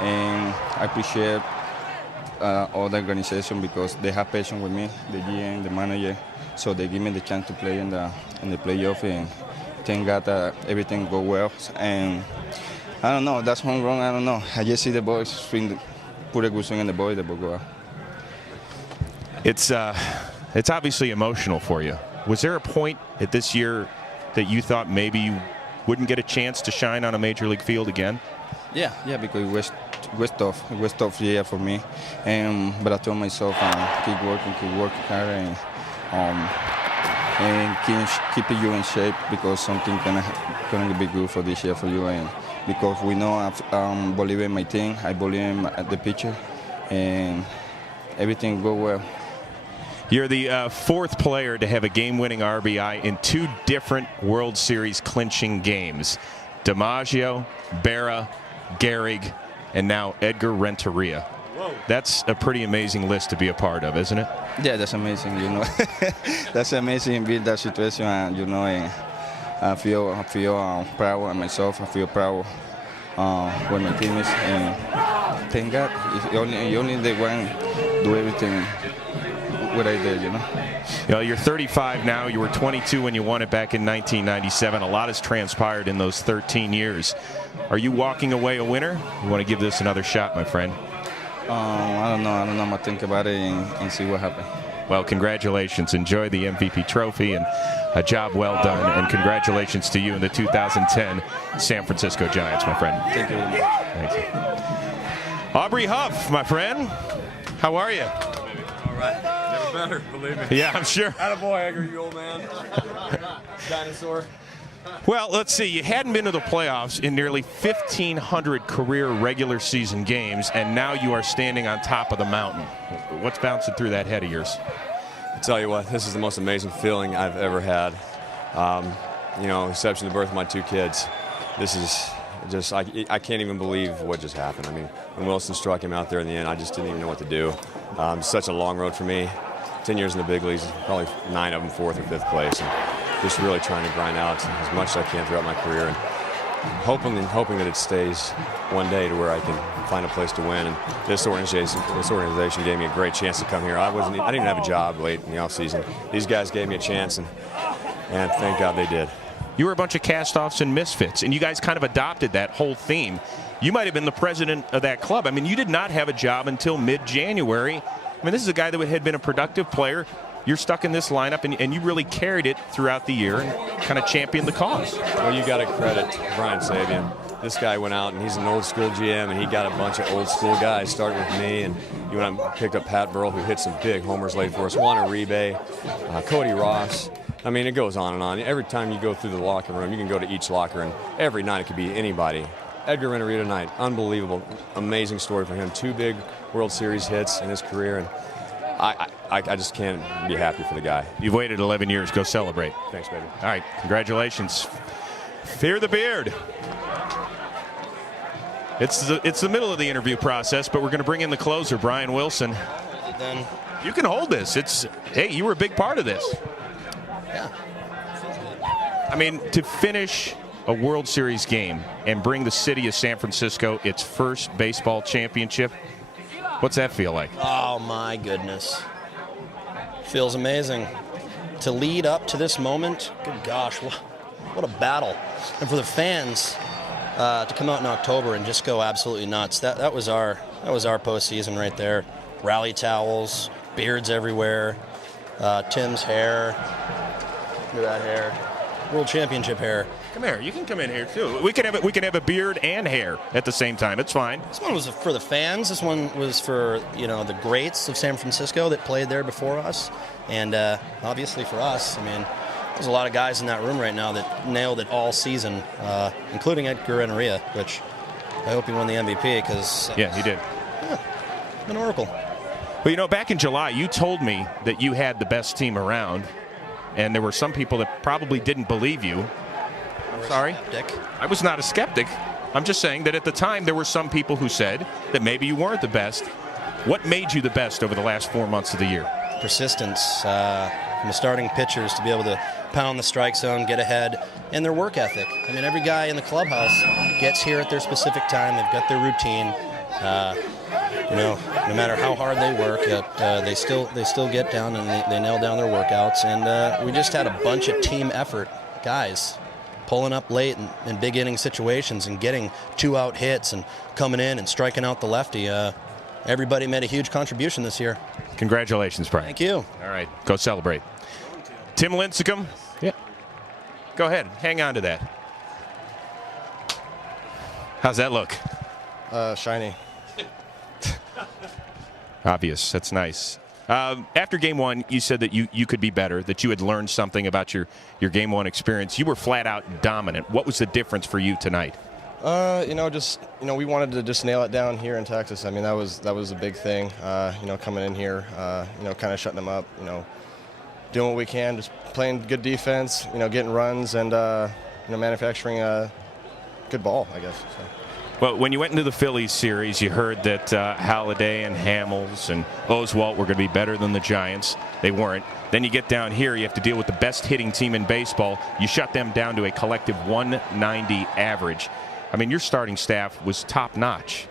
and I appreciate all the organization because they have patience with me, the GM, the manager, so they give me the chance to play in the playoff, and thank God that everything go well. And I don't know, that's home run, I don't know. I just see the boys swing, put a good swing in the ball go out. It's obviously emotional for you. Was there a point at this year that you thought maybe you wouldn't get a chance to shine on a major league field again? Yeah, because it was tough. It was a tough year for me, but I told myself, keep working hard, and keep you in shape because something gonna be good for this year for you, and because we know I believe in my team, I believe in the pitcher, and everything go well. You're the 4th player to have a game-winning RBI in 2 different World Series clinching games. DiMaggio, Berra, Gehrig, and now Edgar Renteria. Whoa. That's a pretty amazing list to be a part of, isn't it? Yeah, that's amazing, you know. That's amazing being that situation, you know, and I feel proud of myself. I feel proud with my teammates, and thank God, you only the one do everything what I did, you know. You know, you're 35 now. You were 22 when you won it back in 1997. A lot has transpired in those 13 years. Are you walking away a winner? You want to give this another shot, my friend? I don't know. I'm going to think about it and see what happens. Well, congratulations. Enjoy the MVP trophy and a job well done. And congratulations to you and the 2010 San Francisco Giants, my friend. Thank you very much. Thank you. Aubrey Huff, my friend. How are you? All right. Never better, believe me. Yeah, I'm sure. Attaboy, Edgar, you old man. Dinosaur. Well, let's see. You hadn't been to the playoffs in nearly 1,500 career regular season games, and now you are standing on top of the mountain. What's bouncing through that head of yours? I tell you what, this is the most amazing feeling I've ever had. You know, exception to the birth of my 2 kids. This is just, I can't even believe what just happened. I mean, when Wilson struck him out there in the end, I just didn't even know what to do. Such a long road for me. 10 years in the big leagues, probably 9 of them 4th or 5th place. And just really trying to grind out as much as I can throughout my career, and hoping that it stays one day to where I can find a place to win. And this organization gave me a great chance to come here. I didn't even have a job late in the offseason. These guys gave me a chance, and thank God they did. You were a bunch of cast-offs and misfits, and you guys kind of adopted that whole theme. You might have been the president of that club. I mean, you did not have a job until mid-January. I mean, this is a guy that had been a productive player. You're stuck in this lineup, and you really carried it throughout the year and kind of championed the cause. Well, you got to credit Brian Sabian. This guy went out, and he's an old-school GM, and he got a bunch of old-school guys, starting with me, and you went out and picked up Pat Burrell, who hit some big homers late for us, Juan Uribe, Cody Ross. I mean, it goes on and on. Every time you go through the locker room, you can go to each locker, and every night it could be anybody. Edgar Renteria tonight, unbelievable, amazing story for him. 2 big World Series hits in his career, and I just can't be happy for the guy. You've waited 11 years. Go celebrate. Thanks, baby. All right, congratulations. Fear the beard. It's the middle of the interview process, but we're going to bring in the closer, Brian Wilson. Then you can hold this. Hey, you were a big part of this. Yeah. I mean, to finish a World Series game and bring the city of San Francisco its first baseball championship, what's that feel like? Oh, my goodness. Feels amazing. To lead up to this moment, good gosh, what a battle. And for the fans to come out in October and just go absolutely nuts, that was our postseason right there. Rally towels, beards everywhere, Tim's hair. Look at that hair. World Championship hair. Come here. You can come in here too. We can have a beard and hair at the same time. It's fine. This one was for the fans. This one was for the greats of San Francisco that played there before us, and obviously for us. I mean, there's a lot of guys in that room right now that nailed it all season, including Edgar Renteria, which I hope he won the MVP because. Yeah, he did. Yeah, an oracle. Well, you know, back in July, you told me that you had the best team around, and there were some people that probably didn't believe you. Sorry? I was not a skeptic. I'm just saying that at the time there were some people who said that maybe you weren't the best. What made you the best over the last 4 months of the year? Persistence from the starting pitchers to be able to pound the strike zone, get ahead, and their work ethic. I mean, every guy in the clubhouse gets here at their specific time. They've got their routine. You know, no matter how hard they work, they still get down and they nail down their workouts. And we just had a bunch of team effort guys pulling up late in big inning situations and getting 2-out hits and coming in and striking out the lefty. Everybody made a huge contribution this year. Congratulations, Brian. Thank you. All right, go celebrate. Tim Lincecum. Yeah. Go ahead. Hang on to that. How's that look? Shiny. Obvious. That's nice. After game one, you said that you could be better, that you had learned something about your game one experience. You were flat out dominant. What was the difference for you tonight? We wanted to just nail it down here in Texas. I mean, that was a big thing. Coming in here, kind of shutting them up. Doing what we can, just playing good defense. Getting runs and manufacturing a good ball, I guess. So. Well, when you went into the Phillies series, you heard that Halladay and Hamels and Oswalt were going to be better than the Giants. They weren't. Then you get down here, you have to deal with the best hitting team in baseball. You shut them down to a collective 190 average. I mean, your starting staff was top-notch.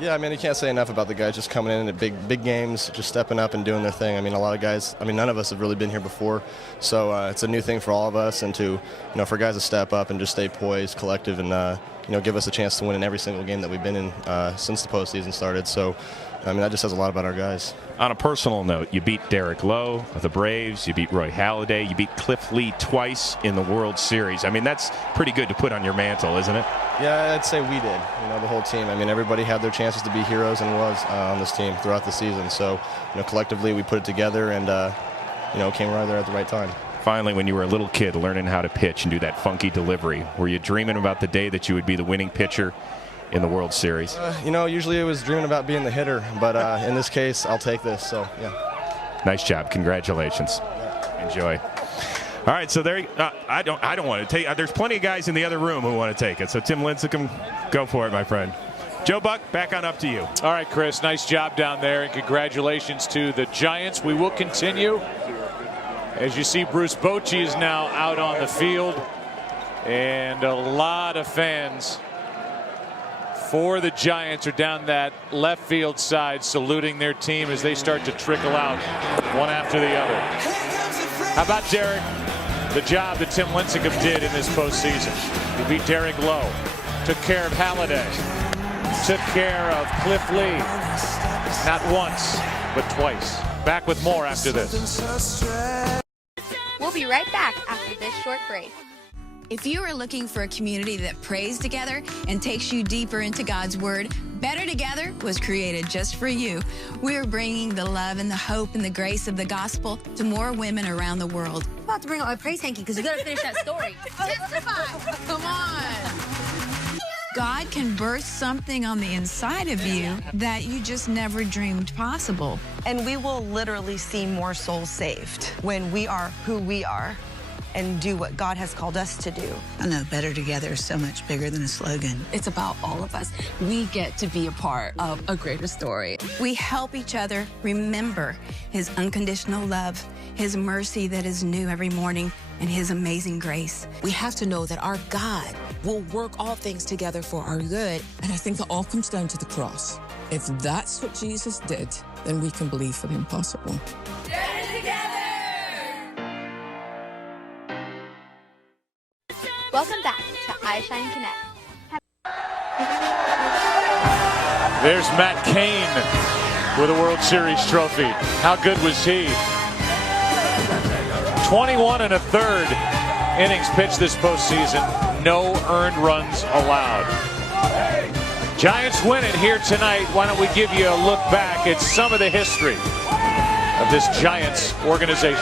Yeah, I mean, you can't say enough about the guys just coming in at big games, just stepping up and doing their thing. I mean, a lot of guys, none of us have really been here before, so it's a new thing for all of us, and for guys to step up and just stay poised, collective, and give us a chance to win in every single game that we've been in since the postseason started. So, that just says a lot about our guys. On a personal note, you beat Derek Lowe of the Braves, you beat Roy Halladay, you beat Cliff Lee twice in the World Series. I mean, that's pretty good to put on your mantle, isn't it? Yeah, I'd say we did, the whole team. I mean, everybody had their chances to be heroes and was on this team throughout the season. So, collectively we put it together and, came right there at the right time. Finally, when you were a little kid learning how to pitch and do that funky delivery, were you dreaming about the day that you would be the winning pitcher in the World Series? Usually it was dreaming about being the hitter, but in this case, I'll take this, so yeah. Nice job. Congratulations. Enjoy. All right, so there. I don't want to take. There's plenty of guys in the other room who want to take it. So Tim Lincecum, go for it, my friend. Joe Buck, back on up to you. All right, Chris. Nice job down there, and congratulations to the Giants. We will continue. As you see, Bruce Bochy is now out on the field, and a lot of fans for the Giants are down that left field side saluting their team as they start to trickle out one after the other. How about Derek? The job that Tim Lincecum did in this postseason. He beat Derek Lowe, took care of Halladay, took care of Cliff Lee, not once, but twice. Back with more after this. We'll be right back after this short break. If you are looking for a community that prays together and takes you deeper into God's Word, Better Together was created just for you. We are bringing the love and the hope and the grace of the gospel to more women around the world. I'm about to bring out my praise hanky because you got to finish that story. Testify! Come on! God can birth something on the inside of you that you just never dreamed possible. And we will literally see more souls saved when we are who we are and do what God has called us to do. I know Better Together is so much bigger than a slogan. It's about all of us. We get to be a part of a greater story. We help each other remember His unconditional love, His mercy that is new every morning, and His amazing grace. We have to know that our God will work all things together for our good. And I think that all comes down to the cross. If that's what Jesus did, then we can believe for the impossible. Better Together! Welcome back to iShine Connect. There's Matt Cain with a World Series trophy. How good was he? 21 1/3 innings pitched this postseason. No earned runs allowed. Giants win it here tonight. Why don't we give you a look back at some of the history of this Giants organization.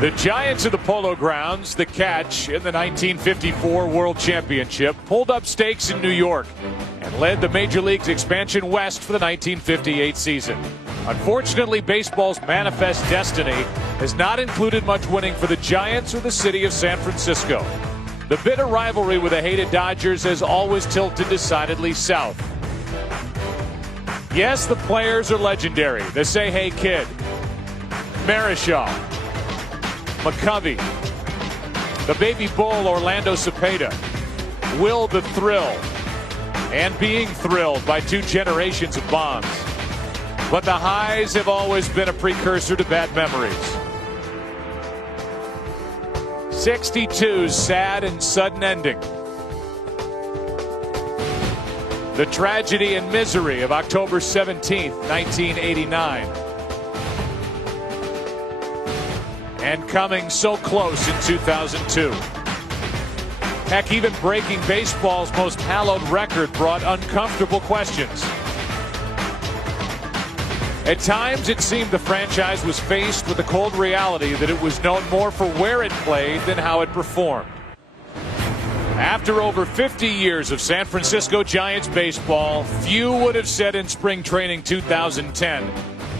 The Giants of the Polo Grounds, the catch in the 1954 World Championship, pulled up stakes in New York and led the Major League's expansion west for the 1958 season. Unfortunately, baseball's manifest destiny has not included much winning for the Giants or the city of San Francisco. The bitter rivalry with the hated Dodgers has always tilted decidedly south. Yes, the players are legendary. The Say Hey Kid, Marischal, McCovey, the Baby Bull Orlando Cepeda, Will the Thrill, and being thrilled by two generations of Bonds. But the highs have always been a precursor to bad memories. 62's sad and sudden ending. The tragedy and misery of October 17th, 1989. And coming so close in 2002. Heck, even breaking baseball's most hallowed record brought uncomfortable questions. At times, it seemed the franchise was faced with the cold reality that it was known more for where it played than how it performed. After over 50 years of San Francisco Giants baseball, few would have said in spring training 2010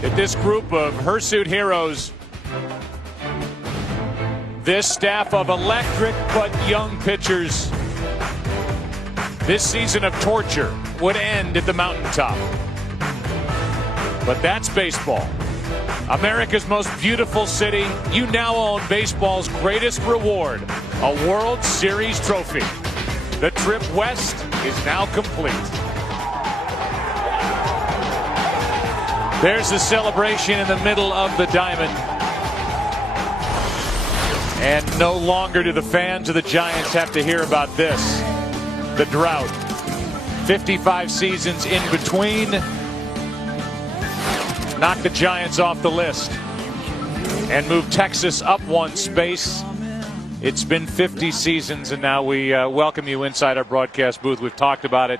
that this group of hirsute heroes, this staff of electric but young pitchers, this season of torture would end at the mountaintop. But that's baseball. America's most beautiful city. You now own baseball's greatest reward, a World Series trophy. The trip west is now complete. There's the celebration in the middle of the diamond. And no longer do the fans of the Giants have to hear about this. The drought. 55 seasons in between. Knock the Giants off the list and move Texas up one space. It's been 50 seasons, and now we welcome you inside our broadcast booth. We've talked about it.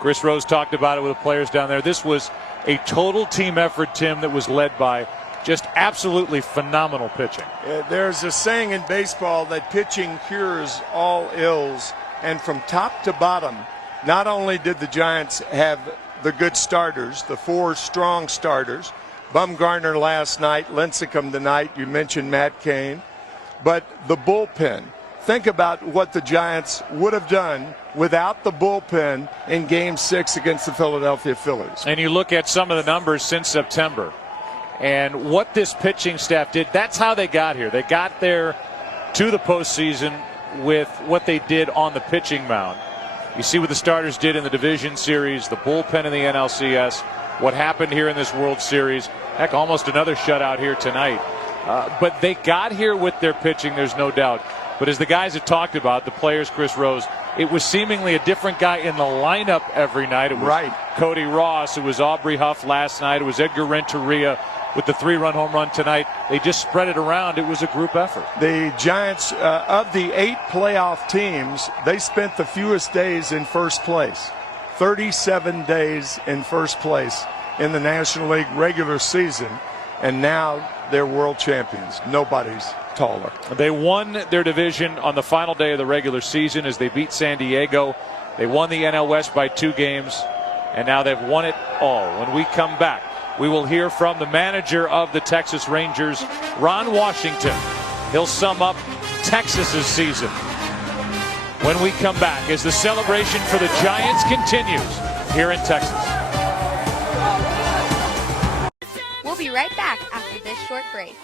Chris Rose talked about it with the players down there. This was a total team effort, Tim, that was led by just absolutely phenomenal pitching. There's a saying in baseball that pitching cures all ills, and from top to bottom, not only did the Giants have the good starters, the four strong starters, Bumgarner last night, Lincecum tonight, you mentioned Matt Cain, but the bullpen. Think about what the Giants would have done without the bullpen in Game 6 against the Philadelphia Phillies. And you look at some of the numbers since September and what this pitching staff did. That's how they got here. They got there to the postseason with what they did on the pitching mound. You see what the starters did in the division series, the bullpen in the NLCS, what happened here in this World Series. Heck, almost another shutout here tonight. But they got here with their pitching, there's no doubt. But as the guys have talked about, the players, Chris Rose, it was seemingly a different guy in the lineup every night. It was Cody Ross. It was Aubrey Huff last night. It was Edgar Renteria with the 3-run home run tonight. They just spread it around. It was a group effort. The Giants, of the 8 playoff teams, they spent the fewest days in first place. 37 days in first place in the National League regular season, and now they're world champions. Nobody's taller. They won their division on the final day of the regular season as they beat San Diego. They won the NL West by 2 games, and now they've won it all. When we come back, we will hear from the manager of the Texas Rangers, Ron Washington. He'll sum up Texas's season when we come back as the celebration for the Giants continues here in Texas. We'll be right back after this short break.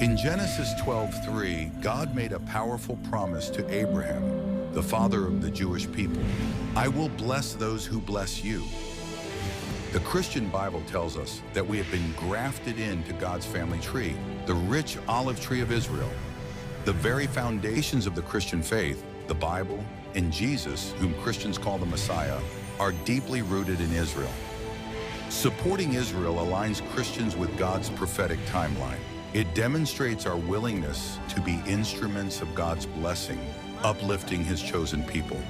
In Genesis 12:3, God made a powerful promise to Abraham, the father of the Jewish people. I will bless those who bless you. The Christian Bible tells us that we have been grafted into God's family tree, the rich olive tree of Israel. The very foundations of the Christian faith, the Bible, and Jesus, whom Christians call the Messiah, are deeply rooted in Israel. Supporting Israel aligns Christians with God's prophetic timeline. It demonstrates our willingness to be instruments of God's blessing, uplifting His chosen people.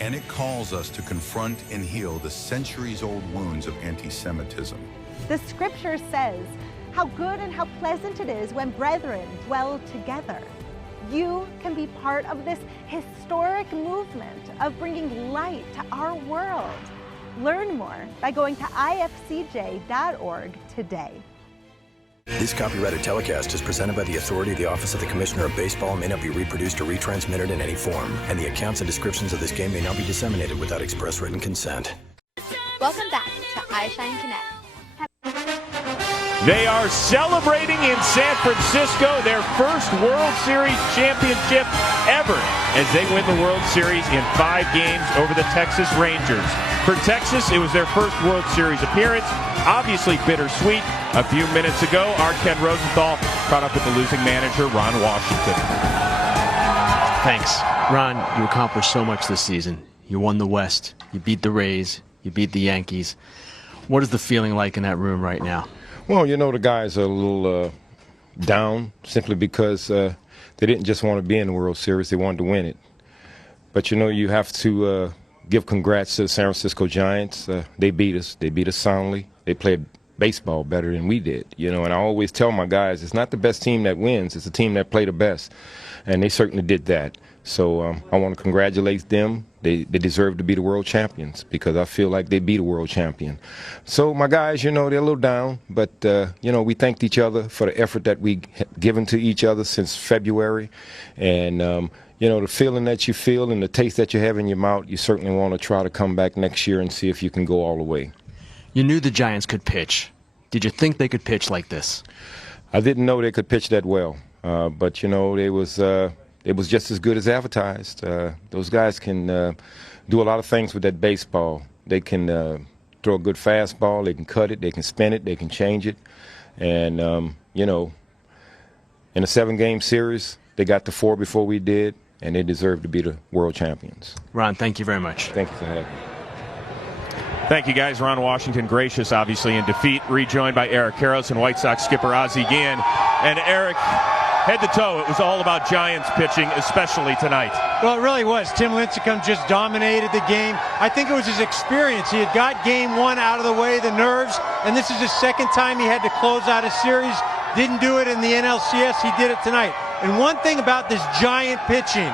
And it calls us to confront and heal the centuries-old wounds of anti-Semitism. The scripture says how good and how pleasant it is when brethren dwell together. You can be part of this historic movement of bringing light to our world. Learn more by going to ifcj.org today. This copyrighted telecast is presented by the authority of the Office of the Commissioner of Baseball and may not be reproduced or retransmitted in any form. And the accounts and descriptions of this game may not be disseminated without express written consent. Welcome back to iShine Connect. They are celebrating in San Francisco their first World Series championship ever as they win the World Series in 5 games over the Texas Rangers. For Texas, it was their first World Series appearance. Obviously bittersweet. A few minutes ago, our Ken Rosenthal caught up with the losing manager, Ron Washington. Thanks. Ron, you accomplished so much this season. You won the West. You beat the Rays. You beat the Yankees. What is the feeling like in that room right now? Well, you know, the guys are a little down simply because they didn't just want to be in the World Series. They wanted to win it. But, you know, you have to give congrats to the San Francisco Giants. They beat us. They beat us soundly. They played baseball better than we did, you know. And I always tell my guys, it's not the best team that wins. It's the team that played the best. And they certainly did that. So I want to congratulate them. They deserve to be the world champions because I feel like they beat a world champion. So my guys, you know, they're a little down, but, you know, we thanked each other for the effort that we given to each other since February. And, you know, the feeling that you feel and the taste that you have in your mouth, you certainly want to try to come back next year and see if you can go all the way. You knew the Giants could pitch. Did you think they could pitch like this? I didn't know they could pitch that well, but, you know, it was just as good as advertised. Those guys can do a lot of things with that baseball. They can throw a good fastball, they can cut it, they can spin it, they can change it. And, you know, in a 7-game series, they got to 4 before we did, and they deserve to be the world champions. Ron, thank you very much. Thank you for having me. Thank you, guys. Ron Washington, gracious, obviously, in defeat. Rejoined by Eric Karros and White Sox skipper Ozzie Guillen. And Eric, head to toe, it was all about Giants pitching, especially tonight. Well, it really was. Tim Lincecum just dominated the game. I think it was his experience. He had got game 1 out of the way, the nerves, and this is the second time he had to close out a series. Didn't do it in the NLCS. He did it tonight. And one thing about this Giant pitching,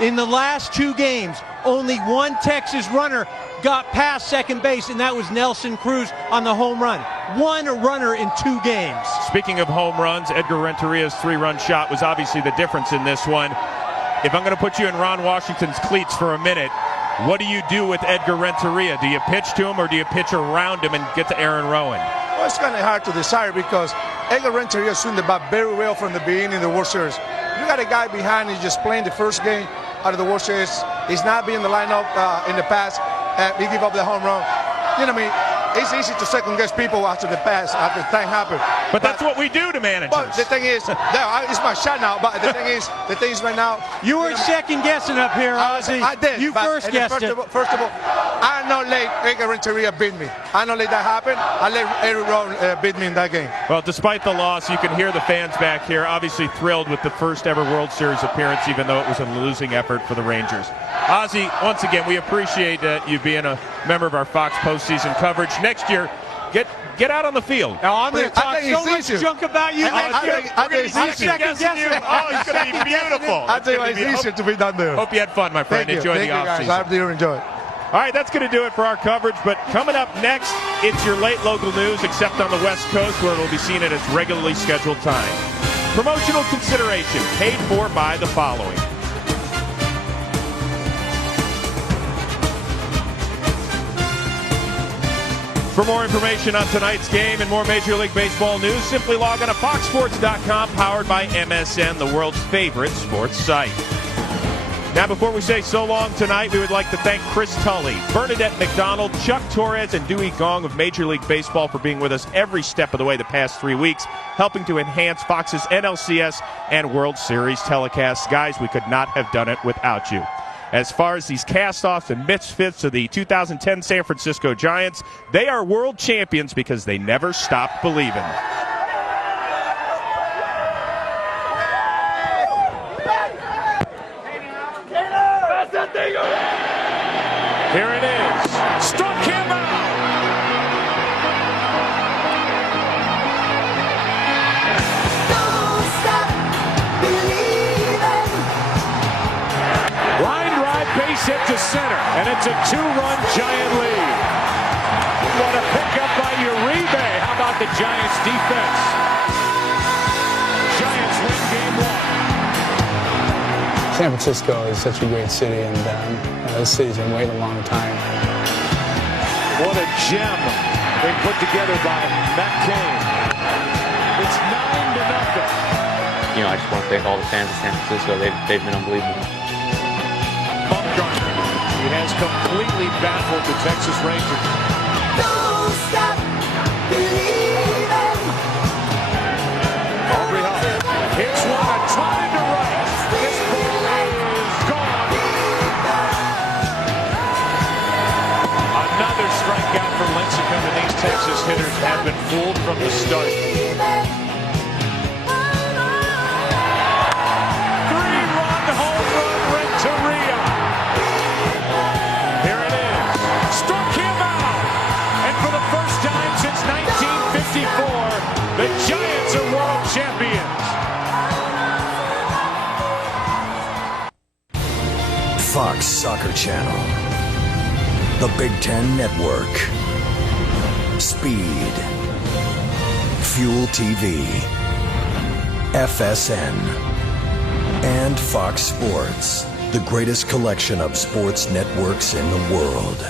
in the last 2 games, only one Texas runner got past second base, and that was Nelson Cruz on the home run. One runner in 2 games. Speaking of home runs, Edgar Renteria's 3-run shot was obviously the difference in this one. If I'm going to put you in Ron Washington's cleats for a minute, what do you do with Edgar Renteria? Do you pitch to him or do you pitch around him and get to Aaron Rowan? Well, it's kind of hard to decide because Edgar Renteria swung the bat very well from the beginning of the World Series. You got a guy behind, he's just playing the first game out of the World Series. He's not being in the lineup in the past. He gave up the home run. You know what I mean? It's easy to second-guess people after the pass, after the thing happened. But that's what we do to managers. But the thing is, it's my shot now, but the thing is right now... You were second-guessing up here, Ozzie. I did. You first guessed it. First of all, I not let Edgar Renteria beat me. I don't let that happen. I let Aaron Rowan beat me in that game. Well, despite the loss, you can hear the fans back here obviously thrilled with the first ever World Series appearance, even though it was a losing effort for the Rangers. Ozzie, once again, we appreciate you being a member of our Fox postseason coverage. Next year, get out on the field. Now, I'm going to talk so much junk about you. I think he's going to be beautiful. I tell you what, it's easier to be done there. Hope you had fun, my friend. Enjoy the offseason. I hope you enjoy it. All right, that's going to do it for our coverage. But coming up next, it's your late local news, except on the West Coast, where it will be seen at its regularly scheduled time. Promotional consideration paid for by the following. For more information on tonight's game and more Major League Baseball news, simply log on to foxsports.com, powered by MSN, the world's favorite sports site. Now, before we say so long tonight, we would like to thank Chris Tully, Bernadette McDonald, Chuck Torres, and Dewey Gong of Major League Baseball for being with us every step of the way the past 3 weeks, helping to enhance Fox's NLCS and World Series telecasts. Guys, we could not have done it without you. As far as these cast-offs and misfits of the 2010 San Francisco Giants, they are world champions because they never stopped believing. Here it is. Struck him out. hit to center, and it's a 2-run Giant lead. What a pickup by Uribe. How about the Giants defense? Giants win game 1. San Francisco is such a great city, and this city's been waiting a long time. What a gem they put together by Matt Cain. It's 9-0. You know, I just want to thank all the fans of San Francisco. They've been unbelievable. Bumgarner, he has completely baffled the Texas Rangers. Don't stop believing. Aubrey Hall hits one, a trotted to right. This ball is gone. Another strikeout for Lincecum, and these Texas hitters have been fooled from the start. The Giants are world champions. Fox Soccer Channel, the Big Ten Network, Speed, Fuel TV, FSN, and Fox Sports, the greatest collection of sports networks in the world.